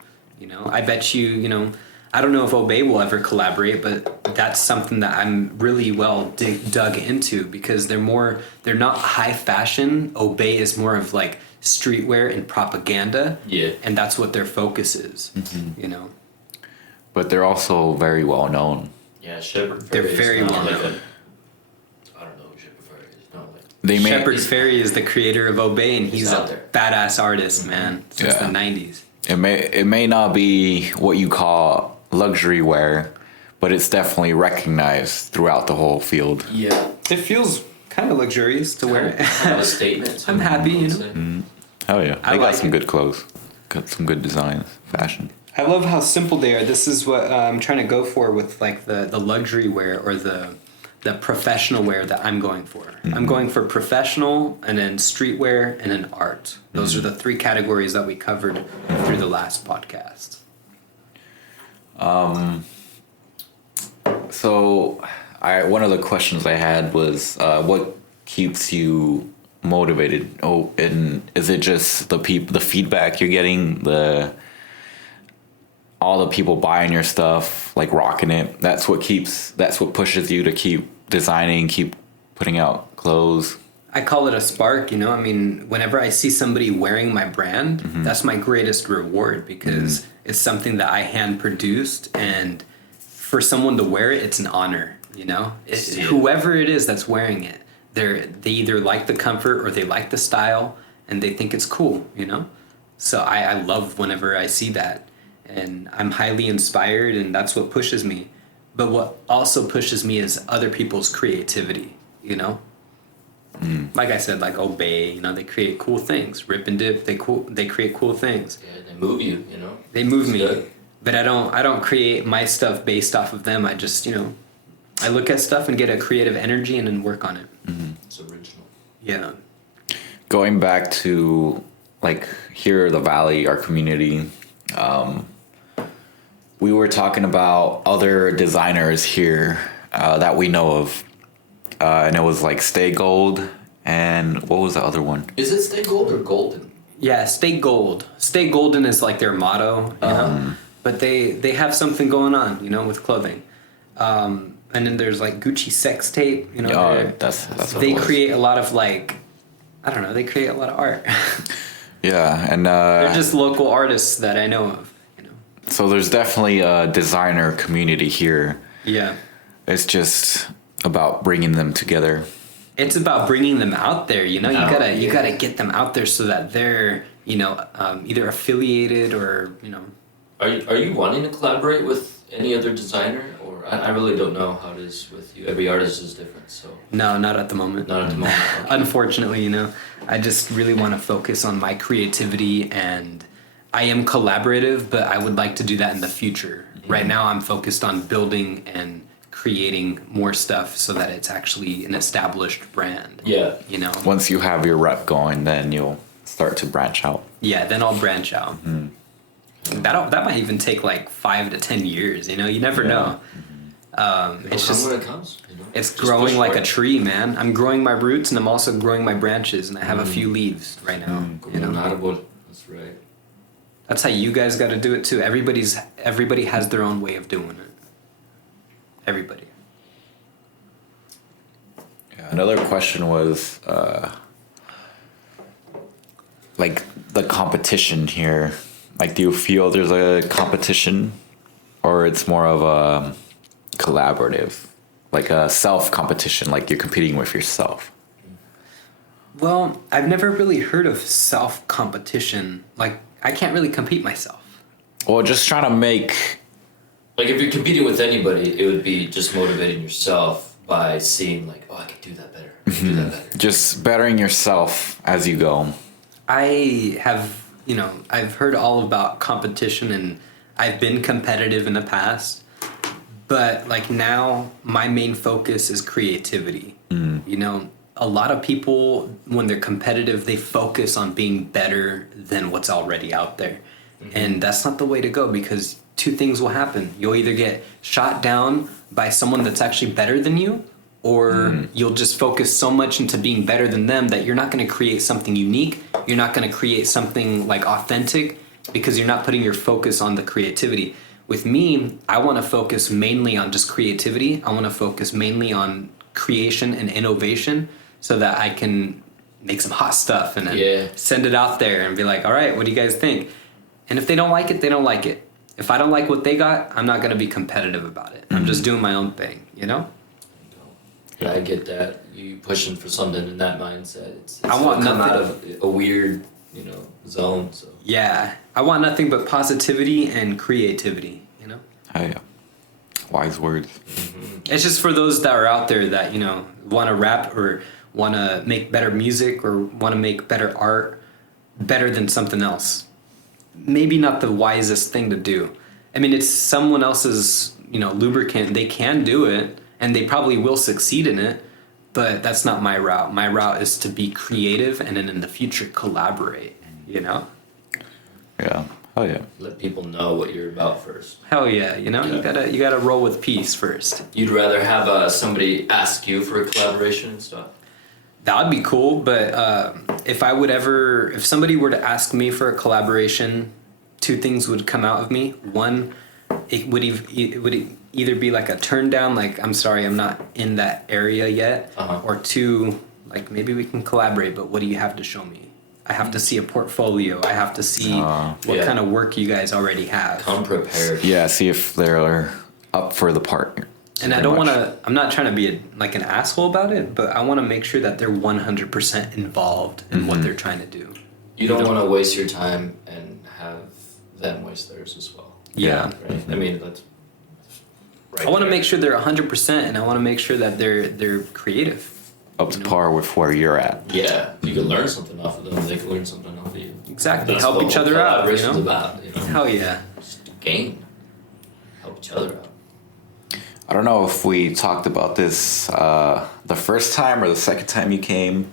I bet you, I don't know if Obey will ever collaborate, but that's something that I'm really well dug into because they're not high fashion. Obey is more of like streetwear and propaganda. Yeah. And that's what their focus is, But they're also very well known. Yeah, Shepard They're Fairey is very not well like known. I don't know who Shepard Fairey is. No, like They may Shepard Fairey is the creator of Obey, and he's out a there. badass artist, man, since Yeah. the 90s. it may not be what you call luxury wear, but it's definitely recognized throughout the whole field. yeah, It feels kind of luxurious to wear it. kind of a statement. I'm happy, I would you know. say. Oh yeah, I they got like some it. good clothes, got some good designs, fashion. I love how simple they are. This is what I'm trying to go for with like the luxury wear or the professional wear that I'm going for. I'm going for professional and then streetwear and then art. Those are the three categories that we covered through the last podcast. So, one of the questions I had was, what keeps you motivated? Oh, and is it just the feedback you're getting, all the people buying your stuff, like rocking it? That's what pushes you to keep designing, keep putting out clothes. I call it a spark, I mean, whenever I see somebody wearing my brand, that's my greatest reward because it's something that I hand produced, and for someone to wear it, it's an honor, Whoever it is that's wearing it, they either like the comfort or they like the style and they think it's cool, So I love whenever I see that, and I'm highly inspired, and that's what pushes me. But what also pushes me is other people's creativity, Like I said, like Obey, they create cool things. Rip and Dip, they create cool things. Yeah, they move you, They move It's me. good. But I don't create my stuff based off of them. I just, I look at stuff and get a creative energy and then work on it. It's original. Yeah. Going back to like here, the Valley, our community, we were talking about other designers here that we know of, and it was like Stay Gold, and what was the other one? Is it Stay Gold or Golden? Yeah, stay gold. Stay golden is like their motto, But they have something going on, with clothing. And then there's like Gucci Sex Tape, That's what they it was. create a lot of like, I don't know, they create a lot of art. Yeah, and They're just local artists that I know of, so there's definitely a designer community here. Yeah. It's just about bringing them together. It's about bringing them out there, you gotta get them out there so that they're, either affiliated or, Are you wanting to collaborate with any other designer, or I really don't know how it is with you. Every artist is different, so No, not at the moment. not at the moment. Okay. Unfortunately, I just really want to focus on my creativity, and I am collaborative, but I would like to do that in the future. Right now, I'm focused on building and creating more stuff so that it's actually an established brand. Yeah. You know? Once you have your rep going, then you'll start to branch out. Yeah, then I'll branch out. That might even take like 5 to 10 years, you know? You never know. It's just when it comes. You know? it's Just growing push like for a it. tree, man. I'm growing my roots and I'm also growing my branches and I have a few leaves right now. You know? That's right. That's how you guys got to do it too. Everybody has their own way of doing it. Everybody. Yeah, another question was like the competition here. Like, do you feel there's a competition, or it's more of a collaborative, like a self competition, like you're competing with yourself? Well, I've never really heard of self competition. Like, I can't really compete myself. Or just trying to make. Like if you're competing with anybody, it would be just motivating yourself by seeing like, oh, I can do that better. I can do that better. Just bettering yourself as you go. I have, I've heard all about competition and I've been competitive in the past, but like now my main focus is creativity. You know, a lot of people, when they're competitive, they focus on being better than what's already out there. And that's not the way to go, because two things will happen. You'll either get shot down by someone that's actually better than you, or you'll just focus so much into being better than them that you're not going to create something unique. You're not going to create something like authentic because you're not putting your focus on the creativity. With me, I want to focus mainly on just creativity. I want to focus mainly on creation and innovation so that I can make some hot stuff and then send it out there and be like, all right, what do you guys think? And if they don't like it, they don't like it. If I don't like what they got, I'm not going to be competitive about it. I'm just doing my own thing, you know? Yeah, I get that. You pushing for something in that mindset. It's I want come nothing. out of a weird, zone. So Yeah. I want nothing but positivity and creativity, you know? Oh, yeah. Wise words. It's just for those that are out there that, want to rap or want to make better music or want to make better art better than something else. Maybe not the wisest thing to do. I mean, it's someone else's, lubricant. They can do it and they probably will succeed in it, but that's not my route. My route is to be creative and then in the future collaborate, Yeah. Oh, yeah. let people know what you're about first. Hell yeah, you gotta roll with peace first. You'd rather have somebody ask you for a collaboration and stuff? That would be cool, but if somebody were to ask me for a collaboration, two things would come out of me. One, it would either be like a turn down, like, I'm sorry, I'm not in that area yet, or two, like, maybe we can collaborate, but what do you have to show me? I have to see a portfolio. I have to see what kind of work you guys already have. Come prepared. Yeah, see if they're up for the part. And I don't want to, I'm not trying to be an asshole about it, but I want to make sure that they're 100% involved in what they're trying to do. You don't want to waste your time and have them waste theirs as well. Yeah. Right? I mean, that's right. I want to there. make sure they're 100% and I want to make sure that they're creative. Up to par with where you're at. Yeah, you can learn something off of them. They can learn something off of you. Exactly. That's Help what each other out, collaboration's about. Hell yeah. Just gain. Help each other out. I don't know if we talked about this the first time or the second time you came,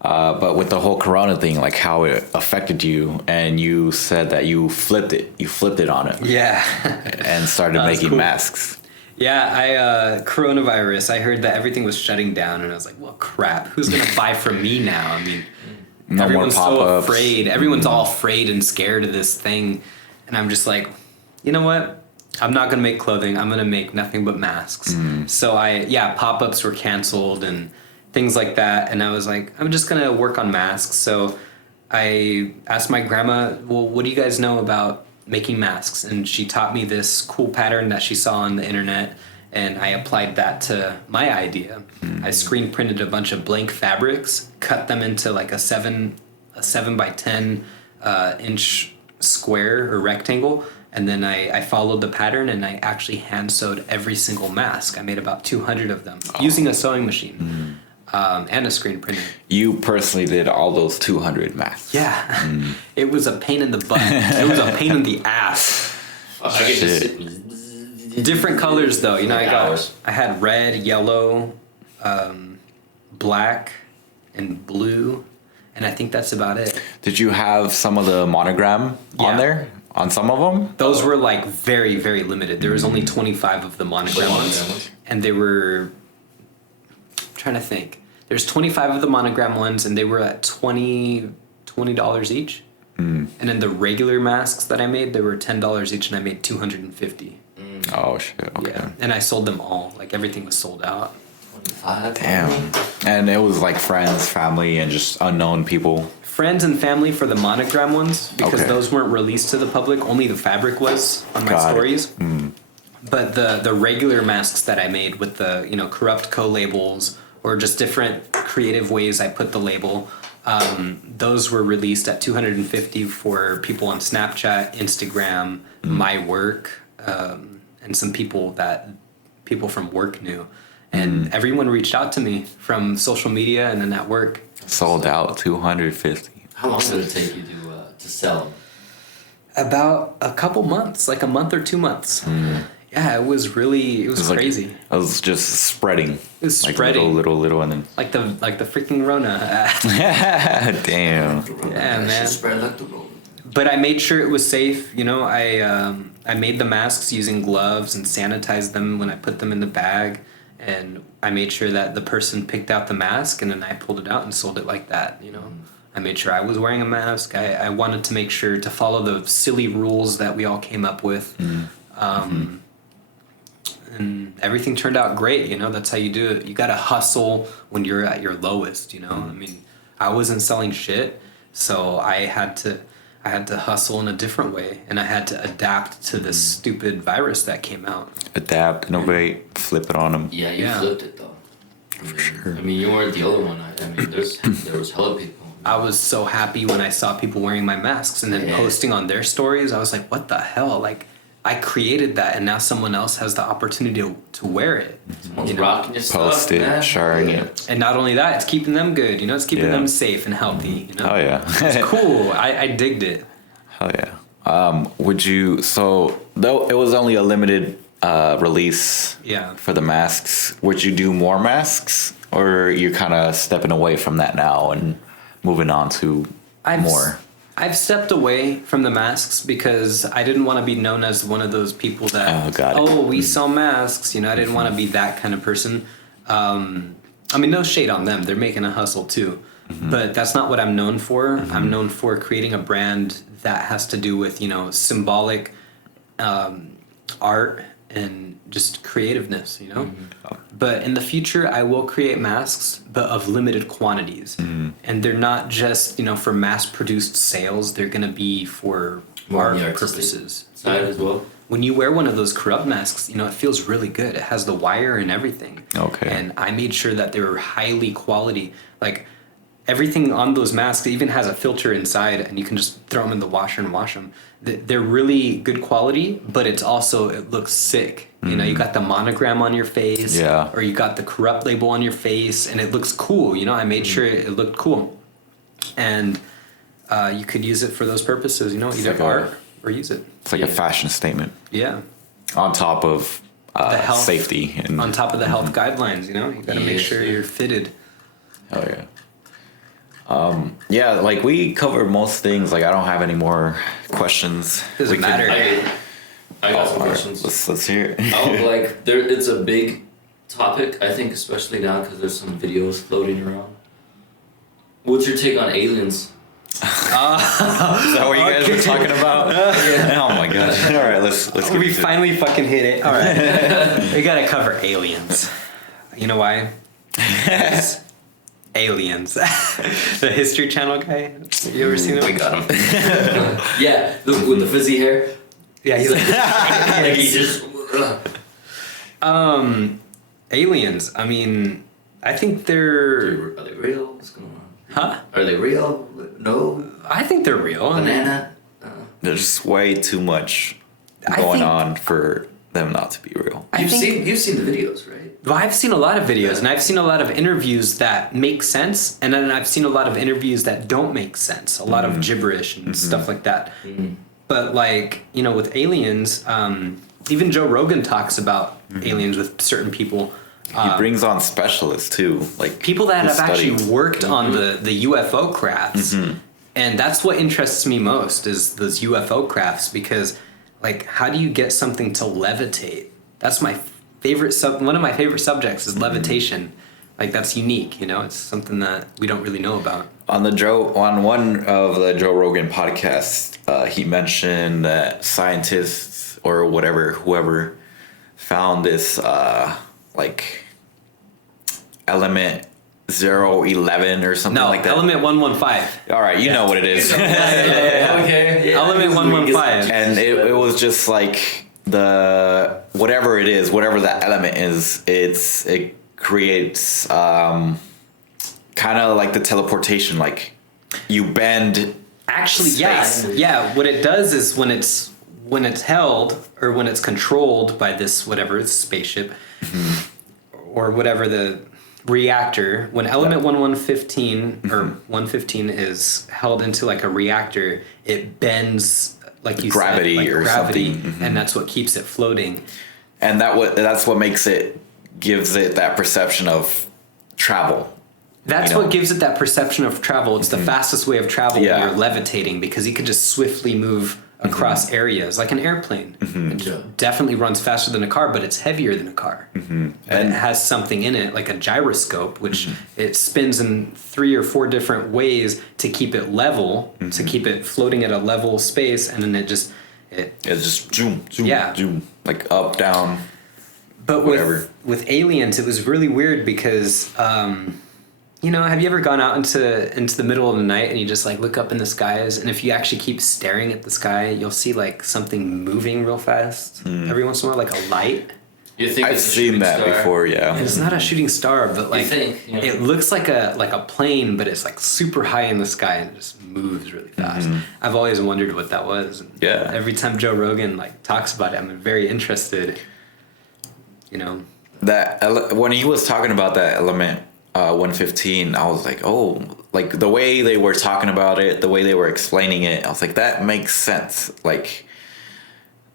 but with the whole Corona thing, like how it affected you, and you said that you flipped it on it. Yeah. And started That's making cool. masks. Yeah, coronavirus, I heard that everything was shutting down and I was like, well, crap, who's going to buy from me now? I mean, No everyone's more so pop-ups. afraid. Everyone's all afraid and scared of this thing. And I'm just like, you know what? I'm not going to make clothing. I'm going to make nothing but masks. So pop-ups were canceled and things like that. And I was like, I'm just going to work on masks. So I asked my grandma, well, what do you guys know about making masks? And she taught me this cool pattern that she saw on the internet. And I applied that to my idea. I screen printed a bunch of blank fabrics, cut them into like a 7 by 10 inch square or rectangle. And then I followed the pattern and I actually hand sewed every single mask. I made about 200 of them using a sewing machine and a screen printer. You personally did all those 200 masks. Yeah, it was a pain in the butt. It was a pain in the ass. I could just sit. Different colors though, you know. Hours. I had red, yellow, black, and blue, and I think that's about it. Did you have some of the monogram Yeah. on there? On some of them? Those were like very, very limited. There was only 25 of the monogram ones, and they were. I'm trying to think. There's 25 of the monogram ones, and they were at $20 each. And then the regular masks that I made, they were $10 each, and I made 250. Oh shit. Okay. Yeah, and I sold them all. Like everything was sold out. 25. Damn. And it was like friends, family, and just unknown people. Friends and family for the monogram ones, because Okay. those weren't released to the public. Only the fabric was on my Got it. stories. But the regular masks that I made with the corrupt co-labels or just different creative ways I put the label, those were released at 250 for people on Snapchat, Instagram, my work, and some people that people from work knew. And everyone reached out to me from social media and then at work. Sold out 250. How long did it take you to sell? About a couple months, like a month or 2 months. Yeah, it was Like, crazy. it was just spreading. It was Like spreading. little, and then. Like the freaking Rona. Damn. Yeah, man. Spread like the road. But I made sure it was safe. I made the masks using gloves and sanitized them when I put them in the bag. And I made sure that the person picked out the mask, and then I pulled it out and sold it like that. I made sure I was wearing a mask. I wanted to make sure to follow the silly rules that we all came up with. And everything turned out great. That's how you do it. You got to hustle when you're at your lowest. I mean, I wasn't selling shit, so I had to hustle in a different way, and I had to adapt to this stupid virus that came out. Adapt, innovate, flip it on them. Yeah, you Yeah. flipped it though. For sure. I mean, you weren't the only one. I mean, there was hella people. I was so happy when I saw people wearing my masks and then Yeah. posting on their stories. I was like, what the hell? Like, I created that, and now someone else has the opportunity to wear it. Someone's rocking your stuff, Post it, man. sharing Yeah. it. And not only that, it's keeping them good. It's keeping Yeah. them safe and healthy. Oh yeah. It's cool. I digged it. Hell yeah. Would you? So though it was only a limited release. Yeah. For the masks, would you do more masks, or you're kind of stepping away from that now and moving on to more? I've stepped away from the masks because I didn't want to be known as one of those people that, got it. we sell masks. I didn't want to be that kind of person. I mean, no shade on them. They're making a hustle too. But that's not what I'm known for. I'm known for creating a brand that has to do with, symbolic art and just creativeness, But in the future, I will create masks, but of limited quantities. And they're not just, for mass-produced sales. They're going to be for More art the artistic purposes. Side as well. When you wear one of those corrupt masks, it feels really good. It has the wire and everything. Okay. And I made sure that they were highly quality. Like, everything on those masks even has a filter inside, and you can just throw them in the washer and wash them. They're really good quality, but it looks sick. You got the monogram on your face, Yeah. or you got the corrupt label on your face, and it looks cool. I made sure it looked cool, and you could use it for those purposes. Either like art or use it. It's like a fashion statement Yeah. on top of The health- safety and On top of the health guidelines, you got to make sure you're fitted. Oh yeah. Yeah, like we covered most things. Like I don't have any more questions. Doesn't We could- matter. I got some All right, questions. let's hear it. It's a big topic, I think, especially now because there's some videos floating around. What's your take on aliens? Is that what you guys were talking about? Oh my gosh. All right, let's get We into it. finally fucking hit it. All right. We got to cover aliens. You know why? Because aliens. The History Channel guy. You ever seen him? We got him. Yeah, with the frizzy hair. Yeah, he's like Like he just. aliens. I mean, I think they're. Are they real? What's going on? Huh? Are they real? No. I think they're real. Banana. There's way too much I going think- on for them not to be real. I think, You've seen the videos, right? Well, I've seen a lot of videos, and I've seen a lot of interviews that make sense, and then I've seen a lot of interviews that don't make sense. A lot of gibberish and stuff like that. But with aliens, even Joe Rogan talks about aliens with certain people. He brings on specialists too, like People that who have study. actually worked on the UFO crafts. And that's what interests me most is those UFO crafts, because like, how do you get something to levitate? That's my favorite one of my favorite subjects is levitation. Like, that's unique, you know, it's something that we don't really know about. On one of the Joe Rogan podcasts, he mentioned that scientists or whoever found this like element 011 or something like that. Element 115. All right, you know what it is. Okay. Yeah. Element 115. And it was just like whatever it is, whatever that element is, it creates kind of like the teleportation, like you bend. Actually, space. yeah. What it does is when it's held or when it's controlled by this whatever spaceship or whatever the reactor, when element 1115 or 115 is held into like a reactor, it bends like you Gravity said, like or gravity, something. and that's what keeps it floating. And that's what gives it that perception of travel. That's You know? what gives it that perception of travel. It's the fastest way of travel when Yeah. you're levitating, because you could just swiftly move across areas like an airplane. It definitely runs faster than a car, but it's heavier than a car. But it has something in it, like a gyroscope, which it spins in 3 or 4 different ways to keep it level, to keep it floating at a level space, and then it's just zoom, zoom, Yeah. zoom, like up, down. But Whatever. with aliens, it was really weird because, you know, have you ever gone out into the middle of the night and you just like look up in the skies, and if you actually keep staring at the sky, you'll see like something moving real fast every once in a while, like a light. You think I've it's a seen shooting that star? before, yeah. And it's not a shooting star, but like it looks like a plane, but it's like super high in the sky and it just moves really fast. I've always wondered what that was. And Yeah. every time Joe Rogan like talks about it, I'm very interested. You know. When he was talking about that element 115, I was like, oh, like the way they were talking about it, the way they were explaining it, I was like, that makes sense. Like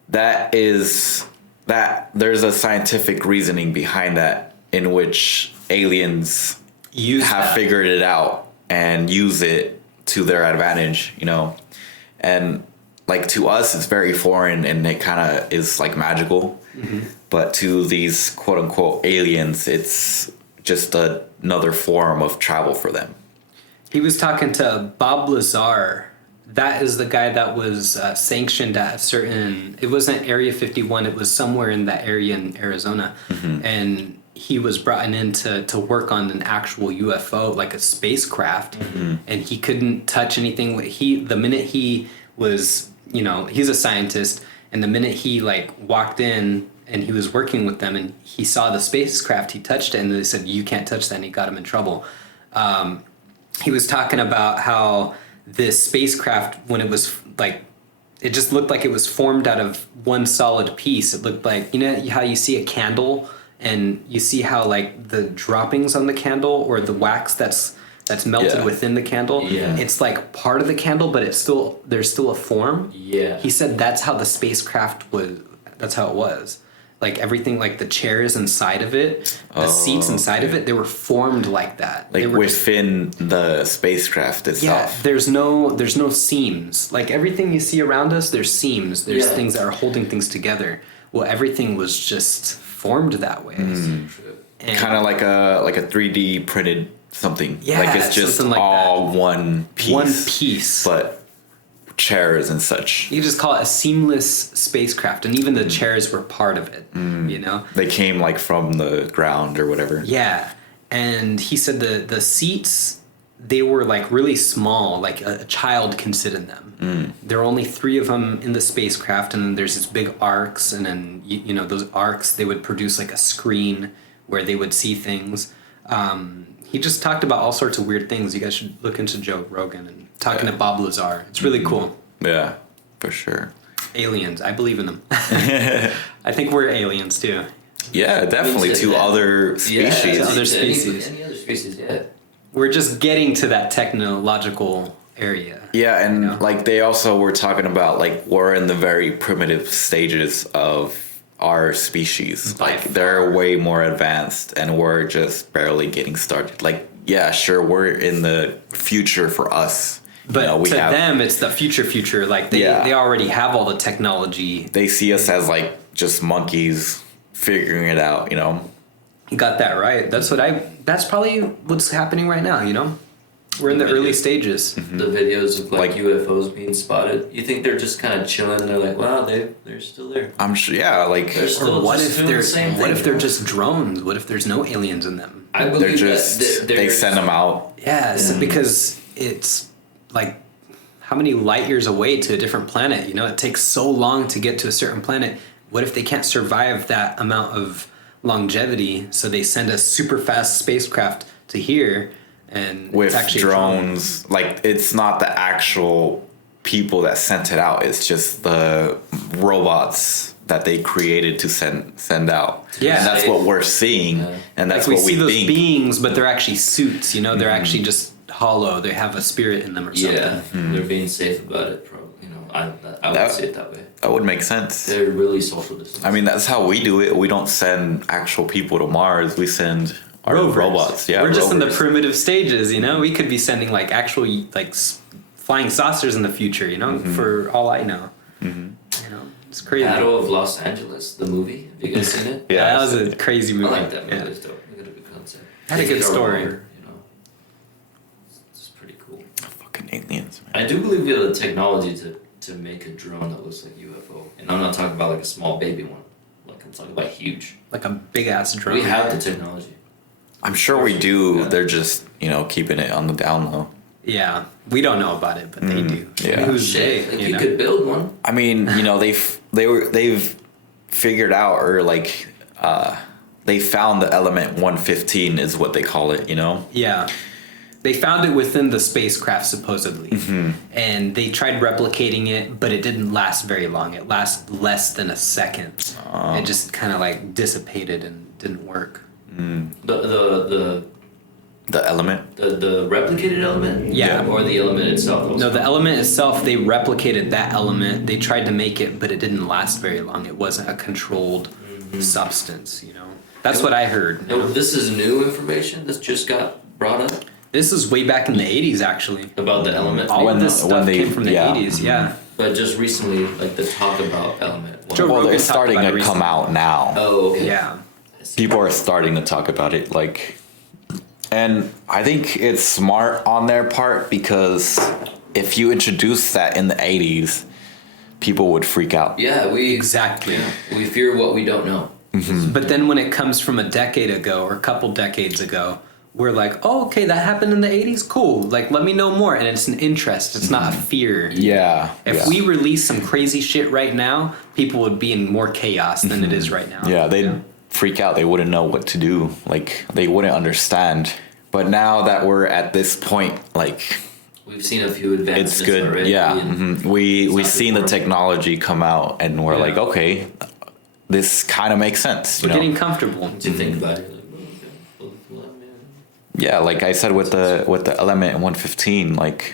there's a scientific reasoning behind that, in which aliens have figured it out and use it to their advantage, you know. And like to us, it's very foreign and it kind of is like magical. But to these quote unquote aliens, it's just another form of travel for them. He was talking to Bob Lazar. That is the guy that was sanctioned at a certain, it wasn't Area 51, it was somewhere in that area in Arizona. And he was brought in to work on an actual UFO, like a spacecraft. And he couldn't touch anything. The minute he was, you know, he's a scientist, and the minute he like walked in and he was working with them and he saw the spacecraft, he touched it and they said, you can't touch that, and he got him in trouble. He was talking about how this spacecraft, when it was like, it just looked like it was formed out of one solid piece. It looked like, you know how you see a candle and you see how like the droppings on the candle or the wax that's melted within the candle, it's like part of the candle, but there's still a form. He said that's how the spacecraft was, that's how it was. Like everything, like the chairs inside of it, the seats inside of it, they were formed like that. Like they were within the spacecraft itself. Yeah, there's no seams. Like everything you see around us, there's seams. There's things that are holding things together. Well, everything was just formed that way. Kind of like a 3D printed something. Yeah, like it's just something like all that. one piece. One piece. But chairs and such. You just call it a seamless spacecraft, and even the chairs were part of it. You know, they came like from the ground or whatever. Yeah, and he said the seats, they were like really small, like a child can sit in them. There are only 3 of them in the spacecraft, and then there's this big arcs, and then you know those arcs, they would produce like a screen where they would see things. He just talked about all sorts of weird things. You guys should look into Joe Rogan and talking to Bob Lazar. It's really cool. Yeah, for sure. Aliens, I believe in them. I think we're aliens too. Yeah, definitely to other species. To other species. Any other species, yeah. We're just getting to that technological area. Yeah, and you know? like they also were talking about like we're in the very primitive stages of our species. By Like they're way more advanced, and we're just barely getting started. Like, yeah, sure, we're in the future for us. But You know, we to have- them, it's the future. Like they already have all the technology. They see us as like just monkeys figuring it out. You know. You got that right. That's probably what's happening right now, you know? We're in the early stages. The videos of like Like- UFOs being spotted. You think they're just kind of chilling? They're like, wow, they're still there. I'm sure. Yeah, like They're still Or what just if doing the same what thing. if they're just drones? What if there's no aliens in them? I they're believe just that they send them out. Yeah, because it's like how many light years away to a different planet? You know, it takes so long to get to a certain planet. What if they can't survive that amount of longevity? So they send a super fast spacecraft to here, and With it's actually a drone. drones. Like it's not the actual people that sent it out. It's just the robots that they created to send out. Yeah. And that's what we're seeing, and that's Like we what see we those think. beings, but they're actually suits. You know, they're actually just hollow. They have a spirit in them or something. Yeah, they're being safe about it. Probably, you know, I would That- see it that way. That would make sense. They're really social distance. I mean, that's how we do it. We don't send actual people to Mars. We send our Rovers. robots. Yeah, we're just in the rovers. primitive stages. You know, we could be sending like actual like flying saucers in the future. You know, for all I know. You know, it's crazy. Battle of Los Angeles, the movie. Have you guys seen it? Yeah, that was a crazy movie. I like that movie. Yeah. It's dope. They got a good concept. Had a They good get story. underwater, you know, it's pretty cool. Fucking aliens, man. I do believe we have the technology to make a drone that looks like UFO, and I'm not talking about like a small baby one. Like I'm talking about huge. Like a big ass drone. We have the technology. I'm sure we do. Yeah. They're just keeping it on the down low. Yeah, we don't know about it, but they do. yeah. Who's Shit, they? like you could build one. I mean, they've figured out, or like they found the element 115 is what they call it. You know. Yeah. They found it within the spacecraft, supposedly. And they tried replicating it, but it didn't last very long. It lasted less than a second. It just kind of like dissipated and didn't work. The element. the replicated element. Yeah. Or the element itself. No, the element itself, they replicated that element. They tried to make it, but it didn't last very long. It wasn't a controlled substance, you know? That's what I heard. you No, know? this is new information. This just got brought up This is way back in the 80s, actually. about the element. All of this when stuff they- came from the yeah. 80s, yeah. But just recently, like the talk about element. Joe Well, Rogan they're talked starting about to it come recently. out now. Oh, okay. Yeah. I see. People are starting to talk about it, like, and I think it's smart on their part, because if you introduce that in the 80s, people would freak out. Yeah, we Exactly. we fear what we don't know. But then when it comes from a decade ago or a couple decades ago, we're like, oh, okay, that happened in the 80s? Cool. Like, let me know more. And it's an interest. It's not a fear. Yeah. If yeah. we release some crazy shit right now, people would be in more chaos than it is right now. Yeah, they'd freak out. They wouldn't know what to do. Like, they wouldn't understand. But now that we're at this point, like, We've seen a few advances it's good. already. Yeah. and We've not seen the before. technology come out, and we're Yeah. like, okay, this kind of makes sense. You We're know? getting comfortable. To think about it, like, oh, okay, well, man. Yeah, like I said with the element 115, like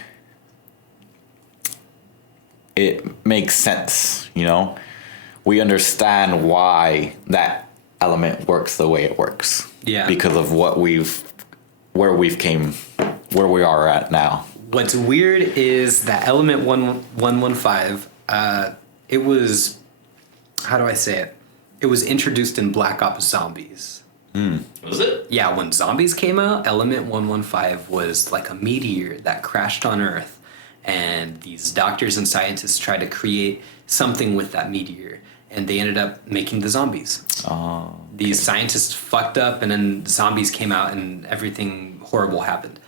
it makes sense, you know? We understand why that element works the way it works. Yeah. Because of where we are at now. What's weird is that element 115, it was, how do I say it? It was introduced in Black Ops Zombies. Was it? Yeah, when Zombies came out, element 115 was like a meteor that crashed on Earth. And these doctors and scientists tried to create something with that meteor. And they ended up making the zombies. Oh. These scientists fucked up, and then zombies came out, and everything horrible happened.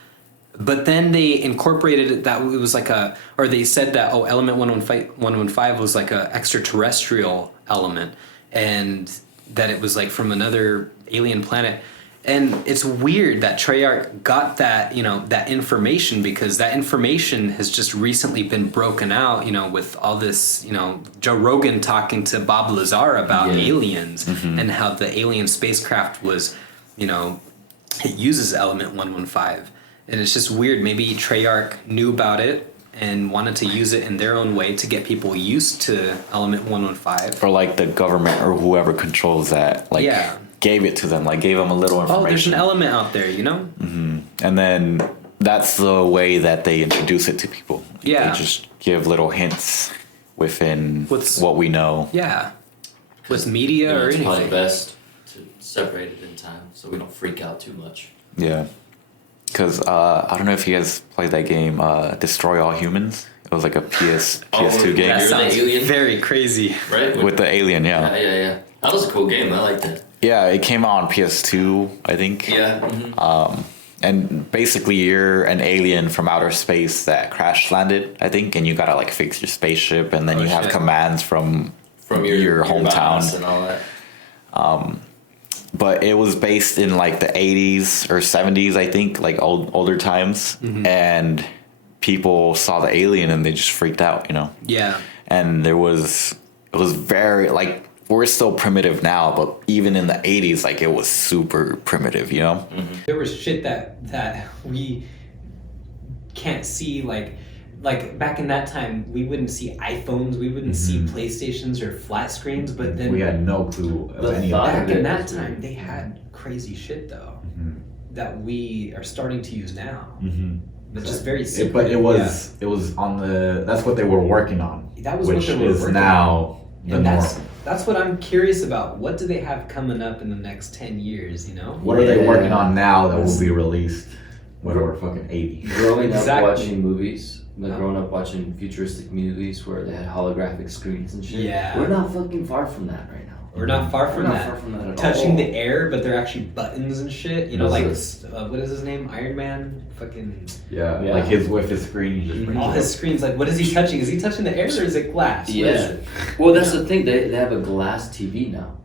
But then they incorporated it that it was like they said that, element 115 was like a extraterrestrial element, and that it was like from another alien planet. And it's weird that Treyarch got that, that information, because that information has just recently been broken out, with all this, Joe Rogan talking to Bob Lazar about aliens and how the alien spacecraft was, it uses element 115. And it's just weird. Maybe Treyarch knew about it and wanted to use it in their own way to get people used to Element 115. Or like the government or whoever controls that, like gave it to them, like gave them a little information. Oh, there's an element out there, you know? And then that's the way that they introduce it to people. Yeah. They just give little hints within What's- what we know. Yeah. With media or It's anything. probably best to separate it in time so we don't freak out too much. Yeah. Because I don't know if you guys played that game, Destroy All Humans. It was like a PS2 game. That You're the sounds alien? very crazy. Right? With the alien, yeah. Yeah. That was a cool game. I liked it. Yeah, it came out on PS2, I think. Yeah. Mm-hmm. And basically you're an alien from outer space that crash landed, I think, and you gotta like fix your spaceship, and then Oh, you have shit. commands from your hometown. boss and all that. But it was based in like the 80s or 70s, I think, like older times, and people saw the alien and they just freaked out, you know. Yeah. And it was very like, we're still primitive now, but even in the 80s, like it was super primitive, you know. There was shit that we can't see, like back in that time we wouldn't see iPhones, we wouldn't see PlayStations or flat screens, but then We had no clue of The any of thought that. back in that was time weird. they had crazy shit though Mhm. that we are starting to use now. Mhm. But just very But secret. it was on the. That's what they were working on. That was which what they were is working now the and norm. that's what I'm curious about. What do they have coming up in the next 10 years, you know? What are they Yeah. working on now that That's- will be released when we're fucking 80? Growing up Exactly. watching movies, Yeah. growing up watching futuristic movies where they had holographic screens and shit. Yeah. We're not fucking far from that right now. We're not far We're from not that. far from that at Touching all. the air, but they're actually buttons and shit. You know, This like what is his name? Iron Man. Fucking Yeah, Yeah. like with his screen, he just brings all it his up. screens. Like, what is he touching? Is he touching the air or is it glass? What is Yeah. it? Well, that's the thing. They have a glass TV now.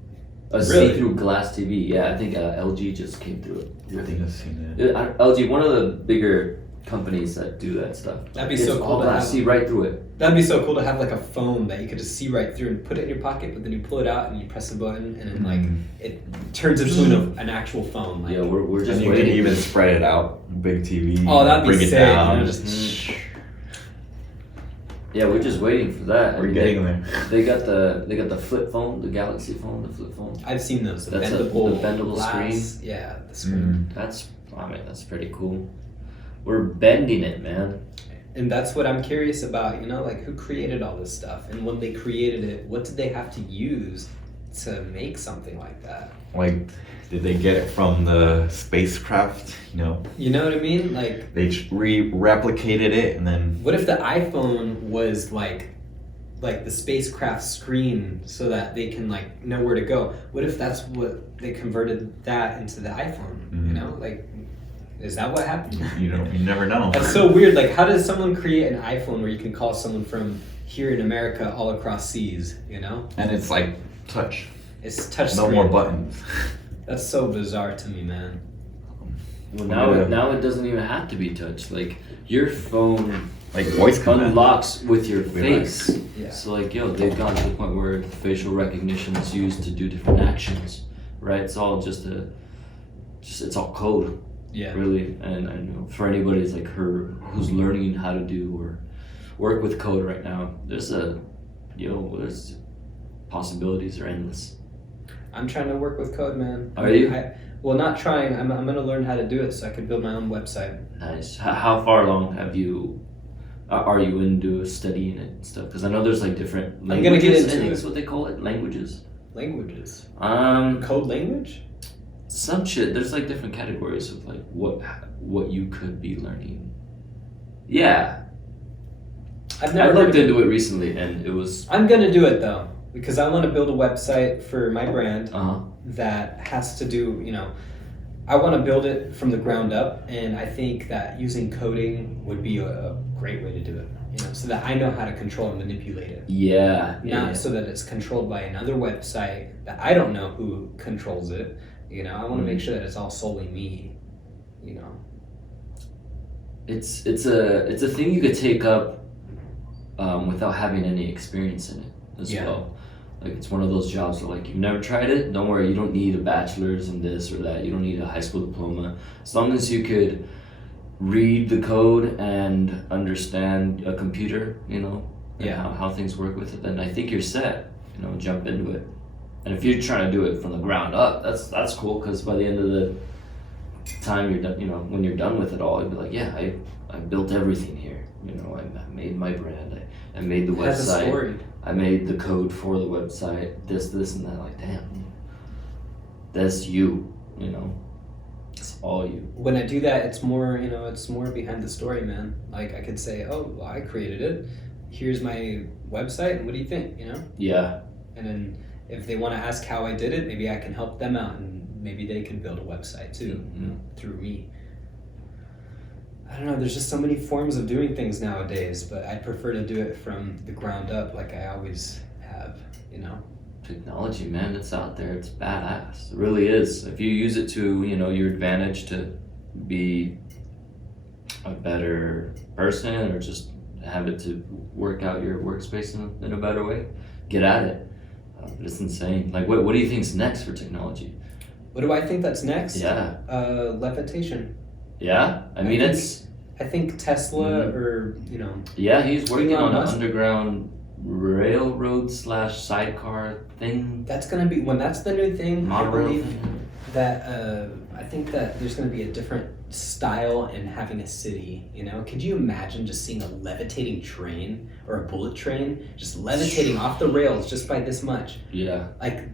A Really? see-through glass TV. Yeah, I think LG just came through it. I think I've seen it. LG, one of the bigger companies that do that stuff. That'd be It's so cool all to glass. have. See right through it. That'd be so cool to have like a phone that you could just see right through and put it in your pocket, but then you pull it out and you press the button and then like it turns into an actual phone. Like, Yeah, we're just And you can waiting. even spread it out. Big TV. oh, that'd be bring it sick. down. You know, just Yeah, we're just waiting for that. I We're mean, getting there. They got the flip phone, the Galaxy phone, the flip phone. I've seen those. The That's the bendable, bendable glass. Yeah, the screen. That's pretty cool. We're bending it, man. And that's what I'm curious about, you know, like who created all this stuff? And when they created it, what did they have to use to make something like that? Like, did they get it from the spacecraft? You know, You know what I mean? Like, they replicated it and then. what if the iPhone was like the spacecraft screen so that they can like know where to go? What if that's what they converted that into the iPhone? You know, like, is that what happened? You never know. That's so weird. Like, how does someone create an iPhone where you can call someone from here in America all across seas? You know, And it's like touch. it's touch No screen. more buttons. That's so bizarre to me, man. Well, now it doesn't even have to be touch. Like your phone Like voice command. unlocks with your Relax. face. Yeah. So like, they've gone to the point where facial recognition is used to do different actions, right? It's all it's all code, Yeah. really. And I know for anybody who's like who's learning how to do or work with code right now, there's possibilities are endless. I'm trying to work with code, man. Are you? Well, not trying. I'm gonna learn how to do it so I can build my own website. Nice. How far along are you into studying it and stuff? Because I know there's like different I'm gonna languages. get into I think it. that's what they call it, languages. Languages. Um, Code language? some shit. There's like different categories of like what you could be learning. Yeah, I've I never looked heard of it. into it recently, and it was I'm gonna do it though because I want to build a website for my brand uh that has to do, you know, I want to build it from the ground up, and I think that using coding would be a great way to do it. You know, so that I know how to control and manipulate it. yeah, Not so that it's controlled by another website that I don't know who controls it. You know, I want to make sure that it's all solely me. You know. It's a thing you could take up without having any experience in it as Yeah. well. Like it's one of those jobs that like you've never tried it, don't worry, you don't need a bachelor's in this or that, you don't need a high school diploma. As long as you could read the code and understand a computer, you know, and Yeah. how things work with it, then I think you're set. You know, jump into it. And if you're trying to do it from the ground up, that's cool, because by the end of the time you're done, you know, when you're done with it all, you'll be like, yeah, I built everything here. You know, I made my brand. I made the It has a website. story. I made the code for the website. This, and that. Like, damn, that's you. You know, it's all you. When I do that, it's more, you know, it's more behind the story, man. Like I could say, oh, well, I created it. Here's my website. What do you think? You know? Yeah. And then if they want to ask how I did it, maybe I can help them out, and maybe they can build a website too, you know, through me. I don't know. There's just so many forms of doing things nowadays, but I prefer to do it from the ground up, like I always have. You know. Technology, man, it's out there. It's badass. It really is. If you use it to, you know, your advantage to be a better person, or just have it to work out your workspace in a better way, get at it. But it's insane. Like, what do you think's next for technology? What do I think that's next? Yeah. Levitation. Yeah? I mean, I think Tesla, or you know. Yeah, he's working Elon on an Musk. underground railroad / sidecar thing. That's gonna be when that's the new thing. I Monorail believe thing. that I think that there's gonna be a different style in having a city. You know, could you imagine just seeing a levitating train or a bullet train just levitating off the rails just by this much? Yeah. Like,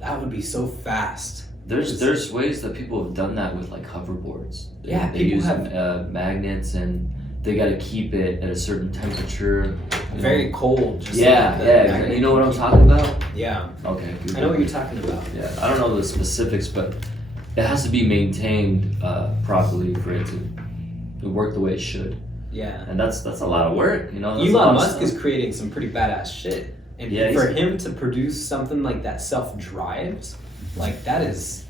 that would be so fast. There's ways that people have done that with like hoverboards. Yeah, they people use have- magnets, and they got to keep it at a certain temperature. you Very know. cold. Just Yeah, like the yeah. magnet You know what I'm can talking about? keep- Yeah, Okay. I know what you're talking about. Yeah, I don't know the specifics, but it has to be maintained properly for it to work the way it should. Yeah. And that's a lot of work, you know. That's a lot Elon of Musk stuff. is creating some pretty badass shit. And Yeah, for he's- him to produce something like that self-drives, like that is,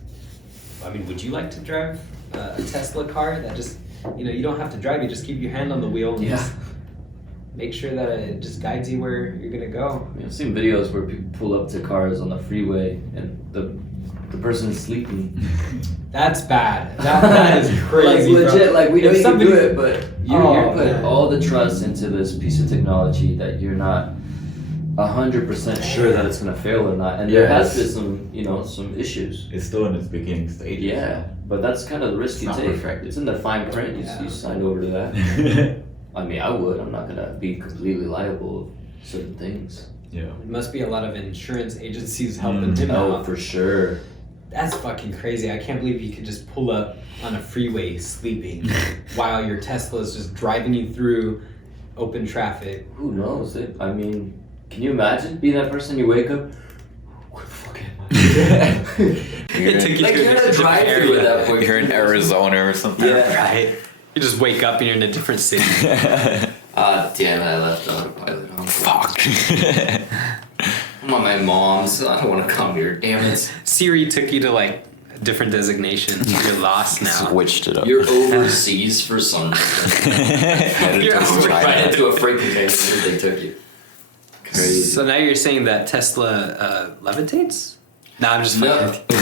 I mean, would you like to drive a Tesla car that just, you know, you don't have to drive, you just keep your hand on the wheel and Yeah. just make sure that it just guides you where you're gonna go. I mean, I've seen videos where people pull up to cars on the freeway and the person is sleeping. That's bad. That is crazy. Like legit, bro. like we know If you can somebody- do it, but you're Oh, putting man. all the trust into this piece of technology that you're not 100% sure that it's gonna fail or not, and there has been some issues. It's still in its beginning stages. Yeah, but that's kind of the risk It's you not take. perfect. It's in the fine print. Yeah. You signed over to that. yeah. I mean, I would. I'm not gonna be completely liable of certain things. There must be a lot of insurance agencies helping him Oh, out. for sure. That's fucking crazy. I can't believe you could just pull up on a freeway sleeping while your Tesla is just driving you through open traffic. Who knows? I mean, can you imagine being that person? You wake up. Where the fuck am I? It took you Like to you're a in a different drive-through at area. that point. You're in Arizona or something. Yeah. Right. You just wake up and you're in a different city. Ah, damn it! I left autopilot on. Fuck. I'm at my mom's. I don't want to come here. Damn it! Siri took you to like a different designation. You're lost now. Switched it up. You're overseas for some reason. You're over- right into a freight container that they took you. Crazy. So now you're saying that Tesla levitates? No, I'm just fucking No. with you.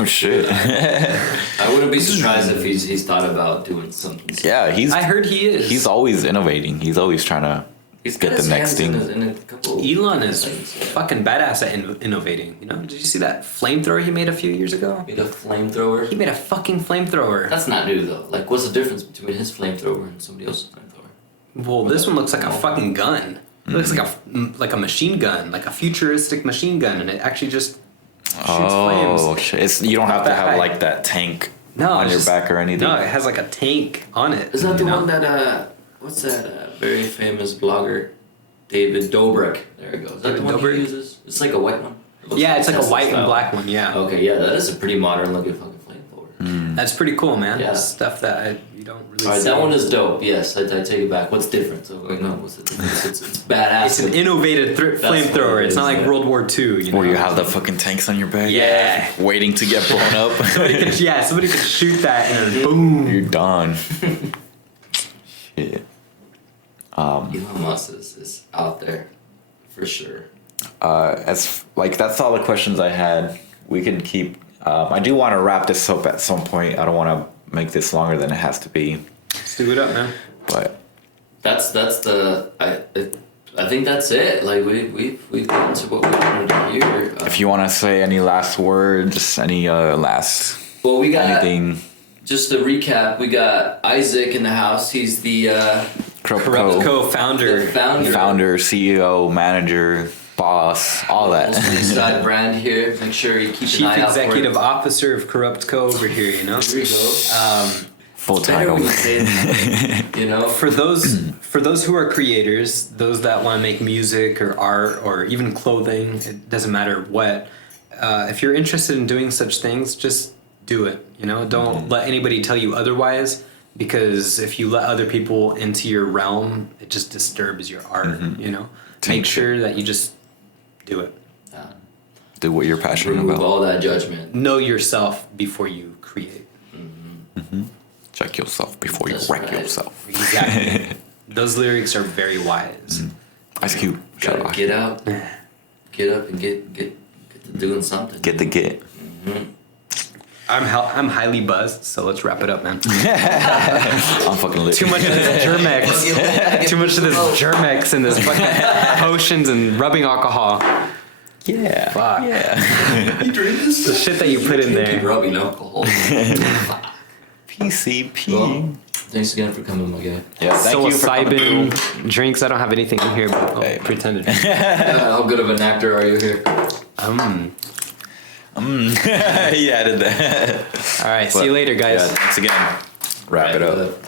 Oh shit. I wouldn't be surprised if he's thought about doing something. Yeah, I heard he is. he's always innovating. He's always trying to He's get got the his next hands thing. in a couple. Elon is things, yeah. fucking badass at innovating. You know, did you see that flamethrower he made a few years ago? Made a flamethrower. He made a fucking flamethrower. That's not new though. Like, what's the difference between his flamethrower and somebody else's flamethrower? Well, this one looks like a fucking gun. It looks like a machine gun, like a futuristic machine gun, and it actually just shoots Oh flames. shit! It's, you don't have to That have high. like that tank No, on it's your just- back or anything. No, it has like a tank on it. Is that the you know? one that what's that very famous blogger, David Dobrik? There it goes. Is that the David one Dobrik? he uses? It's like a white one. It looks Yeah, it's like a Tesla white and style. black one. Yeah, Okay, yeah, that is a pretty modern looking fucking flamethrower. that's pretty cool, man. Yeah. Stuff that you don't really. Alright, see. that one is dope. Yes, I take it back. What's different? So wait, no, what's the difference? It's badass. It's an innovative That's flamethrower. what it It's not is, like yeah. World War II. You know? Where you have the fucking tanks on your back. Yeah. Waiting to get blown up. somebody could shoot that and then boom. You're done. Shit. Elon Musk is out there for sure. As like that's all the questions I had. We can keep. I do want to wrap this up at some point. I don't want to make this longer than it has to be. Let's do it up, man. But That's the I think that's it. Like we've gotten to what we wanted to hear. if you want to say any last words, any last Well, we got anything, just to recap. We got Isaac in the house. He's the Corrupt Co-founder. founder, CEO, manager, boss, all that. Sunnyside brand here. Make sure you keep Chief an eye out Executive for Officer of Corrupt Co. over here, you know? There you go. Full Better title. when you say it, you know. For those who are creators, those that want to make music or art or even clothing, it doesn't matter what. If you're interested in doing such things, just do it. You know, don't let anybody tell you otherwise. Because if you let other people into your realm, it just disturbs your art. You know, make sure that you just do it. Do what you're passionate Remove about. all that judgment. Know yourself before you create. Check yourself before you That's wreck right. yourself. Exactly. Those lyrics are very wise. Ice Cube. Shout Gotta out. get out, get up, and get to doing something. Get the get. I'm highly buzzed, so let's wrap it up, man. I'm fucking lit. Too much of this Germex. Too much of this Germex and this fucking potions and rubbing alcohol. Yeah. Fuck. Yeah. You drink this? The shit that you put in Keep there. rubbing alcohol. PCP. Well, thanks again for coming, my guy. Yeah, thank you for coming through. Psilocybin drinks. I don't have anything in here, but Hey. pretended. How good of an actor are you here? Yeah, I did that. All right. See you later, guys. Yeah, thanks again. Wrap it up.